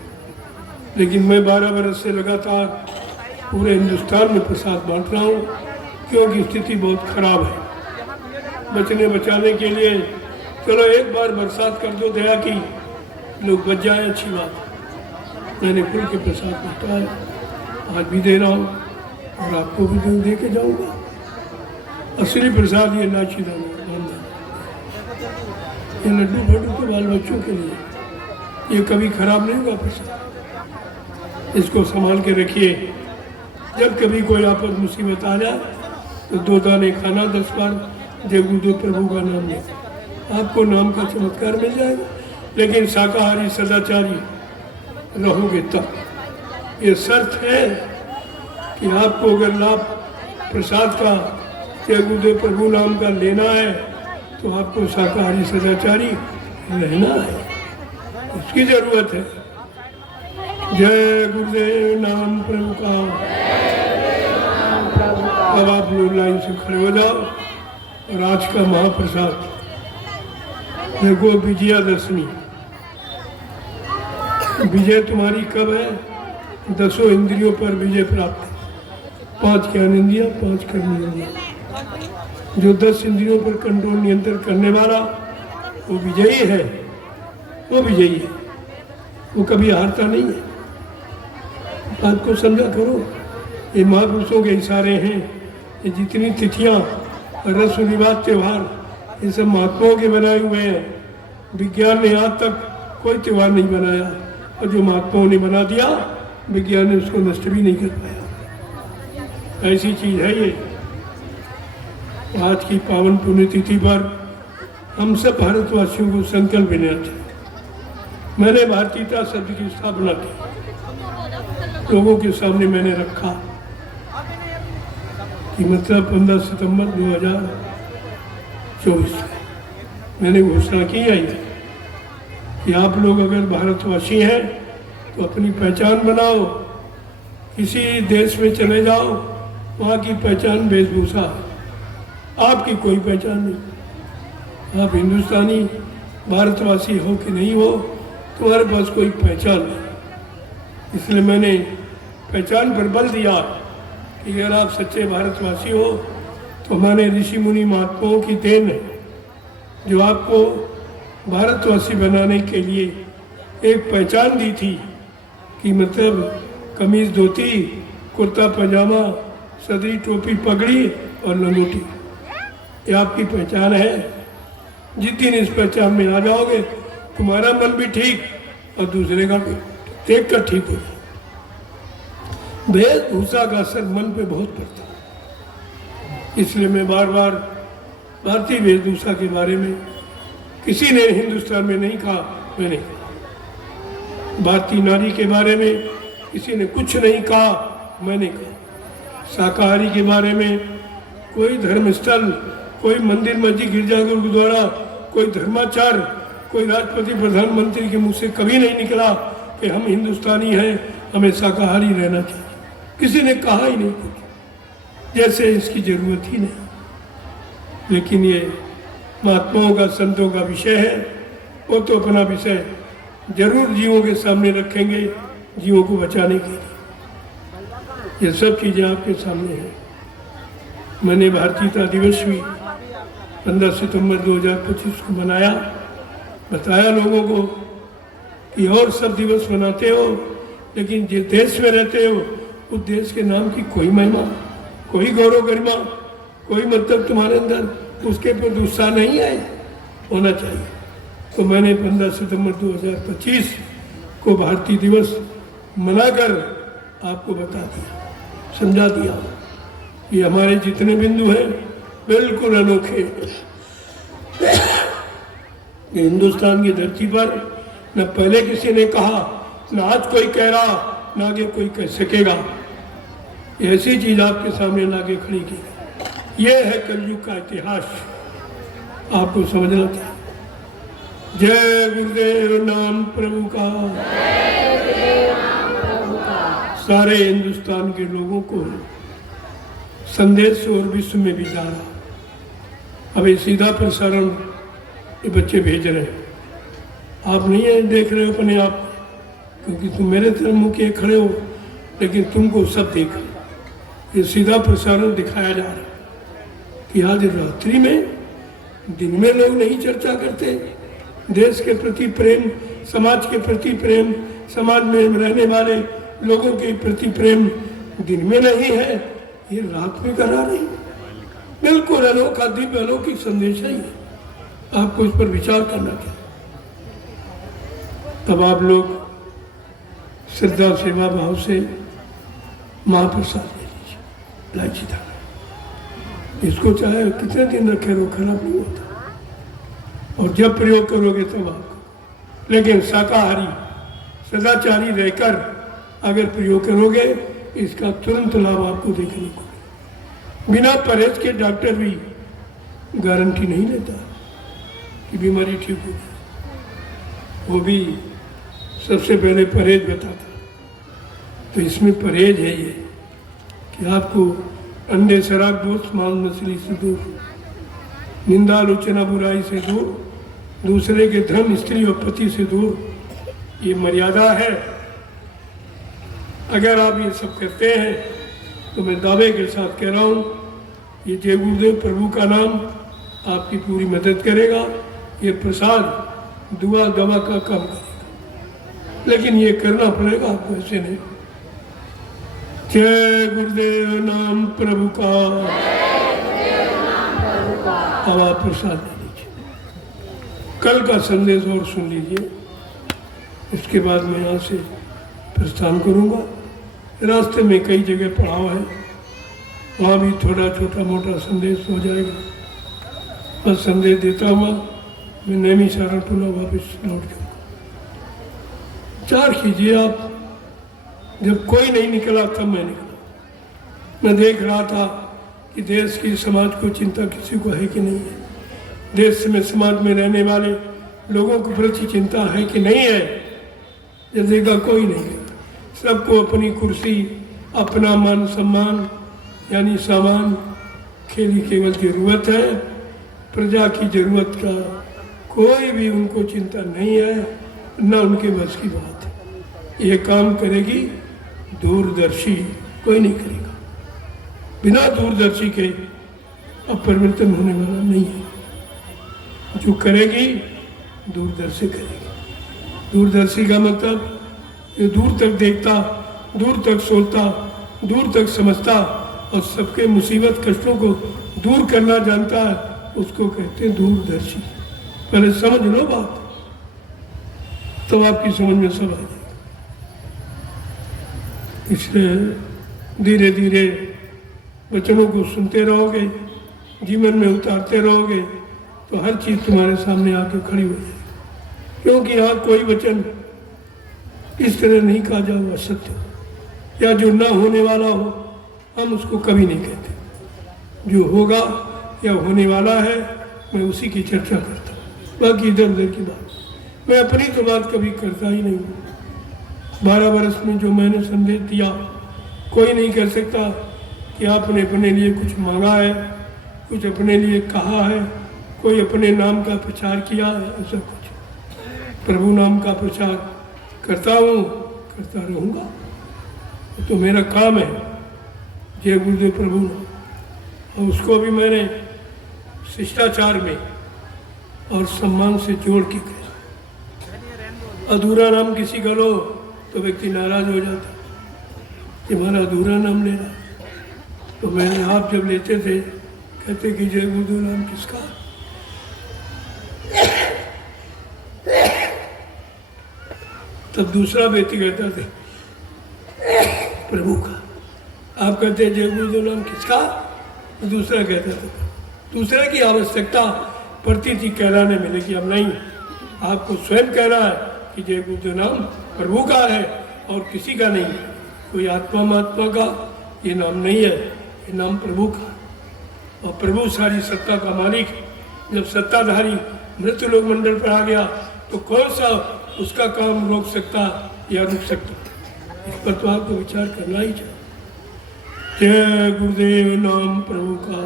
लेकिन मैं 12 बरस से लगातार पूरे हिंदुस्तान में प्रसाद बांट रहा हूँ, क्योंकि स्थिति बहुत खराब है। बचने बचाने के लिए चलो एक बार बरसात कर दो दया की, लोग बच जाए, अच्छी बात। मैंने खुल के प्रसाद बांटा है, आज भी दे रहा हूँ और आपको भी दे के जाऊँगा। असली प्रसाद ये नाची दाना ये लड्डू फड्डू तो बाल बच्चों के लिए, ये कभी खराब नहीं होगा प्रसाद। इसको संभाल के रखिए। जब कभी कोई आपद मुसीबत आ जाए तो 2 दाने खाना, 10 बार जय गुरुदेव प्रभु का नाम ले, आपको नाम का चमत्कार मिल जाएगा। लेकिन शाकाहारी सदाचारी रहोगे तब। ये शर्त है कि आपको अगर लाभ प्रसाद का जय गुरुदेव प्रभु नाम का लेना है तो आपको शाकाहारी सदाचारी रहना है, उसकी जरूरत है। जय गुरुदेव नाम प्रभु का। अब आप लोग लाइन से खड़े हो जाओ और आज का महाप्रसाद देखो, विजयादशमी। विजय तुम्हारी कब है? 10 इंद्रियों पर विजय प्राप्त, 5 ज्ञानेंद्रियां, 5 कर्मेंद्रियां। जो 10 इंद्रियों पर कंट्रोल नियंत्रण करने वाला वो विजयी है, वो विजयी है, वो कभी हारता नहीं है। बात को समझा करो। ये महापुरुषों के इशारे हैं। ये जितनी तिथियां, रस्म रिवाज, त्योहार, ये सब महात्माओं के बनाए हुए हैं। विज्ञान ने आज तक कोई त्योहार नहीं बनाया, और जो महात्माओं ने बना दिया विज्ञान ने उसको नष्ट भी नहीं कर पाया। ऐसी चीज है ये। आज की पावन पुण्यतिथि पर हम सब भारतवासियों को संकल्प लेना चाहिए। मैंने भारतीयता शब्द की स्थापना की, लोगों के सामने मैंने रखा कि मतलब 15 सितंबर 2024 मैंने घोषणा की है कि आप लोग अगर भारतवासी हैं तो अपनी पहचान बनाओ। किसी देश में चले जाओ, वहाँ की पहचान वेशभूषा है, आपकी कोई पहचान नहीं। आप हिंदुस्तानी भारतवासी हो कि नहीं हो, तुम्हारे पास कोई पहचान नहीं। इसलिए मैंने पहचान पर बल दिया कि अगर आप सच्चे भारतवासी हो तो हमारे ऋषि मुनि महात्माओं की देन है, जो आपको भारतवासी बनाने के लिए एक पहचान दी थी कि मतलब कमीज धोती, कुर्ता पजामा, सदरी टोपी पगड़ी और लंगोटी, ये आपकी पहचान है। जिस दिन इस पहचान में आ जाओगे तुम्हारा मन भी ठीक और दूसरे का भी देख कर ठीक हो। वेशभूषा का असर मन पे बहुत पड़ता है। इसलिए मैं बार बार भारतीय वेशभूषा के बारे में, किसी ने हिंदुस्तान में नहीं कहा, मैंने भारतीय नारी के बारे में किसी ने कुछ नहीं कहा, मैंने कहा। शाकाहारी के बारे में कोई धर्मस्थल, कोई मंदिर, मस्जिद, गिरजाघर, गुरुद्वारा, कोई धर्माचार, कोई राष्ट्रपति प्रधानमंत्री के मुंह से कभी नहीं निकला कि हम हिंदुस्तानी हैं, हमें शाकाहारी रहना चाहिए। किसी ने कहा ही नहीं कुछ, जैसे इसकी जरूरत ही नहीं। लेकिन ये महात्माओं का, संतों का विषय है, वो तो अपना विषय जरूर जीवों के सामने रखेंगे, जीवों को बचाने के लिए। ये सब चीज़ें आपके सामने हैं। मैंने भारतीयता दिवस भी 15 सितंबर 2025 को मनाया, बताया लोगों को कि और सब दिवस मनाते हो, लेकिन जिस देश में रहते हो उस देश के नाम की कोई महिमा, कोई गौरव गरिमा, कोई मतलब तुम्हारे अंदर उसके प्रति उत्साह नहीं है, होना चाहिए। तो मैंने 15 सितंबर 2025 को भारतीय दिवस मनाकर आपको बता दिया, समझा दिया। ये हमारे जितने बिंदु हैं बिल्कुल अनोखे। हिंदुस्तान की धरती पर न पहले किसी ने कहा, न आज कोई कह रहा, न आगे कोई कह सकेगा। ऐसी चीज आपके सामने लाके खड़ी की। यह है कलयुग का इतिहास, आपको समझना चाहिए। जय गुरुदेव नाम प्रभु का। सारे हिंदुस्तान के लोगों को संदेश और विश्व में भी जा रहा। अभी सीधा प्रसारण ये बच्चे भेज रहे हैं, आप नहीं है देख रहे हो अपने आप, क्योंकि तुम मेरे तरफ मुँह किए खड़े हो, लेकिन तुमको सब देख, ये सीधा प्रसारण दिखाया जा रहा है कि आज रात्रि में, दिन में लोग नहीं चर्चा करते। देश के प्रति प्रेम, समाज के प्रति प्रेम, समाज में रहने वाले लोगों के प्रति प्रेम दिन में नहीं है, ये रात में करा नहीं। बिल्कुल अनोखा, दिव्य अलौकिक संदेश है ये। आपको इस पर विचार करना चाहिए। तब आप लोग श्रद्धा सेवा भाव से महाप्रसाद ले लीजिए, इलायची दाना। इसको चाहे कितने दिन रखे वो खराब नहीं होता, और जब प्रयोग करोगे तब आपको। लेकिन शाकाहारी सदाचारी रहकर अगर प्रयोग करोगे इसका तुरंत लाभ आपको देखने को मिलेगा। बिना परहेज के डॉक्टर भी गारंटी नहीं लेता कि बीमारी ठीक होगी, वो भी सबसे पहले परहेज बताता। तो इसमें परहेज है ये कि आपको अंडे शराब दोस्त मांस मछली से दूर, निंदा आलोचना बुराई से दूर, दूसरे के धर्म स्त्री और पति से दूर, ये मर्यादा है। अगर आप ये सब करते हैं तो मैं दावे के साथ कह रहा हूँ ये जय गुरुदेव प्रभु का नाम आपकी पूरी मदद करेगा। ये प्रसाद दुआ दवा का काम करेगा, लेकिन ये करना पड़ेगा आपको, ऐसे नहीं। जय गुरुदेव नाम प्रभु का। अब आप प्रसाद ले लीजिए। कल का संदेश और सुन लीजिए, इसके बाद मैं यहाँ से प्रस्थान करूँगा। रास्ते में कई जगह पड़ाव है, वहाँ भी थोड़ा छोटा मोटा संदेश हो जाएगा। बस संदेश देता हुआ मैं नैमी सारनपुरा वापस लौट जाऊँगा। विचार कीजिए आप, जब कोई नहीं निकला तब मैं निकला। मैं देख रहा था कि देश की समाज को चिंता किसी को है कि नहीं है, देश में समाज में रहने वाले लोगों को प्रति चिंता है कि नहीं है। जैसे का कोई नहीं है, सबको अपनी कुर्सी, अपना मान सम्मान यानी सामान खेली केवल जरूरत है। प्रजा की जरूरत का कोई भी उनको चिंता नहीं है, न उनके बस की बात है। ये काम करेगी दूरदर्शी, कोई नहीं करेगा। बिना दूरदर्शी के अब परिवर्तन होने वाला नहीं है। जो करेगी दूरदर्शी करेगी। दूरदर्शी का मतलब ये दूर तक देखता, दूर तक सोचता, दूर तक समझता और सबके मुसीबत कष्टों को दूर करना जानता है, उसको कहते हैं दूरदर्शी। पहले समझ लो बात, तो आपकी समझ में सब आ जाएगा। इसलिए धीरे धीरे वचनों को सुनते रहोगे, जीवन में उतारते रहोगे, तो हर चीज़ तुम्हारे सामने आके खड़ी हो जाएगी। क्योंकि यहाँ कोई वचन इस तरह नहीं कहा जाओ असत्य या जो ना होने वाला हो, हम उसको कभी नहीं कहते। जो होगा या होने वाला है मैं उसी की चर्चा करता हूँ, बाकी इधर उधर की बात मैं अपनी तो बात कभी करता ही नहीं हूँ। 12 वर्ष में जो मैंने संदेश दिया, कोई नहीं कह सकता कि आपने अपने लिए कुछ मांगा है, कुछ अपने लिए कहा है, कोई अपने नाम का प्रचार किया है, ऐसा कुछ। प्रभु नाम का प्रचार करता हूँ, करता रहूँगा, तो मेरा काम है। जय गुरुदेव प्रभु नाम, और उसको भी मैंने शिष्टाचार में और सम्मान से जोड़ के कहा। अधूरा नाम किसी का लो तो व्यक्ति नाराज हो जाता कि हमारा अधूरा नाम ले रहा। तो मैंने आप जब लेते थे कहते कि जय गुरुदेव नाम किसका, तब दूसरा व्यक्ति कहता थे प्रभु का। आप कहते जय गुरुदेव नाम किसका, तो दूसरा कहता था। दूसरे की आवश्यकता पड़ती थी कहलाने में, लेकिन अब नहीं। आपको स्वयं कहना है कि जय गुरुदेव नाम प्रभु का है और किसी का नहीं। कोई आत्मा महात्मा का ये नाम नहीं है, ये नाम प्रभु का। और प्रभु सारी सत्ता का मालिक। जब सत्ताधारी मृत्यु लोक मंडल पर आ गया तो कौन सा उसका काम रोक सकता या रुक सकता, इस पर तो आपको विचार करना ही चाहिए। जय गुरुदेव नाम प्रभु का।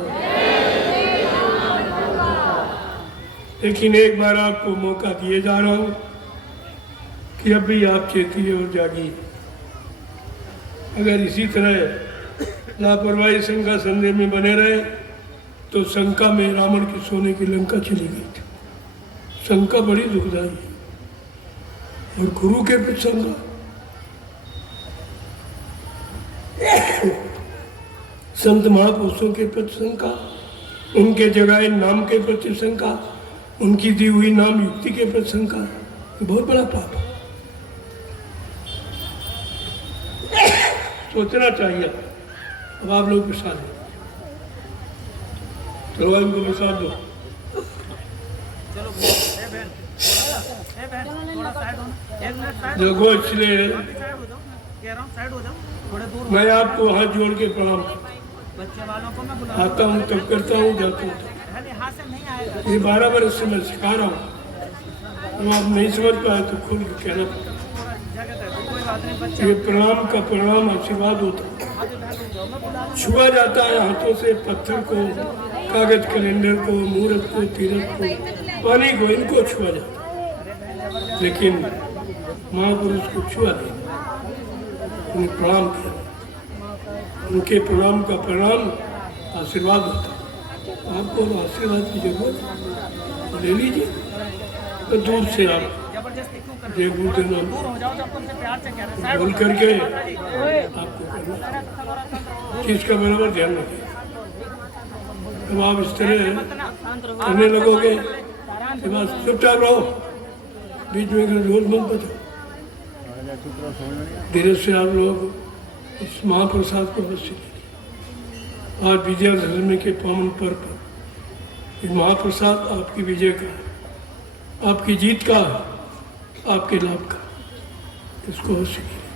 लेकिन एक बार आपको मौका दिए जा रहा हूँ कि अब भी आप चेतिए और जागिए। अगर इसी तरह लापरवाही शंका संदेह में बने रहे तो शंका में रावण की सोने की लंका चली गई थी। शंका बड़ी दुखदाई है। और गुरु के प्रति शंका, संत महापुरुषों के प्रति शंका, उनके जगाए नाम के प्रति शंका, उनकी दी हुई नाम युक्ति के प्रसंग का बहुत बड़ा पाप है। सोचना चाहिए। अब आप लोग प्रसाद दो, चलो इनको प्रसाद दो। देखो इसलिए मैं आपको हाथ जोड़ के प्रणाम आता हूँ, तब करता हूँ, जाता हूँ। ये 12 वर्ष से मैं सिखा रहा हूँ। तो आप नहीं समझ पाए तो खुद कहना पड़ता। ये प्रणाम का प्रणाम आशीर्वाद होता है। छुआ जाता है हाथों से पत्थर को, कागज कैलेंडर को, मुहूर्त को, तीरथ को, पानी को, इनको छुआ जाता है, लेकिन महापुरुष को छुआ नहीं, उन्हें प्रणाम किया। उनके प्रणाम का प्रणाम आशीर्वाद होता है। आपको आशीर्वाद की जरूरत तो ले लीजिए। तो दूर से आप जय गुरुदेव नाम बोल करके आपको करना, चीज का बराबर ध्यान रखिए। जब आप इस तरह करने लगोगे तो बस चुपचाप रहो, बीच में रोज मत बचो। धीरे से आप लोग इस महाप्रसाद को अवश्य लीजिए। आज विजयादशमी के पावन पर्व पर ये महाप्रसाद आपकी विजय का, आपकी जीत का, आपके लाभ का, इसको अवश्य लीजिए।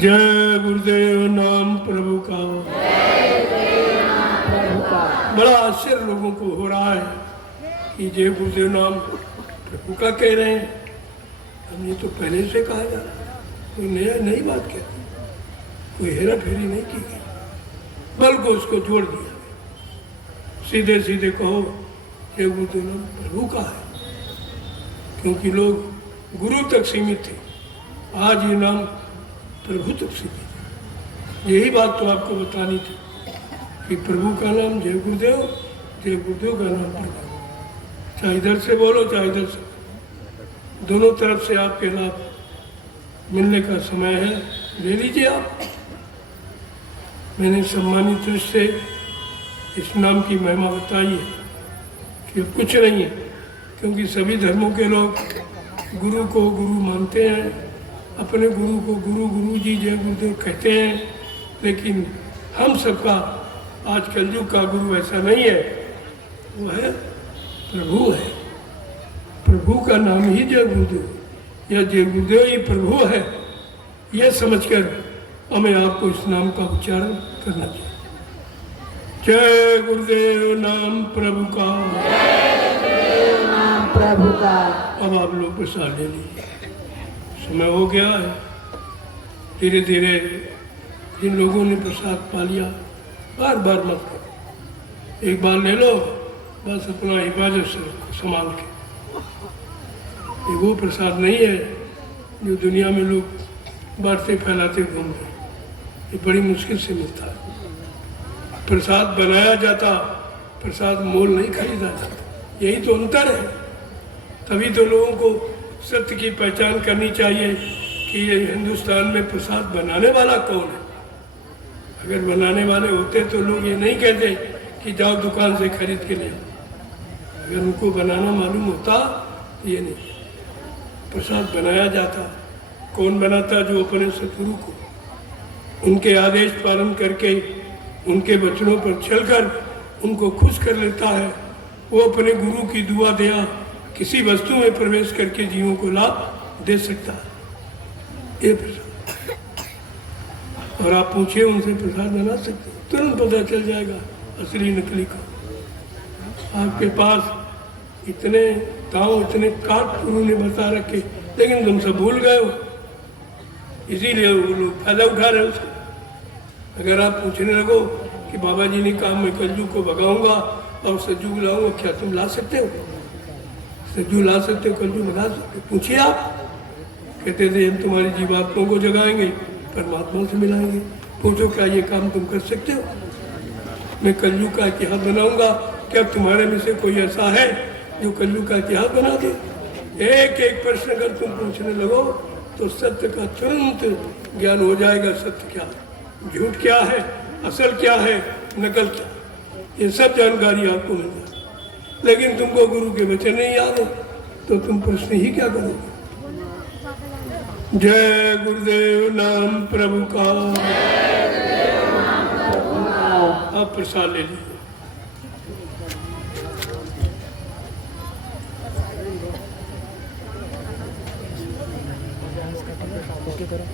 जय गुरुदेव नाम प्रभु का। बड़ा आश्चर्य लोगों को हो रहा है कि जय गुरुदेव नाम प्रभु का कह रहे हैं। हमने तो पहले से कहा जा रहा, कोई नई बात कहती, कोई हेरा फेरी नहीं की गई, बल्कि उसको जोड़ दिया। सीधे सीधे कहो जय गुरुदेव नाम प्रभु का है, क्योंकि लोग गुरु तक सीमित थे, आज ये नाम प्रभु तक सीमित है। यही बात तो आपको बतानी थी कि प्रभु का नाम जय गुरुदेव का नाम प्रभु। चाहे इधर से बोलो चाहे इधर से, दोनों तरफ से आपके लाभ मिलने का समय है, ले लीजिए आप। मैंने सम्मानित दृष्टि से इस नाम की महिमा बताई है कि कुछ नहीं है, क्योंकि सभी धर्मों के लोग गुरु को गुरु मानते हैं, अपने गुरु को गुरु जी जय गुरुदेव कहते हैं, लेकिन हम सबका आज कलयुग का गुरु ऐसा नहीं है, वो है प्रभु है। प्रभु का नाम ही जय गुरुदेव, या जय गुरुदेव ही प्रभु है, यह समझकर हमें आपको इस नाम का उच्चारण करना चाहिए। जय गुरुदेव नाम प्रभु का। प्रभु का। अब आप लोग प्रसाद ले लीजिए, समय हो गया है। धीरे धीरे जिन लोगों ने प्रसाद पा लिया, बार बार मत करो, एक बार ले लो, बस अपना हिफाजत से संभाल के। ये वो प्रसाद नहीं है जो दुनिया में लोग बांटते फैलाते घूम रहे, ये बड़ी मुश्किल से मिलता है। प्रसाद बनाया जाता, प्रसाद मोल नहीं खरीदा जाता, यही तो अंतर है। तभी तो लोगों को सत्य की पहचान करनी चाहिए कि ये हिंदुस्तान में प्रसाद बनाने वाला कौन है। अगर बनाने वाले होते तो लोग ये नहीं कहते कि जाओ दुकान से खरीद के ले आओ। अगर उनको बनाना मालूम होता ये नहीं। प्रसाद बनाया जाता, कौन बनाता? जो अपने सतगुरु को उनके आदेश पालन करके, उनके वचनों पर चलकर उनको खुश कर लेता है, वो अपने गुरु की दुआ दया किसी वस्तु में प्रवेश करके जीवों को लाभ दे सकता है। ये प्रसाद, और आप पूछिए उनसे प्रसाद बना सकते, तुरंत पता चल जाएगा असली नकली का। आपके पास इतने ताव, इतने काट गुरु ने बता रखे, लेकिन तुम सब भूल गए हो, इसीलिए वो लोग फायदा उठा रहे उसको। अगर आप पूछने लगो कि बाबा जी ने कहा मैं कलजू को भगाऊंगा और सज्जू को लाऊंगा, क्या तुम ला सकते हो? सज्जू ला सकते हो, कलजू लगा सकते हो? पूछिए आप। कहते थे हम तुम्हारी जीवात्माओं को जगाएंगे, परमात्मा से मिलाएंगे। पूछो क्या ये काम तुम कर सकते हो? मैं कलजू का इतिहास बनाऊंगा, क्या तुम्हारे में से कोई ऐसा है जो कलजू का इतिहास बना दे? एक एक प्रश्न अगर तुम पूछने लगो तो सत्य का तुरंत ज्ञान हो जाएगा। सत्य क्या है, झूठ क्या है, असल क्या है, नकल क्या है, ये सब जानकारी आपको मिल जाए। लेकिन तुमको गुरु के वचन नहीं याद है तो तुम प्रश्न ही क्या करोगे। जय गुरुदेव नाम प्रभु का। अब प्रसाद ले लीजिए। ओके करो।